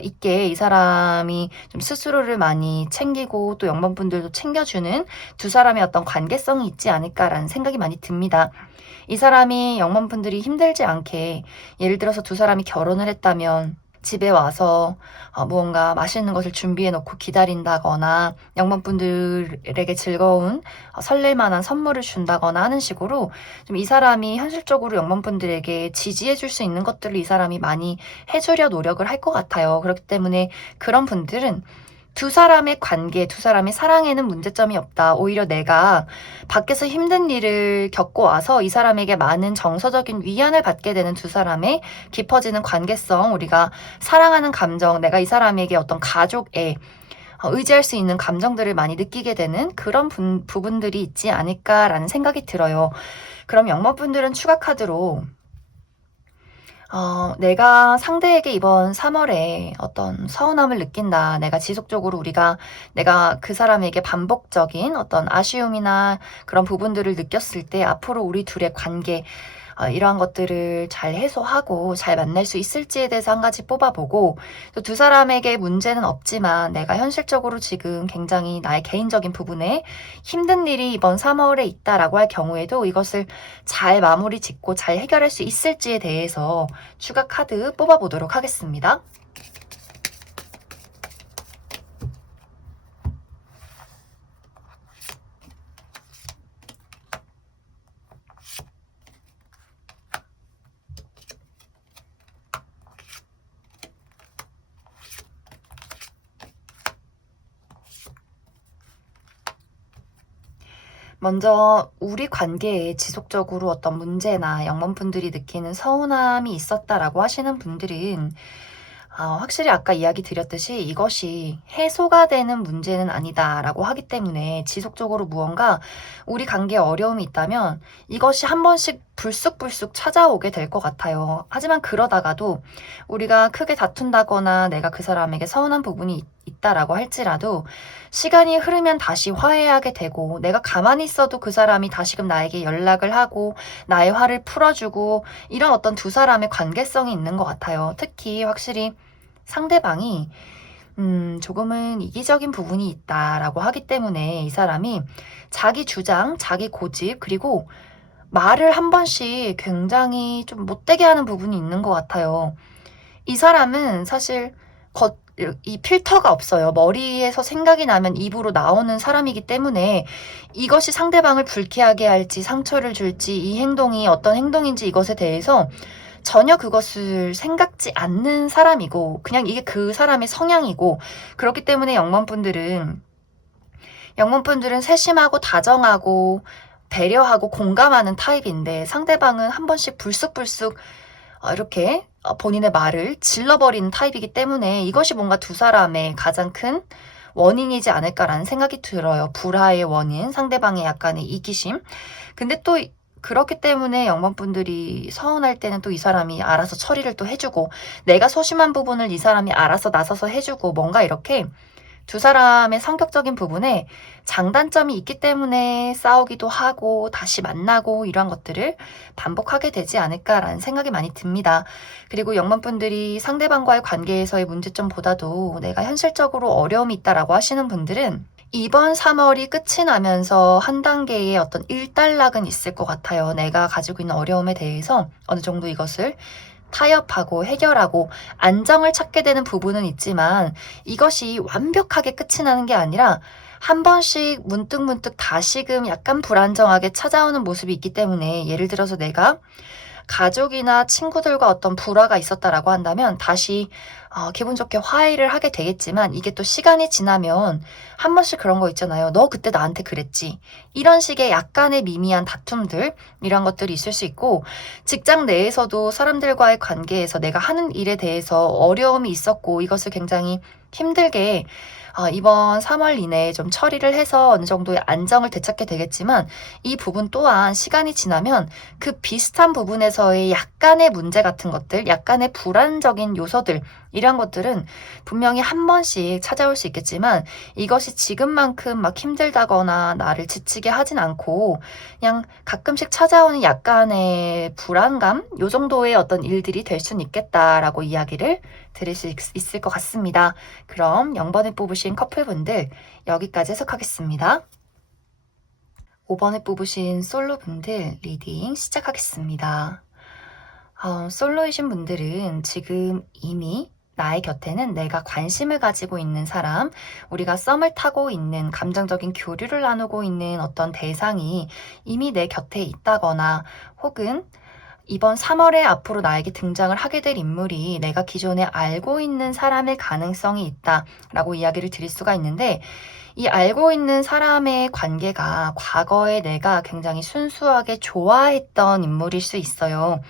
있게 이 사람이 좀 스스로를 많이 챙기고 또 영번분들도 챙겨주는 두 사람의 어떤 관계성이 있지 않을까라는 생각이 많이 듭니다. 이 사람이 영번분들이 힘들지 않게 예를 들어서 두 사람이 결혼을 했다면 집에 와서 무언가 맛있는 것을 준비해 놓고 기다린다거나 영번분들에게 즐거운 설렐 만한 선물을 준다거나 하는 식으로 좀 이 사람이 현실적으로 영번분들에게 지지해 줄 수 있는 것들을 이 사람이 많이 해주려 노력을 할 것 같아요. 그렇기 때문에 그런 분들은 두 사람의 관계, 두 사람의 사랑에는 문제점이 없다. 오히려 내가 밖에서 힘든 일을 겪고 와서 이 사람에게 많은 정서적인 위안을 받게 되는 두 사람의 깊어지는 관계성, 우리가 사랑하는 감정, 내가 이 사람에게 어떤 가족에 의지할 수 있는 감정들을 많이 느끼게 되는 그런 부분들이 있지 않을까라는 생각이 들어요. 그럼 영머분들은 추가 카드로 내가 상대에게 이번 3월에 어떤 서운함을 느낀다. 내가 지속적으로 내가 그 사람에게 반복적인 어떤 아쉬움이나 그런 부분들을 느꼈을 때 앞으로 우리 둘의 관계, 이러한 것들을 잘 해소하고 잘 만날 수 있을지에 대해서 한 가지 뽑아보고 또 두 사람에게 문제는 없지만 내가 현실적으로 지금 굉장히 나의 개인적인 부분에 힘든 일이 이번 3월에 있다라고 할 경우에도 이것을 잘 마무리 짓고 잘 해결할 수 있을지에 대해서 추가 카드 뽑아보도록 하겠습니다. 먼저 우리 관계에 지속적으로 어떤 문제나 영문분들이 느끼는 서운함이 있었다라고 하시는 분들은 확실히 아까 이야기 드렸듯이 이것이 해소가 되는 문제는 아니다라고 하기 때문에 지속적으로 무언가 우리 관계에 어려움이 있다면 이것이 한 번씩 불쑥불쑥 찾아오게 될 것 같아요. 하지만 그러다가도 우리가 크게 다툰다거나 내가 그 사람에게 서운한 부분이 있다라고 할지라도 시간이 흐르면 다시 화해하게 되고 내가 가만히 있어도 그 사람이 다시금 나에게 연락을 하고 나의 화를 풀어주고 이런 어떤 두 사람의 관계성이 있는 것 같아요. 특히 확실히 상대방이 조금은 이기적인 부분이 있다라고 하기 때문에 이 사람이 자기 주장, 자기 고집, 그리고 말을 한 번씩 굉장히 좀 못되게 하는 부분이 있는 것 같아요. 이 사람은 사실 이 필터가 없어요. 머리에서 생각이 나면 입으로 나오는 사람이기 때문에 이것이 상대방을 불쾌하게 할지 상처를 줄지 이 행동이 어떤 행동인지 이것에 대해서 전혀 그것을 생각지 않는 사람이고 그냥 이게 그 사람의 성향이고 그렇기 때문에 영문분들은 세심하고 다정하고 배려하고 공감하는 타입인데 상대방은 한 번씩 불쑥불쑥 이렇게 본인의 말을 질러버리는 타입이기 때문에 이것이 뭔가 두 사람의 가장 큰 원인이지 않을까라는 생각이 들어요. 불화의 원인, 상대방의 약간의 이기심. 근데 또 그렇기 때문에 영번분들이 서운할 때는 또 이 사람이 알아서 처리를 또 해주고 내가 소심한 부분을 이 사람이 알아서 나서서 해주고 뭔가 이렇게 두 사람의 성격적인 부분에 장단점이 있기 때문에 싸우기도 하고 다시 만나고 이러한 것들을 반복하게 되지 않을까라는 생각이 많이 듭니다. 그리고 영문분들이 상대방과의 관계에서의 문제점보다도 내가 현실적으로 어려움이 있다라고 하시는 분들은 이번 3월이 끝이 나면서 한 단계의 어떤 일단락은 있을 것 같아요. 내가 가지고 있는 어려움에 대해서 어느 정도 이것을 타협하고 해결하고 안정을 찾게 되는 부분은 있지만 이것이 완벽하게 끝이 나는 게 아니라 한 번씩 문득문득 다시금 약간 불안정하게 찾아오는 모습이 있기 때문에 예를 들어서 내가 가족이나 친구들과 어떤 불화가 있었다라고 한다면 다시 기분 좋게 화해를 하게 되겠지만 이게 또 시간이 지나면 한 번씩 그런 거 있잖아요. 너 그때 나한테 그랬지. 이런 식의 약간의 미미한 다툼들 이런 것들이 있을 수 있고 직장 내에서도 사람들과의 관계에서 내가 하는 일에 대해서 어려움이 있었고 이것을 굉장히 힘들게 이번 3월 이내에 좀 처리를 해서 어느 정도의 안정을 되찾게 되겠지만 이 부분 또한 시간이 지나면 그 비슷한 부분에서의 약간의 문제 같은 것들, 약간의 불안적인 요소들 이런 것들은 분명히 한 번씩 찾아올 수 있겠지만 이것이 지금만큼 막 힘들다거나 나를 지치게 하진 않고 그냥 가끔씩 찾아오는 약간의 불안감 요 정도의 어떤 일들이 될 수는 있겠다라고 이야기를 드릴 수 있을 것 같습니다. 그럼 0번을 뽑으신 커플분들 여기까지 해석하겠습니다. 5번을 뽑으신 솔로분들 리딩 시작하겠습니다. 솔로이신 분들은 지금 이미 나의 곁에는 내가 관심을 가지고 있는 사람, 우리가 썸을 타고 있는 감정적인 교류를 나누고 있는 어떤 대상이 이미 내 곁에 있다거나 혹은 이번 3월에 앞으로 나에게 등장을 하게 될 인물이 내가 기존에 알고 있는 사람일 가능성이 있다라고 이야기를 드릴 수가 있는데 이 알고 있는 사람의 관계가 과거에 내가 굉장히 순수하게 좋아했던 인물일 수 있어요.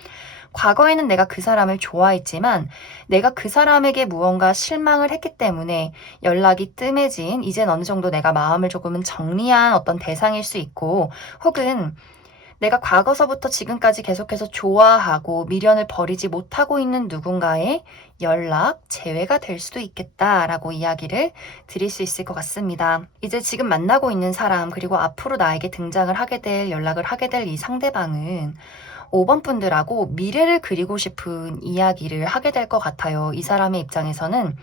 과거에는 내가 그 사람을 좋아했지만 내가 그 사람에게 무언가 실망을 했기 때문에 연락이 뜸해진 이젠 어느 정도 내가 마음을 조금은 정리한 어떤 대상일 수 있고 혹은 내가 과거서부터 지금까지 계속해서 좋아하고 미련을 버리지 못하고 있는 누군가의 연락, 재회가 될 수도 있겠다라고 이야기를 드릴 수 있을 것 같습니다. 이제 지금 만나고 있는 사람 그리고 앞으로 나에게 등장을 하게 될 연락을 하게 될 이 상대방은 5번 분들하고 미래를 그리고 싶은 이야기를 하게 될 것 같아요. 이 사람의 입장에서는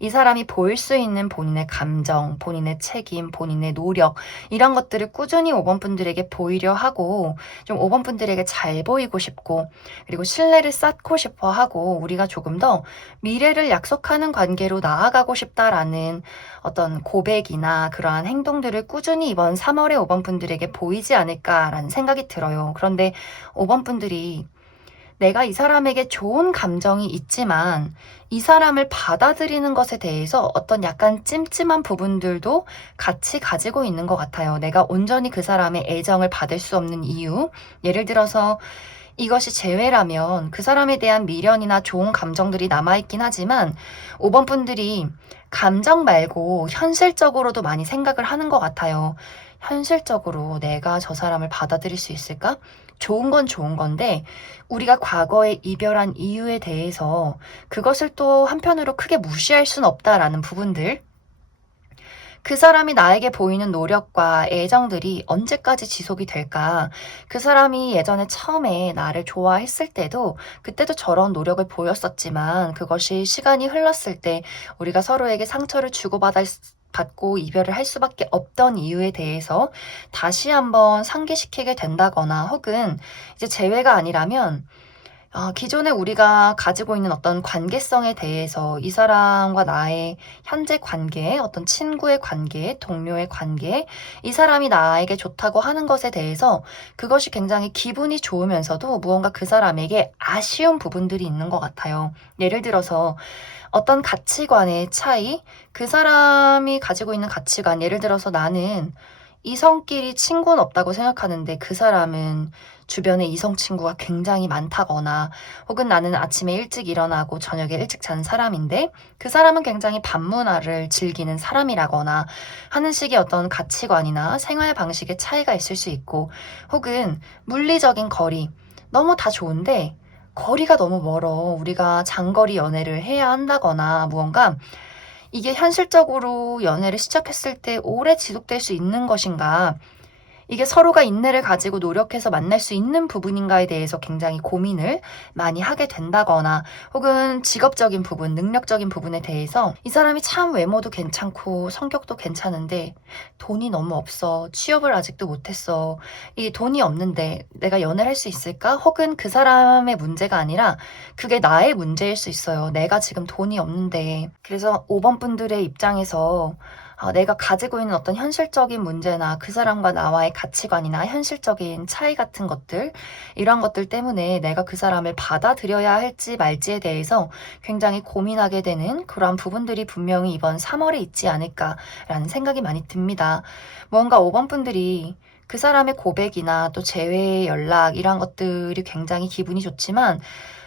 이 사람이 보일 수 있는 본인의 감정, 본인의 책임, 본인의 노력 이런 것들을 꾸준히 5번 분들에게 보이려 하고 좀 5번 분들에게 잘 보이고 싶고 그리고 신뢰를 쌓고 싶어 하고 우리가 조금 더 미래를 약속하는 관계로 나아가고 싶다라는 어떤 고백이나 그러한 행동들을 꾸준히 이번 3월에 5번 분들에게 보이지 않을까라는 생각이 들어요. 그런데 5번 분들이 내가 이 사람에게 좋은 감정이 있지만 이 사람을 받아들이는 것에 대해서 어떤 약간 찜찜한 부분들도 같이 가지고 있는 것 같아요. 내가 온전히 그 사람의 애정을 받을 수 없는 이유. 예를 들어서 이것이 재회라면 그 사람에 대한 미련이나 좋은 감정들이 남아있긴 하지만 5번 분들이 감정 말고 현실적으로도 많이 생각을 하는 것 같아요. 현실적으로 내가 저 사람을 받아들일 수 있을까? 좋은 건 좋은 건데 우리가 과거에 이별한 이유에 대해서 그것을 또 한편으로 크게 무시할 순 없다라는 부분들, 그 사람이 나에게 보이는 노력과 애정들이 언제까지 지속이 될까? 그 사람이 예전에 처음에 나를 좋아했을 때도 그때도 저런 노력을 보였었지만 그것이 시간이 흘렀을 때 우리가 서로에게 상처를 받고 이별을 할 수밖에 없던 이유에 대해서 다시 한번 상기시키게 된다거나 혹은 이제 재회가 아니라면 기존에 우리가 가지고 있는 어떤 관계성에 대해서 이 사람과 나의 현재 관계, 어떤 친구의 관계, 동료의 관계, 이 사람이 나에게 좋다고 하는 것에 대해서 그것이 굉장히 기분이 좋으면서도 무언가 그 사람에게 아쉬운 부분들이 있는 것 같아요. 예를 들어서 어떤 가치관의 차이, 그 사람이 가지고 있는 가치관, 예를 들어서 나는 이성끼리 친구는 없다고 생각하는데 그 사람은 주변에 이성 친구가 굉장히 많다거나 혹은 나는 아침에 일찍 일어나고 저녁에 일찍 자는 사람인데 그 사람은 굉장히 밤 문화를 즐기는 사람이라거나 하는 식의 어떤 가치관이나 생활 방식의 차이가 있을 수 있고 혹은 물리적인 거리, 너무 다 좋은데 거리가 너무 멀어. 우리가 장거리 연애를 해야 한다거나 무언가 이게 현실적으로 연애를 시작했을 때 오래 지속될 수 있는 것인가? 이게 서로가 인내를 가지고 노력해서 만날 수 있는 부분인가에 대해서 굉장히 고민을 많이 하게 된다거나 혹은 직업적인 부분, 능력적인 부분에 대해서 이 사람이 참 외모도 괜찮고 성격도 괜찮은데 돈이 너무 없어. 취업을 아직도 못했어. 이 돈이 없는데 내가 연애를 할 수 있을까? 혹은 그 사람의 문제가 아니라 그게 나의 문제일 수 있어요. 내가 지금 돈이 없는데. 그래서 5번 분들의 입장에서 내가 가지고 있는 어떤 현실적인 문제나 그 사람과 나와의 가치관이나 현실적인 차이 같은 것들, 이런 것들 때문에 내가 그 사람을 받아들여야 할지 말지에 대해서 굉장히 고민하게 되는 그러한 부분들이 분명히 이번 3월에 있지 않을까라는 생각이 많이 듭니다. 뭔가 5번 분들이 그 사람의 고백이나 또 재회 연락 이런 것들이 굉장히 기분이 좋지만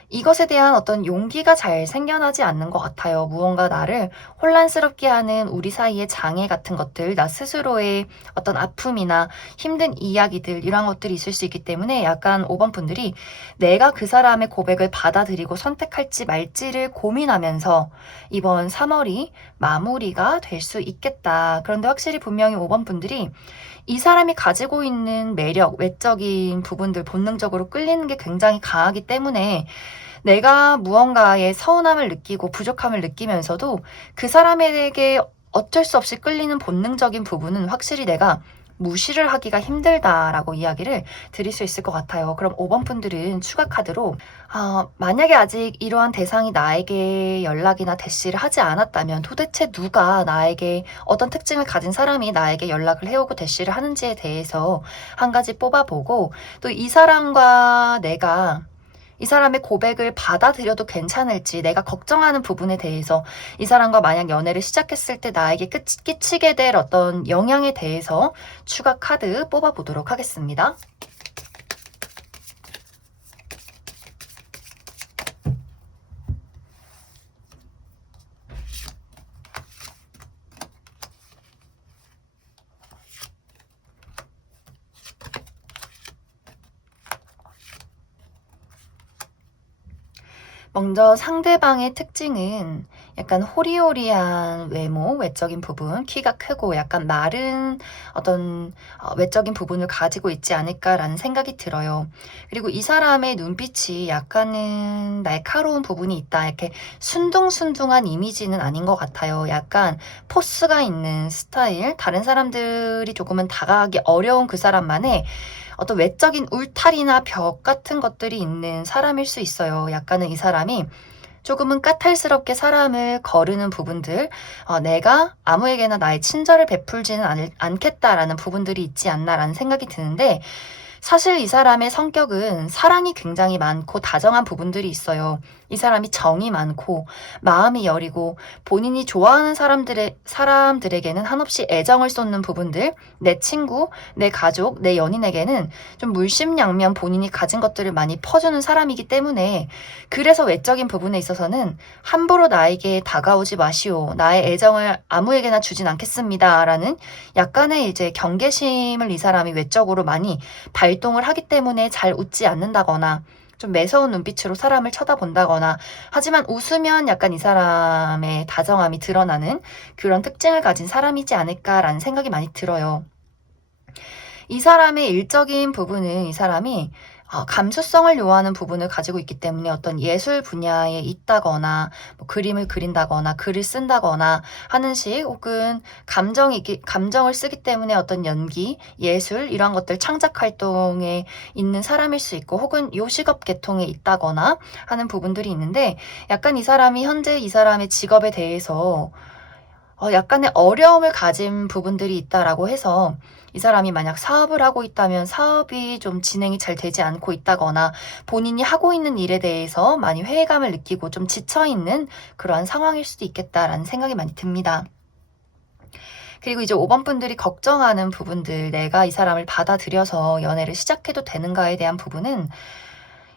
이것에 대한 어떤 용기가 잘 생겨나지 않는 것 같아요. 무언가 나를 혼란스럽게 하는 우리 사이의 장애 같은 것들, 나 스스로의 어떤 아픔이나 힘든 이야기들, 이런 것들이 있을 수 있기 때문에 약간 5번 분들이 내가 그 사람의 고백을 받아들이고 선택할지 말지를 고민하면서 이번 3월이 마무리가 될 수 있겠다. 그런데 확실히 분명히 5번 분들이 이 사람이 가지고 있는 매력, 외적인 부분들 본능적으로 끌리는 게 굉장히 강하기 때문에 내가 무언가에 서운함을 느끼고 부족함을 느끼면서도 그 사람에게 어쩔 수 없이 끌리는 본능적인 부분은 확실히 내가 무시를 하기가 힘들다라고 이야기를 드릴 수 있을 것 같아요. 그럼 5번 분들은 추가 카드로 만약에 아직 이러한 대상이 나에게 연락이나 대시를 하지 않았다면 도대체 누가 나에게 어떤 특징을 가진 사람이 나에게 연락을 해오고 대시를 하는지에 대해서 한 가지 뽑아보고 또 이 사람과 내가 이 사람의 고백을 받아들여도 괜찮을지 내가 걱정하는 부분에 대해서 이 사람과 만약 연애를 시작했을 때 나에게 끼치게 될 어떤 영향에 대해서 추가 카드 뽑아보도록 하겠습니다. 먼저 상대방의 특징은 약간 호리호리한 외모, 외적인 부분, 키가 크고 약간 마른 어떤 외적인 부분을 가지고 있지 않을까라는 생각이 들어요. 그리고 이 사람의 눈빛이 약간은 날카로운 부분이 있다. 이렇게 순둥순둥한 이미지는 아닌 것 같아요. 약간 포스가 있는 스타일, 다른 사람들이 조금은 다가가기 어려운 그 사람만의 어떤 외적인 울타리나 벽 같은 것들이 있는 사람일 수 있어요. 약간은 이 사람이 조금은 까탈스럽게 사람을 거르는 부분들, 내가 아무에게나 나의 친절을 베풀지는 않겠다라는 부분들이 있지 않나라는 생각이 드는데, 사실 이 사람의 성격은 사랑이 굉장히 많고 다정한 부분들이 있어요. 이 사람이 정이 많고 마음이 여리고 본인이 좋아하는 사람들에게는 한없이 애정을 쏟는 부분들, 내 친구, 내 가족, 내 연인에게는 좀 물심양면 본인이 가진 것들을 많이 퍼주는 사람이기 때문에, 그래서 외적인 부분에 있어서는 함부로 나에게 다가오지 마시오, 나의 애정을 아무에게나 주진 않겠습니다 라는 약간의 이제 경계심을 이 사람이 외적으로 많이 발동을 하기 때문에 잘 웃지 않는다거나 좀 매서운 눈빛으로 사람을 쳐다본다거나, 하지만 웃으면 약간 이 사람의 다정함이 드러나는 그런 특징을 가진 사람이지 않을까라는 생각이 많이 들어요. 이 사람의 일적인 부분은 이 사람이 감수성을 요하는 부분을 가지고 있기 때문에 어떤 예술 분야에 있다거나 뭐 그림을 그린다거나 글을 쓴다거나 하는 식, 혹은 감정을 쓰기 때문에 어떤 연기, 예술 이런 것들 창작 활동에 있는 사람일 수 있고, 혹은 요식업 계통에 있다거나 하는 부분들이 있는데, 약간 이 사람이 현재 이 사람의 직업에 대해서 약간의 어려움을 가진 부분들이 있다라고 해서, 이 사람이 만약 사업을 하고 있다면 사업이 좀 진행이 잘 되지 않고 있다거나, 본인이 하고 있는 일에 대해서 많이 회의감을 느끼고 좀 지쳐있는 그러한 상황일 수도 있겠다라는 생각이 많이 듭니다. 그리고 이제 5번 분들이 걱정하는 부분들, 내가 이 사람을 받아들여서 연애를 시작해도 되는가에 대한 부분은,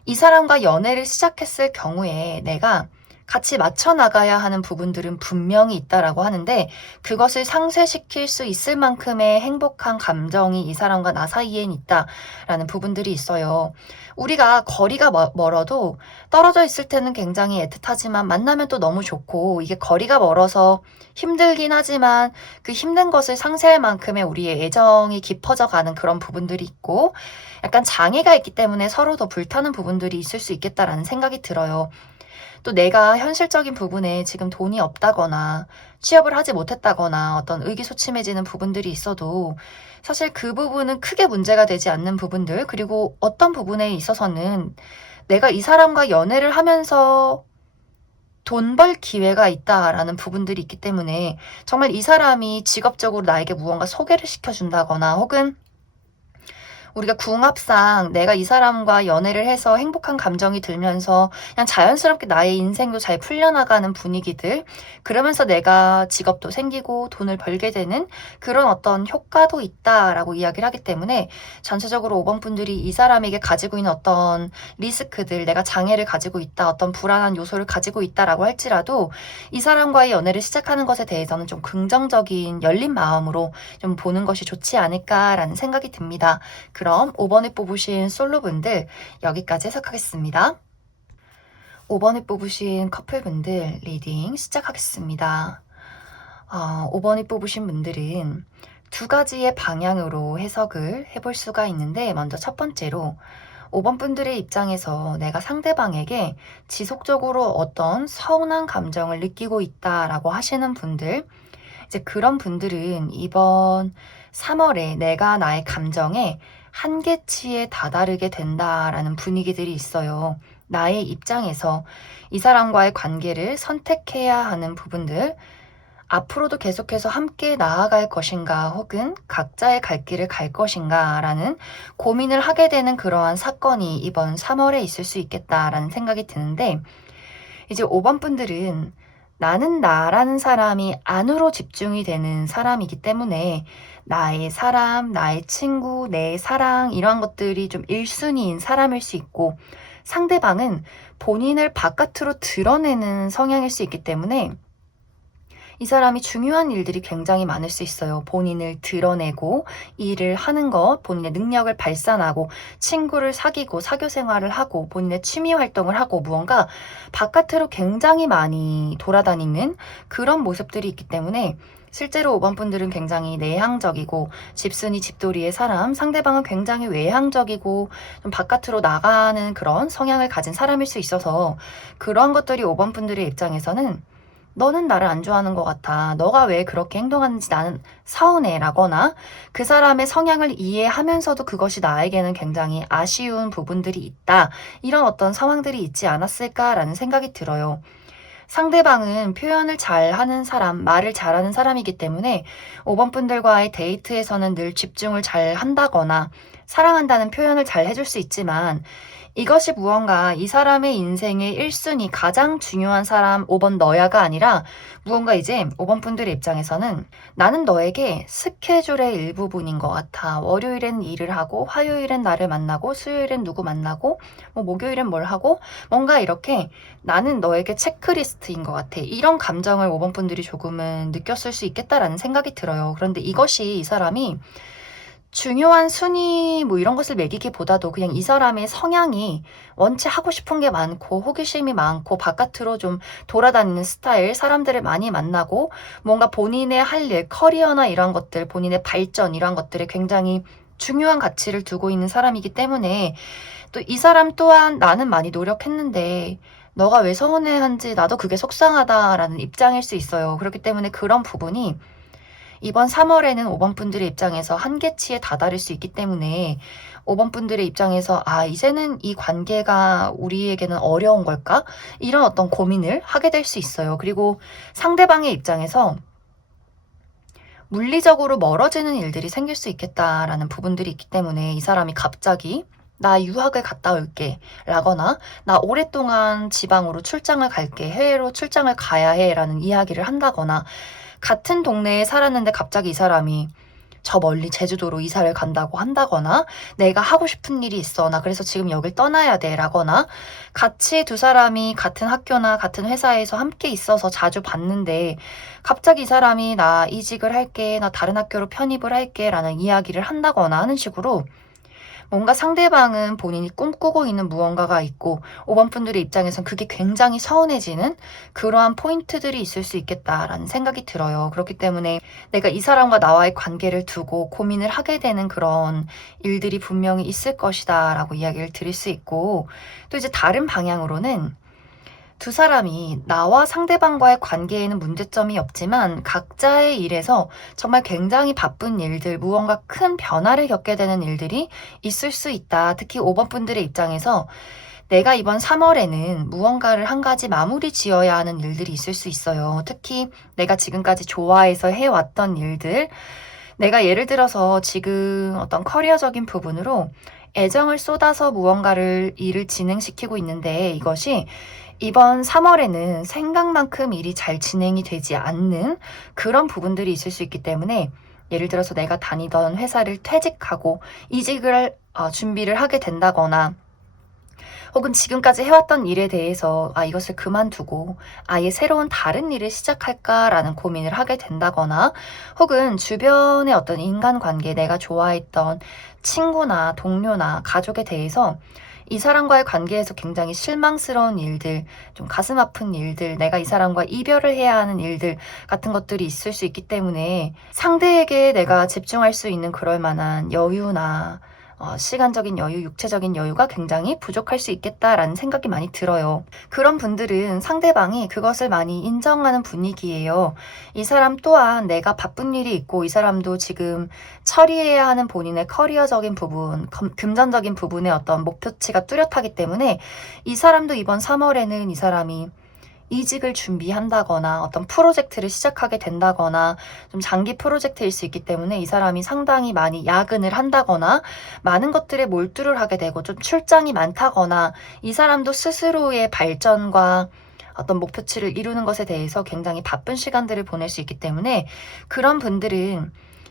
이 사람과 연애를 시작했을 경우에 내가 같이 맞춰 나가야 하는 부분들은 분명히 있다라고 하는데, 그것을 상쇄시킬 수 있을 만큼의 행복한 감정이 이 사람과 나 사이엔 있다라는 부분들이 있어요. 우리가 거리가 멀어도 떨어져 있을 때는 굉장히 애틋하지만 만나면 또 너무 좋고, 이게 거리가 멀어서 힘들긴 하지만 그 힘든 것을 상쇄할 만큼의 우리의 애정이 깊어져 가는 그런 부분들이 있고, 약간 장애가 있기 때문에 서로 더 불타는 부분들이 있을 수 있겠다라는 생각이 들어요. 또 내가 현실적인 부분에 지금 돈이 없다거나 취업을 하지 못했다거나 어떤 의기소침해지는 부분들이 있어도, 사실 그 부분은 크게 문제가 되지 않는 부분들, 그리고 어떤 부분에 있어서는 내가 이 사람과 연애를 하면서 돈 벌 기회가 있다라는 부분들이 있기 때문에, 정말 이 사람이 직업적으로 나에게 무언가 소개를 시켜준다거나, 혹은 우리가 궁합상 내가 이 사람과 연애를 해서 행복한 감정이 들면서 그냥 자연스럽게 나의 인생도 잘 풀려나가는 분위기들, 그러면서 내가 직업도 생기고 돈을 벌게 되는 그런 어떤 효과도 있다라고 이야기를 하기 때문에, 전체적으로 5번 분들이 이 사람에게 가지고 있는 어떤 리스크들, 내가 장애를 가지고 있다, 어떤 불안한 요소를 가지고 있다라고 할지라도 이 사람과의 연애를 시작하는 것에 대해서는 좀 긍정적인 열린 마음으로 좀 보는 것이 좋지 않을까라는 생각이 듭니다. 그럼 5번에 뽑으신 솔로분들 여기까지 해석하겠습니다. 5번에 뽑으신 커플분들 리딩 시작하겠습니다. 5번에 뽑으신 분들은 두 가지의 방향으로 해석을 해볼 수가 있는데, 먼저 첫 번째로 5번 분들의 입장에서 내가 상대방에게 지속적으로 어떤 서운한 감정을 느끼고 있다라고 하시는 분들, 이제 그런 분들은 이번 3월에 내가 나의 감정에 한계치에 다다르게 된다라는 분위기들이 있어요. 나의 입장에서 이 사람과의 관계를 선택해야 하는 부분들, 앞으로도 계속해서 함께 나아갈 것인가, 혹은 각자의 갈 길을 갈 것인가 라는 고민을 하게 되는 그러한 사건이 이번 3월에 있을 수 있겠다라는 생각이 드는데, 이제 5번 분들은 나는 나라는 사람이 안으로 집중이 되는 사람이기 때문에 나의 사람, 나의 친구, 내 사랑 이러한 것들이 좀 1순위인 사람일 수 있고, 상대방은 본인을 바깥으로 드러내는 성향일 수 있기 때문에 이 사람이 중요한 일들이 굉장히 많을 수 있어요. 본인을 드러내고 일을 하는 것, 본인의 능력을 발산하고 친구를 사귀고 사교 생활을 하고 본인의 취미 활동을 하고 무언가 바깥으로 굉장히 많이 돌아다니는 그런 모습들이 있기 때문에, 실제로 5번 분들은 굉장히 내향적이고 집순이 집돌이의 사람, 상대방은 굉장히 외향적이고 좀 바깥으로 나가는 그런 성향을 가진 사람일 수 있어서, 그런 것들이 5번 분들의 입장에서는 너는 나를 안 좋아하는 것 같아, 너가 왜 그렇게 행동하는지 나는 서운해 라거나, 그 사람의 성향을 이해하면서도 그것이 나에게는 굉장히 아쉬운 부분들이 있다, 이런 어떤 상황들이 있지 않았을까라는 생각이 들어요. 상대방은 표현을 잘하는 사람, 말을 잘하는 사람이기 때문에 5번 분들과의 데이트에서는 늘 집중을 잘 한다거나, 사랑한다는 표현을 잘 해줄 수 있지만 이것이 무언가 이 사람의 인생의 1순위 가장 중요한 사람 5번 너야가 아니라 무언가 이제 5번 분들의 입장에서는 나는 너에게 스케줄의 일부분인 것 같아. 월요일엔 일을 하고 화요일엔 나를 만나고 수요일엔 누구 만나고 뭐 목요일엔 뭘 하고 뭔가 이렇게 나는 너에게 체크리스트인 것 같아. 이런 감정을 5번 분들이 조금은 느꼈을 수 있겠다라는 생각이 들어요. 그런데 이것이 이 사람이 중요한 순위 뭐 이런 것을 매기기보다도 그냥 이 사람의 성향이 원체 하고 싶은 게 많고 호기심이 많고 바깥으로 좀 돌아다니는 스타일, 사람들을 많이 만나고 뭔가 본인의 할 일, 커리어나 이런 것들, 본인의 발전 이런 것들에 굉장히 중요한 가치를 두고 있는 사람이기 때문에 또 이 사람 또한 나는 많이 노력했는데 너가 왜 서운해한지 나도 그게 속상하다라는 입장일 수 있어요. 그렇기 때문에 그런 부분이 이번 3월에는 5번 분들의 입장에서 한계치에 다다를 수 있기 때문에 5번 분들의 입장에서 이제는 이 관계가 우리에게는 어려운 걸까? 이런 어떤 고민을 하게 될 수 있어요. 그리고 상대방의 입장에서 물리적으로 멀어지는 일들이 생길 수 있겠다라는 부분들이 있기 때문에 이 사람이 갑자기 나 유학을 갔다 올게 라거나 나 오랫동안 지방으로 출장을 갈게 해외로 출장을 가야 해 라는 이야기를 한다거나 같은 동네에 살았는데 갑자기 이 사람이 저 멀리 제주도로 이사를 간다고 한다거나 내가 하고 싶은 일이 있어 나 그래서 지금 여길 떠나야 돼 라거나 같이 두 사람이 같은 학교나 같은 회사에서 함께 있어서 자주 봤는데 갑자기 이 사람이 나 이직을 할게 나 다른 학교로 편입을 할게 라는 이야기를 한다거나 하는 식으로 뭔가 상대방은 본인이 꿈꾸고 있는 무언가가 있고 5번 분들의 입장에선 그게 굉장히 서운해지는 그러한 포인트들이 있을 수 있겠다라는 생각이 들어요. 그렇기 때문에 내가 이 사람과 나와의 관계를 두고 고민을 하게 되는 그런 일들이 분명히 있을 것이다 라고 이야기를 드릴 수 있고 또 이제 다른 방향으로는 두 사람이 나와 상대방과의 관계에는 문제점이 없지만 각자의 일에서 정말 굉장히 바쁜 일들, 무언가 큰 변화를 겪게 되는 일들이 있을 수 있다. 특히 5번 분들의 입장에서 내가 이번 3월에는 무언가를 한 가지 마무리 지어야 하는 일들이 있을 수 있어요. 특히 내가 지금까지 좋아해서 해왔던 일들, 내가 예를 들어서 지금 어떤 커리어적인 부분으로 애정을 쏟아서 무언가를 일을 진행시키고 있는데 이것이 이번 3월에는 생각만큼 일이 잘 진행이 되지 않는 그런 부분들이 있을 수 있기 때문에 예를 들어서 내가 다니던 회사를 퇴직하고 이직을 준비를 하게 된다거나 혹은 지금까지 해왔던 일에 대해서 이것을 그만두고 아예 새로운 다른 일을 시작할까라는 고민을 하게 된다거나 혹은 주변의 어떤 인간관계 내가 좋아했던 친구나 동료나 가족에 대해서 이 사람과의 관계에서 굉장히 실망스러운 일들, 좀 가슴 아픈 일들, 내가 이 사람과 이별을 해야 하는 일들 같은 것들이 있을 수 있기 때문에 상대에게 내가 집중할 수 있는 그럴 만한 여유나 시간적인 여유, 육체적인 여유가 굉장히 부족할 수 있겠다라는 생각이 많이 들어요. 그런 분들은 상대방이 그것을 많이 인정하는 분위기예요. 이 사람 또한 내가 바쁜 일이 있고 이 사람도 지금 처리해야 하는 본인의 커리어적인 부분, 금전적인 부분의 어떤 목표치가 뚜렷하기 때문에 이 사람도 이번 3월에는 이 사람이 이직을 준비한다거나 어떤 프로젝트를 시작하게 된다거나 좀 장기 프로젝트일 수 있기 때문에 이 사람이 상당히 많이 야근을 한다거나 많은 것들에 몰두를 하게 되고 좀 출장이 많다거나 이 사람도 스스로의 발전과 어떤 목표치를 이루는 것에 대해서 굉장히 바쁜 시간들을 보낼 수 있기 때문에 그런 분들은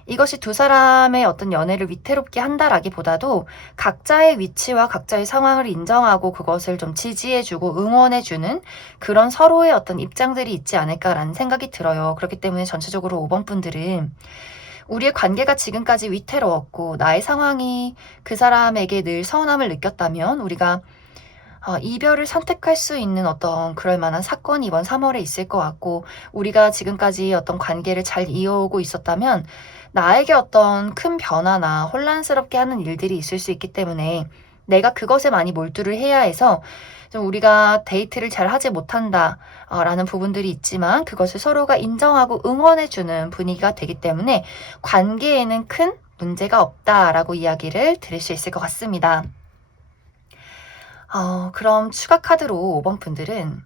이것이 두 사람의 어떤 연애를 위태롭게 한다라기보다도 각자의 위치와 각자의 상황을 인정하고 그것을 좀 지지해주고 응원해주는 그런 서로의 어떤 입장들이 있지 않을까라는 생각이 들어요. 그렇기 때문에 전체적으로 5번 분들은 우리의 관계가 지금까지 위태로웠고 나의 상황이 그 사람에게 늘 서운함을 느꼈다면 우리가 이별을 선택할 수 있는 어떤 그럴 만한 사건이 이번 3월에 있을 것 같고 우리가 지금까지 어떤 관계를 잘 이어오고 있었다면 나에게 어떤 큰 변화나 혼란스럽게 하는 일들이 있을 수 있기 때문에 내가 그것에 많이 몰두를 해야 해서 좀 우리가 데이트를 잘 하지 못한다 라는 부분들이 있지만 그것을 서로가 인정하고 응원해주는 분위기가 되기 때문에 관계에는 큰 문제가 없다라고 이야기를 드릴 수 있을 것 같습니다. 그럼 추가 카드로 5번 분들은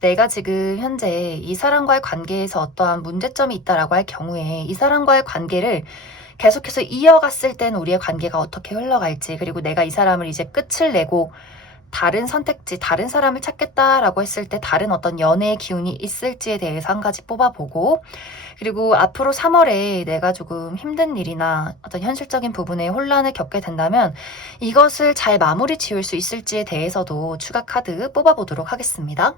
내가 지금 현재 이 사람과의 관계에서 어떠한 문제점이 있다라고 할 경우에 이 사람과의 관계를 계속해서 이어갔을 땐 우리의 관계가 어떻게 흘러갈지, 그리고 내가 이 사람을 이제 끝을 내고 다른 선택지, 다른 사람을 찾겠다라고 했을 때 다른 어떤 연애의 기운이 있을지에 대해서 한 가지 뽑아보고, 그리고 앞으로 3월에 내가 조금 힘든 일이나 어떤 현실적인 부분에 혼란을 겪게 된다면 이것을 잘 마무리 지을 수 있을지에 대해서도 추가 카드 뽑아보도록 하겠습니다.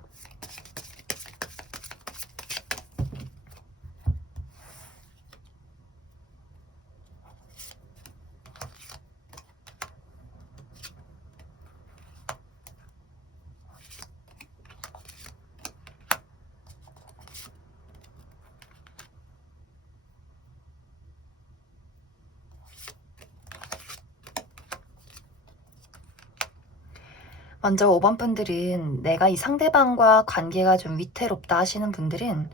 먼저 5번 분들은 내가 이 상대방과 관계가 좀 위태롭다 하시는 분들은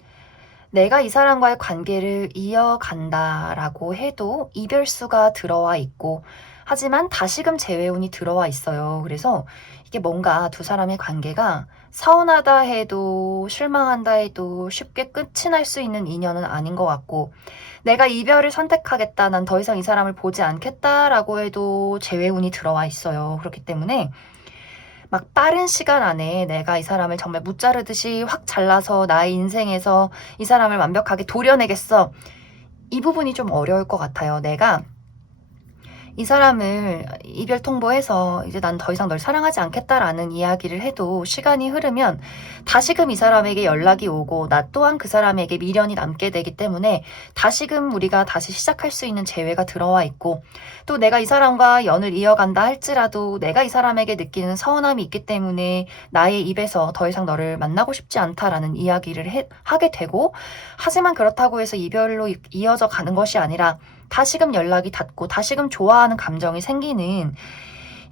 내가 이 사람과의 관계를 이어간다라고 해도 이별수가 들어와 있고, 하지만 다시금 재회운이 들어와 있어요. 그래서 이게 뭔가 두 사람의 관계가 서운하다 해도 실망한다 해도 쉽게 끝이 날 수 있는 인연은 아닌 것 같고, 내가 이별을 선택하겠다, 난 더 이상 이 사람을 보지 않겠다라고 해도 재회운이 들어와 있어요. 그렇기 때문에 막 빠른 시간 안에 내가 이 사람을 정말 무자르듯이 확 잘라서 나의 인생에서 이 사람을 완벽하게 도려내겠어, 이 부분이 좀 어려울 것 같아요. 내가 이 사람을 이별 통보해서 이제 난 더 이상 널 사랑하지 않겠다라는 이야기를 해도 시간이 흐르면 다시금 이 사람에게 연락이 오고 나 또한 그 사람에게 미련이 남게 되기 때문에 다시금 우리가 다시 시작할 수 있는 재회가 들어와 있고, 또 내가 이 사람과 연을 이어간다 할지라도 내가 이 사람에게 느끼는 서운함이 있기 때문에 나의 입에서 더 이상 너를 만나고 싶지 않다라는 이야기를 하게 되고, 하지만 그렇다고 해서 이별로 이어져 가는 것이 아니라 다시금 연락이 닿고 다시금 좋아하는 감정이 생기는,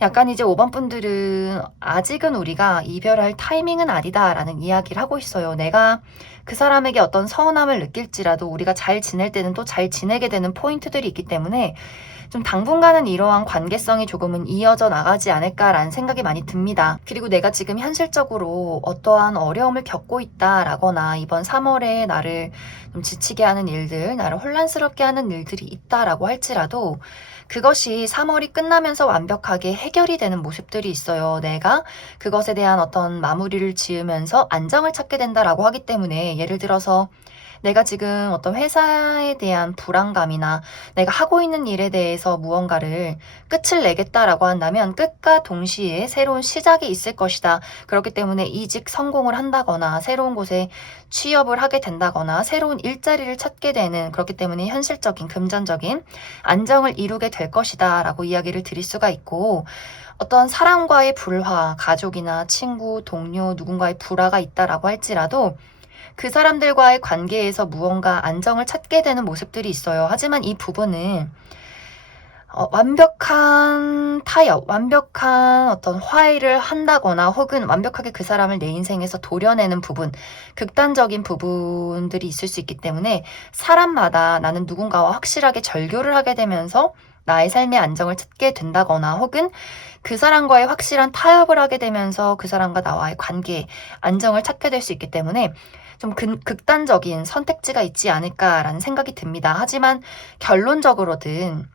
약간 이제 5번 분들은 아직은 우리가 이별할 타이밍은 아니다라는 이야기를 하고 있어요. 내가 그 사람에게 어떤 서운함을 느낄지라도 우리가 잘 지낼 때는 또 잘 지내게 되는 포인트들이 있기 때문에 좀 당분간은 이러한 관계성이 조금은 이어져 나가지 않을까라는 생각이 많이 듭니다. 그리고 내가 지금 현실적으로 어떠한 어려움을 겪고 있다라거나 이번 3월에 나를 좀 지치게 하는 일들, 나를 혼란스럽게 하는 일들이 있다라고 할지라도 그것이 3월이 끝나면서 완벽하게 해결이 되는 모습들이 있어요. 내가 그것에 대한 어떤 마무리를 지으면서 안정을 찾게 된다라고 하기 때문에, 예를 들어서 내가 지금 어떤 회사에 대한 불안감이나 내가 하고 있는 일에 대해서 무언가를 끝을 내겠다라고 한다면 끝과 동시에 새로운 시작이 있을 것이다. 그렇기 때문에 이직 성공을 한다거나 새로운 곳에 취업을 하게 된다거나 새로운 일자리를 찾게 되는, 그렇기 때문에 현실적인 금전적인 안정을 이루게 될 것이다 라고 이야기를 드릴 수가 있고, 어떤 사람과의 불화, 가족이나 친구, 동료, 누군가의 불화가 있다라고 할지라도 그 사람들과의 관계에서 무언가 안정을 찾게 되는 모습들이 있어요. 하지만 이 부분은 완벽한 타협, 완벽한 어떤 화해를 한다거나 혹은 완벽하게 그 사람을 내 인생에서 도려내는 부분, 극단적인 부분들이 있을 수 있기 때문에 사람마다 나는 누군가와 확실하게 절교를 하게 되면서 나의 삶의 안정을 찾게 된다거나 혹은 그 사람과의 확실한 타협을 하게 되면서 그 사람과 나와의 관계, 안정을 찾게 될 수 있기 때문에 좀 극단적인 선택지가 있지 않을까라는 생각이 듭니다. 하지만 결론적으로는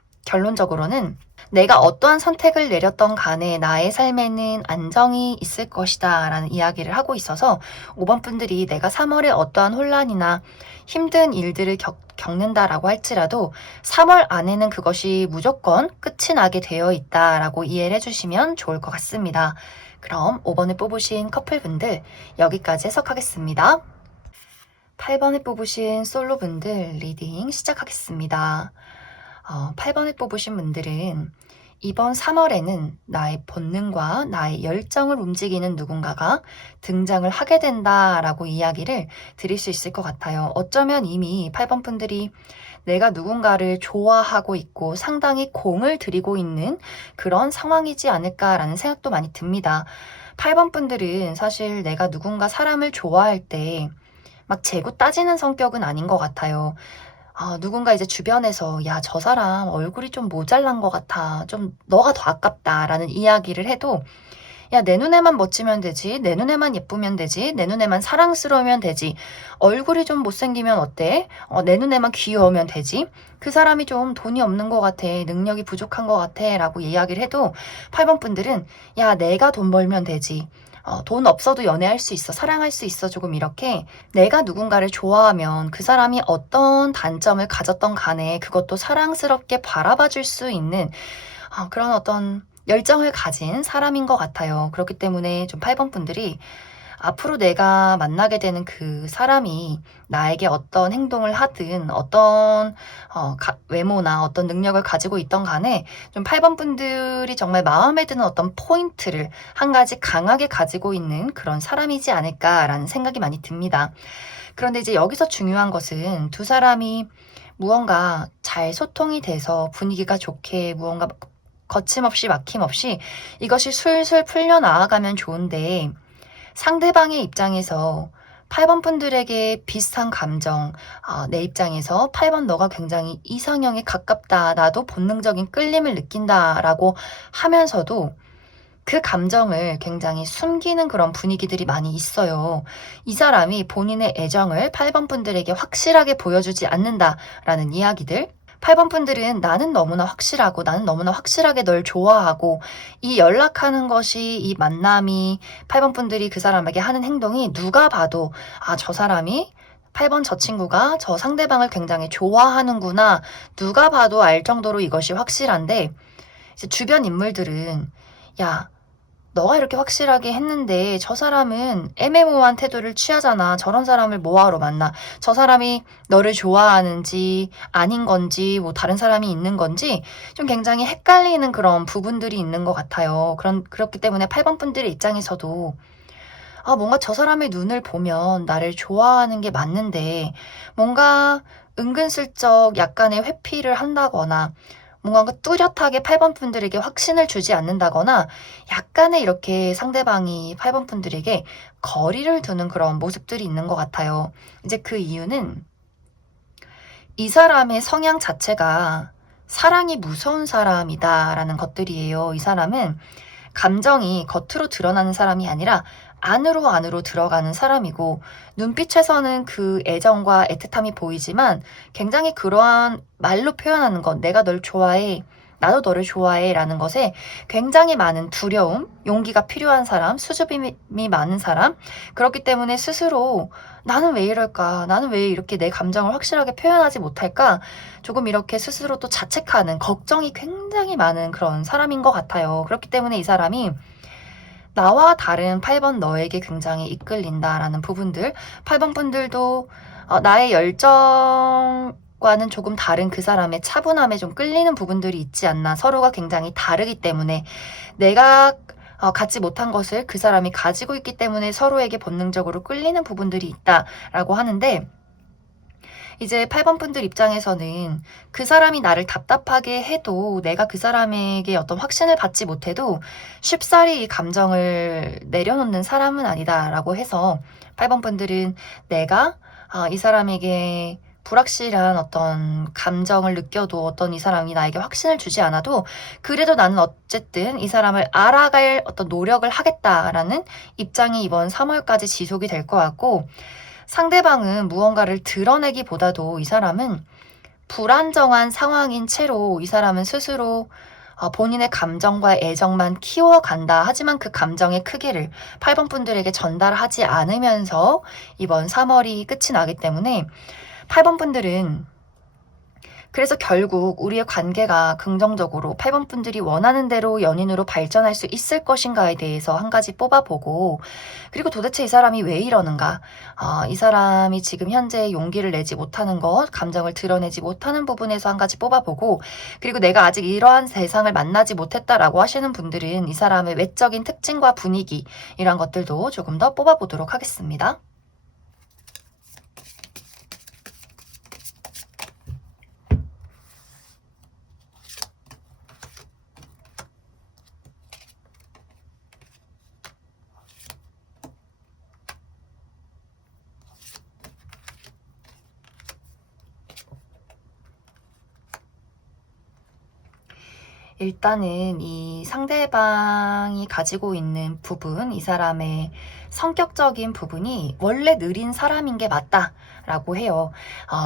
내가 어떠한 선택을 내렸던 간에 나의 삶에는 안정이 있을 것이다 라는 이야기를 하고 있어서 5번 분들이 내가 3월에 어떠한 혼란이나 힘든 일들을 겪는다라고 할지라도 3월 안에는 그것이 무조건 끝이 나게 되어 있다라고 이해를 해주시면 좋을 것 같습니다. 그럼 5번을 뽑으신 커플분들 여기까지 해석하겠습니다. 8번을 뽑으신 솔로분들 리딩 시작하겠습니다. 8번을 뽑으신 분들은 이번 3월에는 나의 본능과 나의 열정을 움직이는 누군가가 등장을 하게 된다라고 이야기를 드릴 수 있을 것 같아요. 어쩌면 이미 8번 분들이 내가 누군가를 좋아하고 있고 상당히 공을 들이고 있는 그런 상황이지 않을까라는 생각도 많이 듭니다. 8번 분들은 사실 내가 누군가 사람을 좋아할 때 막 재고 따지는 성격은 아닌 것 같아요. 누군가 이제 주변에서 야, 저 사람 얼굴이 좀 모자란 것 같아, 좀 너가 더 아깝다라는 이야기를 해도 야, 내 눈에만 멋지면 되지. 내 눈에만 예쁘면 되지. 내 눈에만 사랑스러우면 되지. 얼굴이 좀 못생기면 어때? 내 눈에만 귀여우면 되지. 그 사람이 좀 돈이 없는 것 같아. 능력이 부족한 것 같아. 라고 이야기를 해도 8번 분들은 야, 내가 돈 벌면 되지. 돈 없어도 연애할 수 있어. 사랑할 수 있어. 조금 이렇게 내가 누군가를 좋아하면 그 사람이 어떤 단점을 가졌던 간에 그것도 사랑스럽게 바라봐 줄 수 있는 그런 어떤 열정을 가진 사람인 것 같아요. 그렇기 때문에 좀 8번 분들이 앞으로 내가 만나게 되는 그 사람이 나에게 어떤 행동을 하든 어떤 외모나 어떤 능력을 가지고 있던 간에 좀 8번 분들이 정말 마음에 드는 어떤 포인트를 한 가지 강하게 가지고 있는 그런 사람이지 않을까라는 생각이 많이 듭니다. 그런데 이제 여기서 중요한 것은 두 사람이 무언가 잘 소통이 돼서 분위기가 좋게 무언가 거침없이 막힘없이 이것이 술술 풀려나가면 좋은데 상대방의 입장에서 8번 분들에게 비슷한 감정, 내 입장에서 8번 너가 굉장히 이상형에 가깝다, 나도 본능적인 끌림을 느낀다라고 하면서도 그 감정을 굉장히 숨기는 그런 분위기들이 많이 있어요. 이 사람이 본인의 애정을 8번 분들에게 확실하게 보여주지 않는다라는 이야기들. 8번 분들은 나는 너무나 확실하고 나는 너무나 확실하게 널 좋아하고 이 연락하는 것이 이 만남이 8번 분들이 그 사람에게 하는 행동이 누가 봐도 저 사람이 8번 저 친구가 저 상대방을 굉장히 좋아하는구나. 누가 봐도 알 정도로 이것이 확실한데 이제 주변 인물들은 야, 너가 이렇게 확실하게 했는데 저 사람은 애매모호한 태도를 취하잖아. 저런 사람을 뭐하러 만나? 저 사람이 너를 좋아하는지 아닌 건지 뭐 다른 사람이 있는 건지 좀 굉장히 헷갈리는 그런 부분들이 있는 것 같아요. 그렇기 때문에 8번 분들의 입장에서도 뭔가 저 사람의 눈을 보면 나를 좋아하는 게 맞는데 뭔가 은근슬쩍 약간의 회피를 한다거나 뭔가 뚜렷하게 8번 분들에게 확신을 주지 않는다거나 약간의 이렇게 상대방이 8번 분들에게 거리를 두는 그런 모습들이 있는 것 같아요. 이제 그 이유는 이 사람의 성향 자체가 사랑이 무서운 사람이다라는 것들이에요. 이 사람은 감정이 겉으로 드러나는 사람이 아니라 안으로 들어가는 사람이고 눈빛에서는 그 애정과 애틋함이 보이지만 굉장히 그러한 말로 표현하는 것, 내가 널 좋아해, 나도 너를 좋아해 라는 것에 굉장히 많은 두려움, 용기가 필요한 사람, 수줍음이 많은 사람. 그렇기 때문에 스스로 나는 왜 이럴까? 나는 왜 이렇게 내 감정을 확실하게 표현하지 못할까? 조금 이렇게 스스로 또 자책하는 걱정이 굉장히 많은 그런 사람인 것 같아요. 그렇기 때문에 이 사람이 나와 다른 8번 너에게 굉장히 이끌린다라는 부분들, 8번 분들도 나의 열정과는 조금 다른 그 사람의 차분함에 좀 끌리는 부분들이 있지 않나. 서로가 굉장히 다르기 때문에 내가 갖지 못한 것을 그 사람이 가지고 있기 때문에 서로에게 본능적으로 끌리는 부분들이 있다라고 하는데 이제 8번 분들 입장에서는 그 사람이 나를 답답하게 해도 내가 그 사람에게 어떤 확신을 받지 못해도 쉽사리 이 감정을 내려놓는 사람은 아니다라고 해서 8번 분들은 내가 이 사람에게 불확실한 어떤 감정을 느껴도 어떤 이 사람이 나에게 확신을 주지 않아도 그래도 나는 어쨌든 이 사람을 알아갈 어떤 노력을 하겠다라는 입장이 이번 3월까지 지속이 될 것 같고 상대방은 무언가를 드러내기보다도 이 사람은 불안정한 상황인 채로 이 사람은 스스로 본인의 감정과 애정만 키워간다. 하지만 그 감정의 크기를 8번 분들에게 전달하지 않으면서 이번 3월이 끝이 나기 때문에 8번 분들은 그래서 결국 우리의 관계가 긍정적으로 8번 분들이 원하는 대로 연인으로 발전할 수 있을 것인가에 대해서 한 가지 뽑아보고 그리고 도대체 이 사람이 왜 이러는가 이 사람이 지금 현재 용기를 내지 못하는 것 감정을 드러내지 못하는 부분에서 한 가지 뽑아보고 그리고 내가 아직 이러한 세상을 만나지 못했다라고 하시는 분들은 이 사람의 외적인 특징과 분위기 이런 것들도 조금 더 뽑아보도록 하겠습니다. 일단은 이 상대방이 가지고 있는 부분, 이 사람의 성격적인 부분이 원래 느린 사람인 게 맞다라고 해요.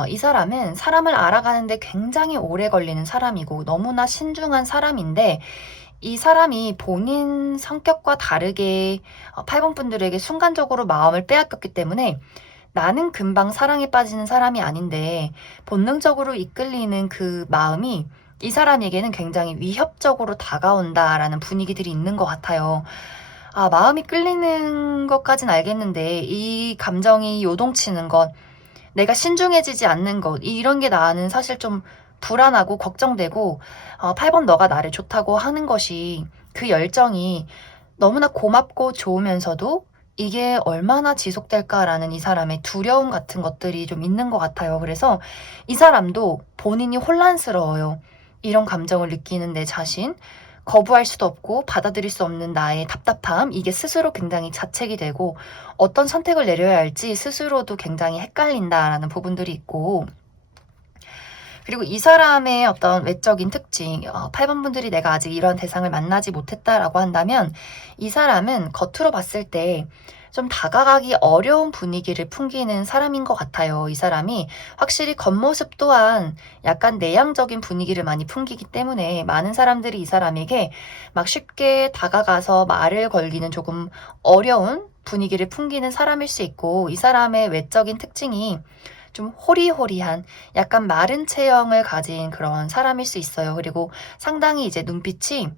이 사람은 사람을 알아가는데 굉장히 오래 걸리는 사람이고 너무나 신중한 사람인데 이 사람이 본인 성격과 다르게 8번 분들에게 순간적으로 마음을 빼앗겼기 때문에 나는 금방 사랑에 빠지는 사람이 아닌데 본능적으로 이끌리는 그 마음이 이 사람에게는 굉장히 위협적으로 다가온다라는 분위기들이 있는 것 같아요. 마음이 끌리는 것까진 알겠는데 이 감정이 요동치는 것, 내가 신중해지지 않는 것, 이런 게 나는 사실 좀 불안하고 걱정되고 8번 너가 나를 좋다고 하는 것이 그 열정이 너무나 고맙고 좋으면서도 이게 얼마나 지속될까라는 이 사람의 두려움 같은 것들이 좀 있는 것 같아요. 그래서 이 사람도 본인이 혼란스러워요. 이런 감정을 느끼는 내 자신, 거부할 수도 없고 받아들일 수 없는 나의 답답함, 이게 스스로 굉장히 자책이 되고 어떤 선택을 내려야 할지 스스로도 굉장히 헷갈린다라는 부분들이 있고, 그리고 이 사람의 어떤 외적인 특징, 8번 분들이 내가 아직 이런 대상을 만나지 못했다라고 한다면 이 사람은 겉으로 봤을 때 좀 다가가기 어려운 분위기를 풍기는 사람인 것 같아요. 이 사람이 확실히 겉모습 또한 약간 내향적인 분위기를 많이 풍기기 때문에 많은 사람들이 이 사람에게 막 쉽게 다가가서 말을 걸기는 조금 어려운 분위기를 풍기는 사람일 수 있고, 이 사람의 외적인 특징이 좀 호리호리한 약간 마른 체형을 가진 그런 사람일 수 있어요. 그리고 상당히 이제 눈빛이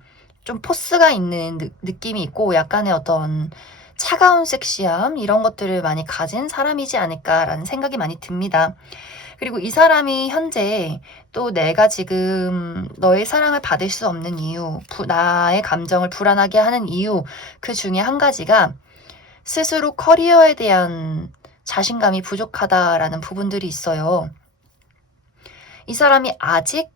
좀 포스가 있는 느낌이 있고 약간의 어떤 차가운 섹시함, 이런 것들을 많이 가진 사람이지 않을까라는 생각이 많이 듭니다. 그리고 이 사람이 현재 또 내가 지금 너의 사랑을 받을 수 없는 이유, 나의 감정을 불안하게 하는 이유, 그 중에 한 가지가 스스로 커리어에 대한 자신감이 부족하다라는 부분들이 있어요. 이 사람이 아직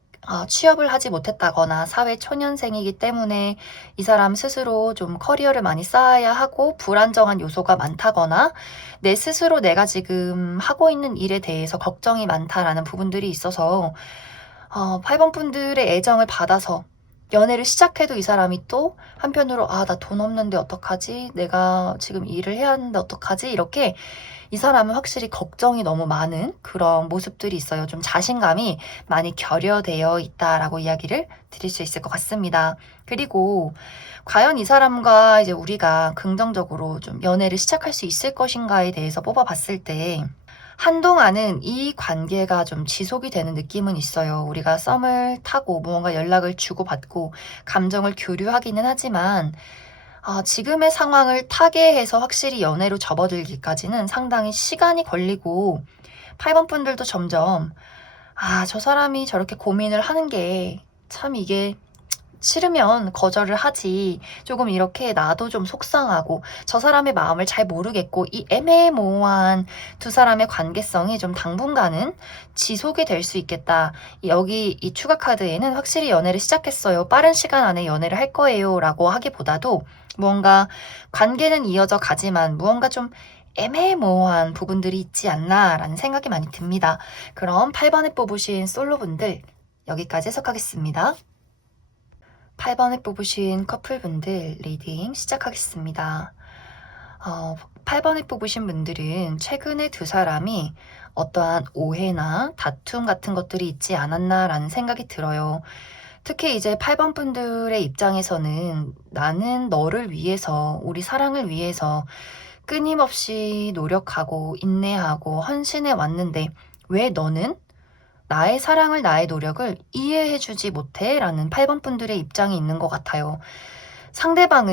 취업을 하지 못했다거나 사회 초년생이기 때문에 이 사람 스스로 좀 커리어를 많이 쌓아야 하고 불안정한 요소가 많다거나 내 스스로 내가 지금 하고 있는 일에 대해서 걱정이 많다라는 부분들이 있어서 8번 분들의 애정을 받아서 연애를 시작해도 이 사람이 또 한편으로 나 돈 없는데 어떡하지? 내가 지금 일을 해야 하는데 어떡하지? 이렇게 이 사람은 확실히 걱정이 너무 많은 그런 모습들이 있어요. 좀 자신감이 많이 결여되어 있다라고 이야기를 드릴 수 있을 것 같습니다. 그리고 과연 이 사람과 이제 우리가 긍정적으로 좀 연애를 시작할 수 있을 것인가에 대해서 뽑아봤을 때 한동안은 이 관계가 좀 지속이 되는 느낌은 있어요. 우리가 썸을 타고 무언가 연락을 주고받고 감정을 교류하기는 하지만 지금의 상황을 타개해서 확실히 연애로 접어들기까지는 상당히 시간이 걸리고 8번 분들도 점점 저 사람이 저렇게 고민을 하는 게 참 이게 싫으면 거절을 하지, 조금 이렇게 나도 좀 속상하고 저 사람의 마음을 잘 모르겠고 이 애매모호한 두 사람의 관계성이 좀 당분간은 지속이 될 수 있겠다. 여기 이 추가 카드에는 확실히 연애를 시작했어요, 빠른 시간 안에 연애를 할 거예요 라고 하기보다도 무언가 관계는 이어져 가지만 무언가 좀 애매모호한 부분들이 있지 않나 라는 생각이 많이 듭니다. 그럼 8번에 뽑으신 솔로분들 여기까지 해석하겠습니다. 8번에 뽑으신 커플분들 리딩 시작하겠습니다. 8번에 뽑으신 분들은 최근에 두 사람이 어떠한 오해나 다툼 같은 것들이 있지 않았나라는 생각이 들어요. 특히 이제 8번 분들의 입장에서는 나는 너를 위해서, 우리 사랑을 위해서 끊임없이 노력하고 인내하고 헌신해 왔는데 왜 너는 나의 사랑을, 나의 노력을 이해해주지 못해? 라는 8번 분들의 입장이 있는 것 같아요. 상대방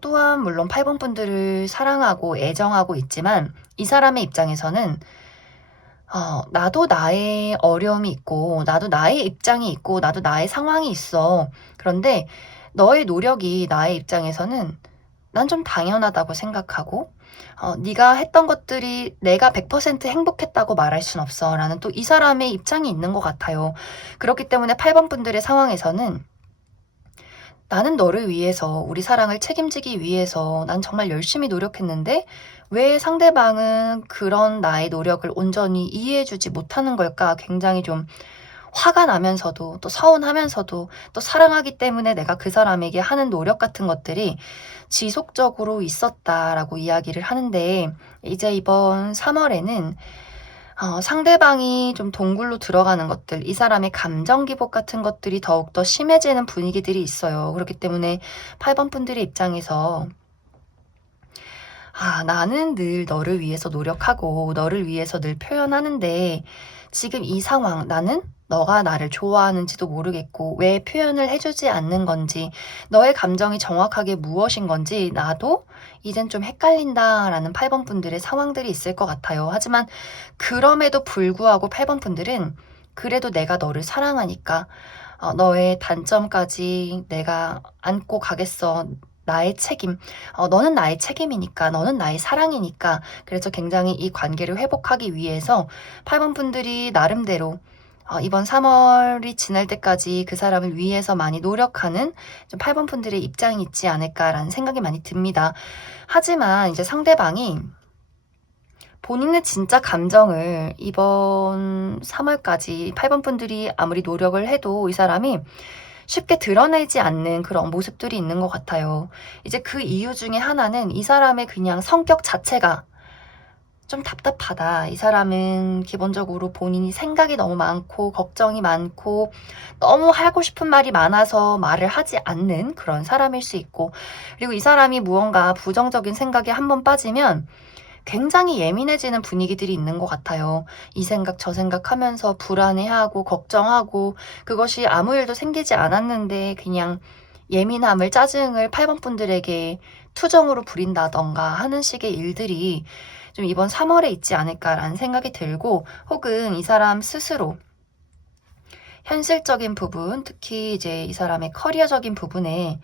또한 물론 8번 분들을 사랑하고 애정하고 있지만 이 사람의 입장에서는 나도 나의 어려움이 있고 나도 나의 입장이 있고 나도 나의 상황이 있어. 그런데 너의 노력이 나의 입장에서는 난 좀 당연하다고 생각하고 네가 했던 것들이 내가 100% 행복했다고 말할 순 없어 라는 또 이 사람의 입장이 있는 것 같아요. 그렇기 때문에 8번 분들의 상황에서는 나는 너를 위해서, 우리 사랑을 책임지기 위해서 난 정말 열심히 노력했는데 왜 상대방은 그런 나의 노력을 온전히 이해해주지 못하는 걸까, 굉장히 좀 화가 나면서도 또 서운하면서도 또 사랑하기 때문에 내가 그 사람에게 하는 노력 같은 것들이 지속적으로 있었다라고 이야기를 하는데, 이제 이번 3월에는 상대방이 좀 동굴로 들어가는 것들, 이 사람의 감정 기복 같은 것들이 더욱더 심해지는 분위기들이 있어요. 그렇기 때문에 8번 분들의 입장에서 나는 늘 너를 위해서 노력하고 너를 위해서 늘 표현하는데 지금 이 상황, 나는 너가 나를 좋아하는지도 모르겠고 왜 표현을 해주지 않는 건지, 너의 감정이 정확하게 무엇인 건지 나도 이젠 좀 헷갈린다라는 8번 분들의 상황들이 있을 것 같아요. 하지만 그럼에도 불구하고 8번 분들은 그래도 내가 너를 사랑하니까 너의 단점까지 내가 안고 가겠어. 나의 책임. 너는 나의 책임이니까, 너는 나의 사랑이니까. 그래서 굉장히 이 관계를 회복하기 위해서 8번 분들이 나름대로 이번 3월이 지날 때까지 그 사람을 위해서 많이 노력하는 좀 8번 분들의 입장이 있지 않을까라는 생각이 많이 듭니다. 하지만 이제 상대방이 본인의 진짜 감정을 이번 3월까지 8번 분들이 아무리 노력을 해도 이 사람이 쉽게 드러내지 않는 그런 모습들이 있는 것 같아요. 이제 그 이유 중에 하나는 이 사람의 그냥 성격 자체가 좀 답답하다. 이 사람은 기본적으로 본인이 생각이 너무 많고 걱정이 많고 너무 하고 싶은 말이 많아서 말을 하지 않는 그런 사람일 수 있고, 그리고 이 사람이 무언가 부정적인 생각에 한번 빠지면 굉장히 예민해지는 분위기들이 있는 것 같아요. 이 생각 저 생각 하면서 불안해하고 걱정하고, 그것이 아무 일도 생기지 않았는데 그냥 예민함을, 짜증을 8번 분들에게 투정으로 부린다던가 하는 식의 일들이 좀 이번 3월에 있지 않을까라는 생각이 들고, 혹은 이 사람 스스로 현실적인 부분, 특히 이제 이 사람의 커리어적인 부분에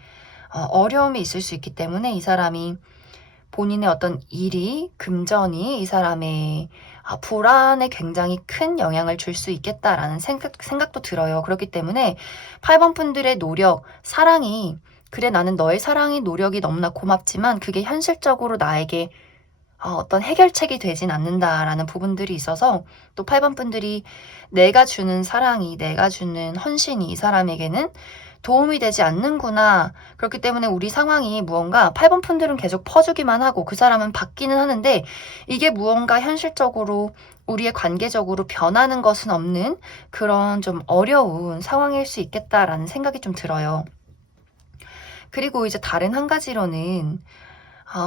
어려움이 있을 수 있기 때문에 이 사람이 본인의 어떤 일이, 금전이 이 사람의 불안에 굉장히 큰 영향을 줄 수 있겠다라는 생각도 들어요. 그렇기 때문에 8번 분들의 노력, 사랑이, 그래 나는 너의 사랑이, 노력이 너무나 고맙지만 그게 현실적으로 나에게 어떤 해결책이 되진 않는다라는 부분들이 있어서, 또 8번 분들이 내가 주는 사랑이, 내가 주는 헌신이 이 사람에게는 도움이 되지 않는구나. 그렇기 때문에 우리 상황이 무언가 8번 분들은 계속 퍼주기만 하고 그 사람은 받기는 하는데 이게 무언가 현실적으로 우리의 관계적으로 변하는 것은 없는 그런 좀 어려운 상황일 수 있겠다라는 생각이 좀 들어요. 그리고 이제 다른 한 가지로는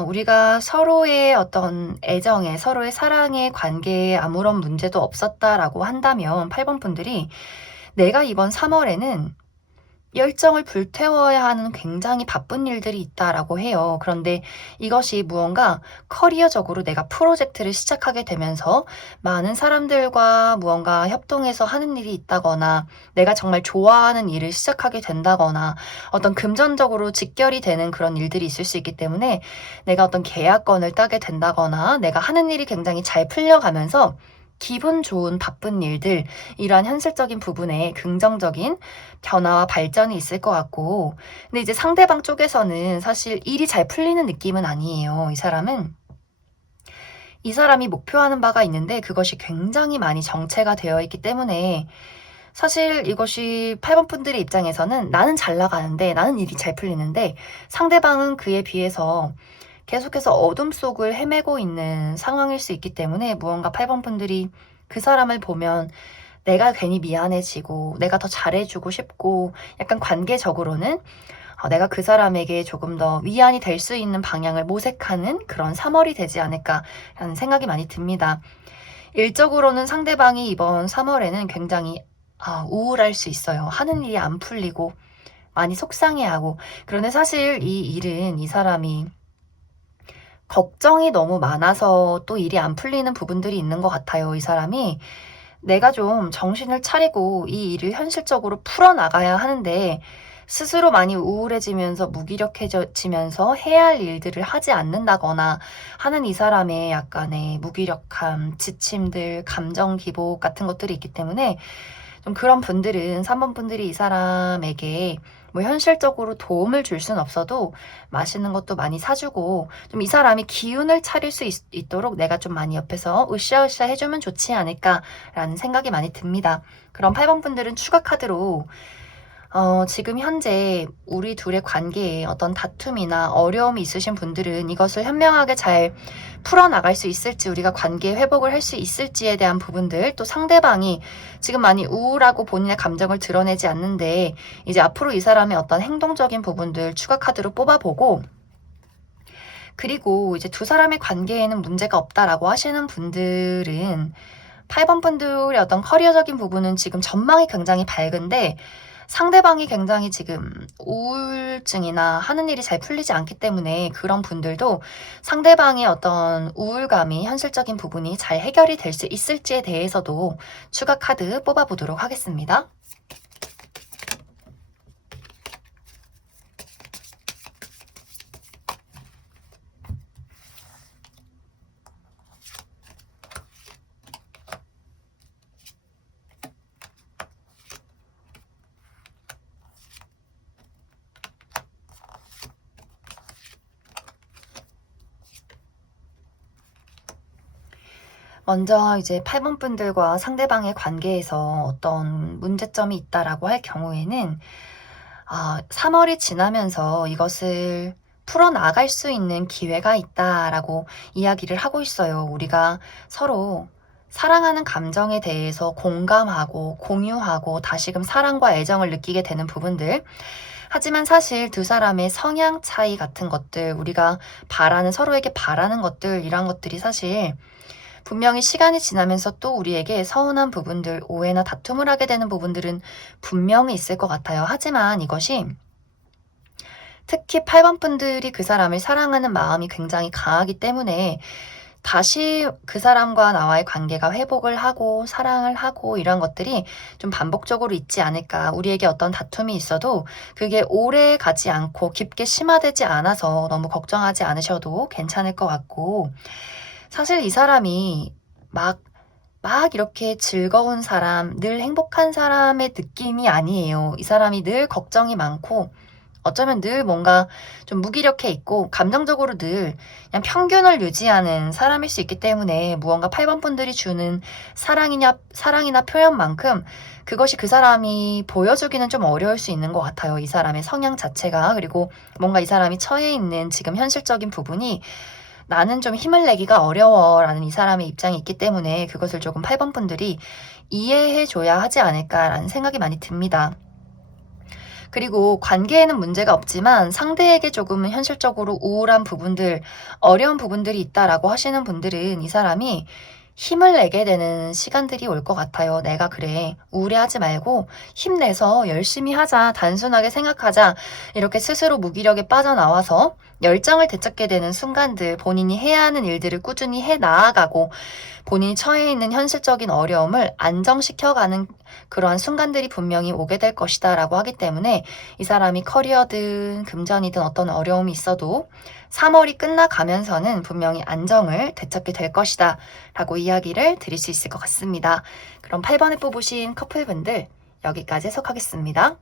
우리가 서로의 어떤 애정에, 서로의 사랑의 관계에 아무런 문제도 없었다라고 한다면 8번 분들이 내가 이번 3월에는 열정을 불태워야 하는 굉장히 바쁜 일들이 있다라고 해요. 그런데 이것이 무언가 커리어적으로 내가 프로젝트를 시작하게 되면서 많은 사람들과 무언가 협동해서 하는 일이 있다거나, 내가 정말 좋아하는 일을 시작하게 된다거나, 어떤 금전적으로 직결이 되는 그런 일들이 있을 수 있기 때문에 내가 어떤 계약건을 따게 된다거나, 내가 하는 일이 굉장히 잘 풀려가면서 기분 좋은 바쁜 일들, 이러한 현실적인 부분에 긍정적인 변화와 발전이 있을 것 같고, 근데 이제 상대방 쪽에서는 사실 일이 잘 풀리는 느낌은 아니에요. 이 사람이 목표하는 바가 있는데 그것이 굉장히 많이 정체가 되어 있기 때문에 사실 이것이 8번 분들의 입장에서는 나는 잘 나가는데, 나는 일이 잘 풀리는데 상대방은 그에 비해서 계속해서 어둠 속을 헤매고 있는 상황일 수 있기 때문에, 무언가 8번 분들이 그 사람을 보면 내가 괜히 미안해지고 내가 더 잘해주고 싶고, 약간 관계적으로는 내가 그 사람에게 조금 더 위안이 될 수 있는 방향을 모색하는 그런 3월이 되지 않을까라는 생각이 많이 듭니다. 일적으로는 상대방이 이번 3월에는 굉장히 우울할 수 있어요. 하는 일이 안 풀리고 많이 속상해하고. 그런데 사실 이 일은 이 사람이 걱정이 너무 많아서 또 일이 안 풀리는 부분들이 있는 것 같아요. 이 사람이 내가 좀 정신을 차리고 이 일을 현실적으로 풀어나가야 하는데 스스로 많이 우울해지면서 무기력해지면서 해야 할 일들을 하지 않는다거나 하는 이 사람의 약간의 무기력함, 지침들, 감정 기복 같은 것들이 있기 때문에 좀 그런 분들은, 3번 분들이 이 사람에게 뭐 현실적으로 도움을 줄 순 없어도 맛있는 것도 많이 사주고 좀 이 사람이 기운을 차릴 수 있도록 내가 좀 많이 옆에서 으쌰으쌰 해주면 좋지 않을까라는 생각이 많이 듭니다. 그럼 8번 분들은 추가 카드로 지금 현재 우리 둘의 관계에 어떤 다툼이나 어려움이 있으신 분들은 이것을 현명하게 잘 풀어나갈 수 있을지, 우리가 관계 회복을 할 수 있을지에 대한 부분들, 또 상대방이 지금 많이 우울하고 본인의 감정을 드러내지 않는데 이제 앞으로 이 사람의 어떤 행동적인 부분들 추가 카드로 뽑아보고, 그리고 이제 두 사람의 관계에는 문제가 없다라고 하시는 분들은 8번 분들의 어떤 커리어적인 부분은 지금 전망이 굉장히 밝은데 상대방이 굉장히 지금 우울증이나 하는 일이 잘 풀리지 않기 때문에 그런 분들도 상대방의 어떤 우울감이 현실적인 부분이 잘 해결이 될 수 있을지에 대해서도 추가 카드 뽑아보도록 하겠습니다. 먼저 이제 8번 분들과 상대방의 관계에서 어떤 문제점이 있다라고 할 경우에는 3월이 지나면서 이것을 풀어나갈 수 있는 기회가 있다라고 이야기를 하고 있어요. 우리가 서로 사랑하는 감정에 대해서 공감하고 공유하고 다시금 사랑과 애정을 느끼게 되는 부분들. 하지만 사실 두 사람의 성향 차이 같은 것들, 우리가 서로에게 바라는 것들, 이런 것들이 사실 분명히 시간이 지나면서 또 우리에게 서운한 부분들, 오해나 다툼을 하게 되는 부분들은 분명히 있을 것 같아요. 하지만 이것이 특히 8번 분들이 그 사람을 사랑하는 마음이 굉장히 강하기 때문에 다시 그 사람과 나와의 관계가 회복을 하고 사랑을 하고 이런 것들이 좀 반복적으로 있지 않을까. 우리에게 어떤 다툼이 있어도 그게 오래 가지 않고 깊게 심화되지 않아서 너무 걱정하지 않으셔도 괜찮을 것 같고, 사실 이 사람이 막 이렇게 즐거운 사람, 늘 행복한 사람의 느낌이 아니에요. 이 사람이 늘 걱정이 많고 어쩌면 늘 뭔가 좀 무기력해 있고 감정적으로 늘 그냥 평균을 유지하는 사람일 수 있기 때문에 무언가 8번 분들이 주는 사랑이나 표현만큼 그것이 그 사람이 보여주기는 좀 어려울 수 있는 것 같아요. 이 사람의 성향 자체가. 그리고 뭔가 이 사람이 처해 있는 지금 현실적인 부분이 나는 좀 힘을 내기가 어려워라는 이 사람의 입장이 있기 때문에 그것을 조금 8번 분들이 이해해 줘야 하지 않을까라는 생각이 많이 듭니다. 그리고 관계에는 문제가 없지만 상대에게 조금은 현실적으로 우울한 부분들, 어려운 부분들이 있다라고 하시는 분들은 이 사람이 힘을 내게 되는 시간들이 올 것 같아요. 내가 그래, 우울해하지 말고 힘내서 열심히 하자, 단순하게 생각하자, 이렇게 스스로 무기력에 빠져나와서 열정을 되찾게 되는 순간들, 본인이 해야 하는 일들을 꾸준히 해 나아가고 본인이 처해 있는 현실적인 어려움을 안정시켜가는 그러한 순간들이 분명히 오게 될 것이다 라고 하기 때문에 이 사람이 커리어든 금전이든 어떤 어려움이 있어도 3월이 끝나가면서는 분명히 안정을 되찾게 될 것이다 라고 이야기를 드릴 수 있을 것 같습니다. 그럼 8번에 뽑으신 커플분들 여기까지 해석하겠습니다.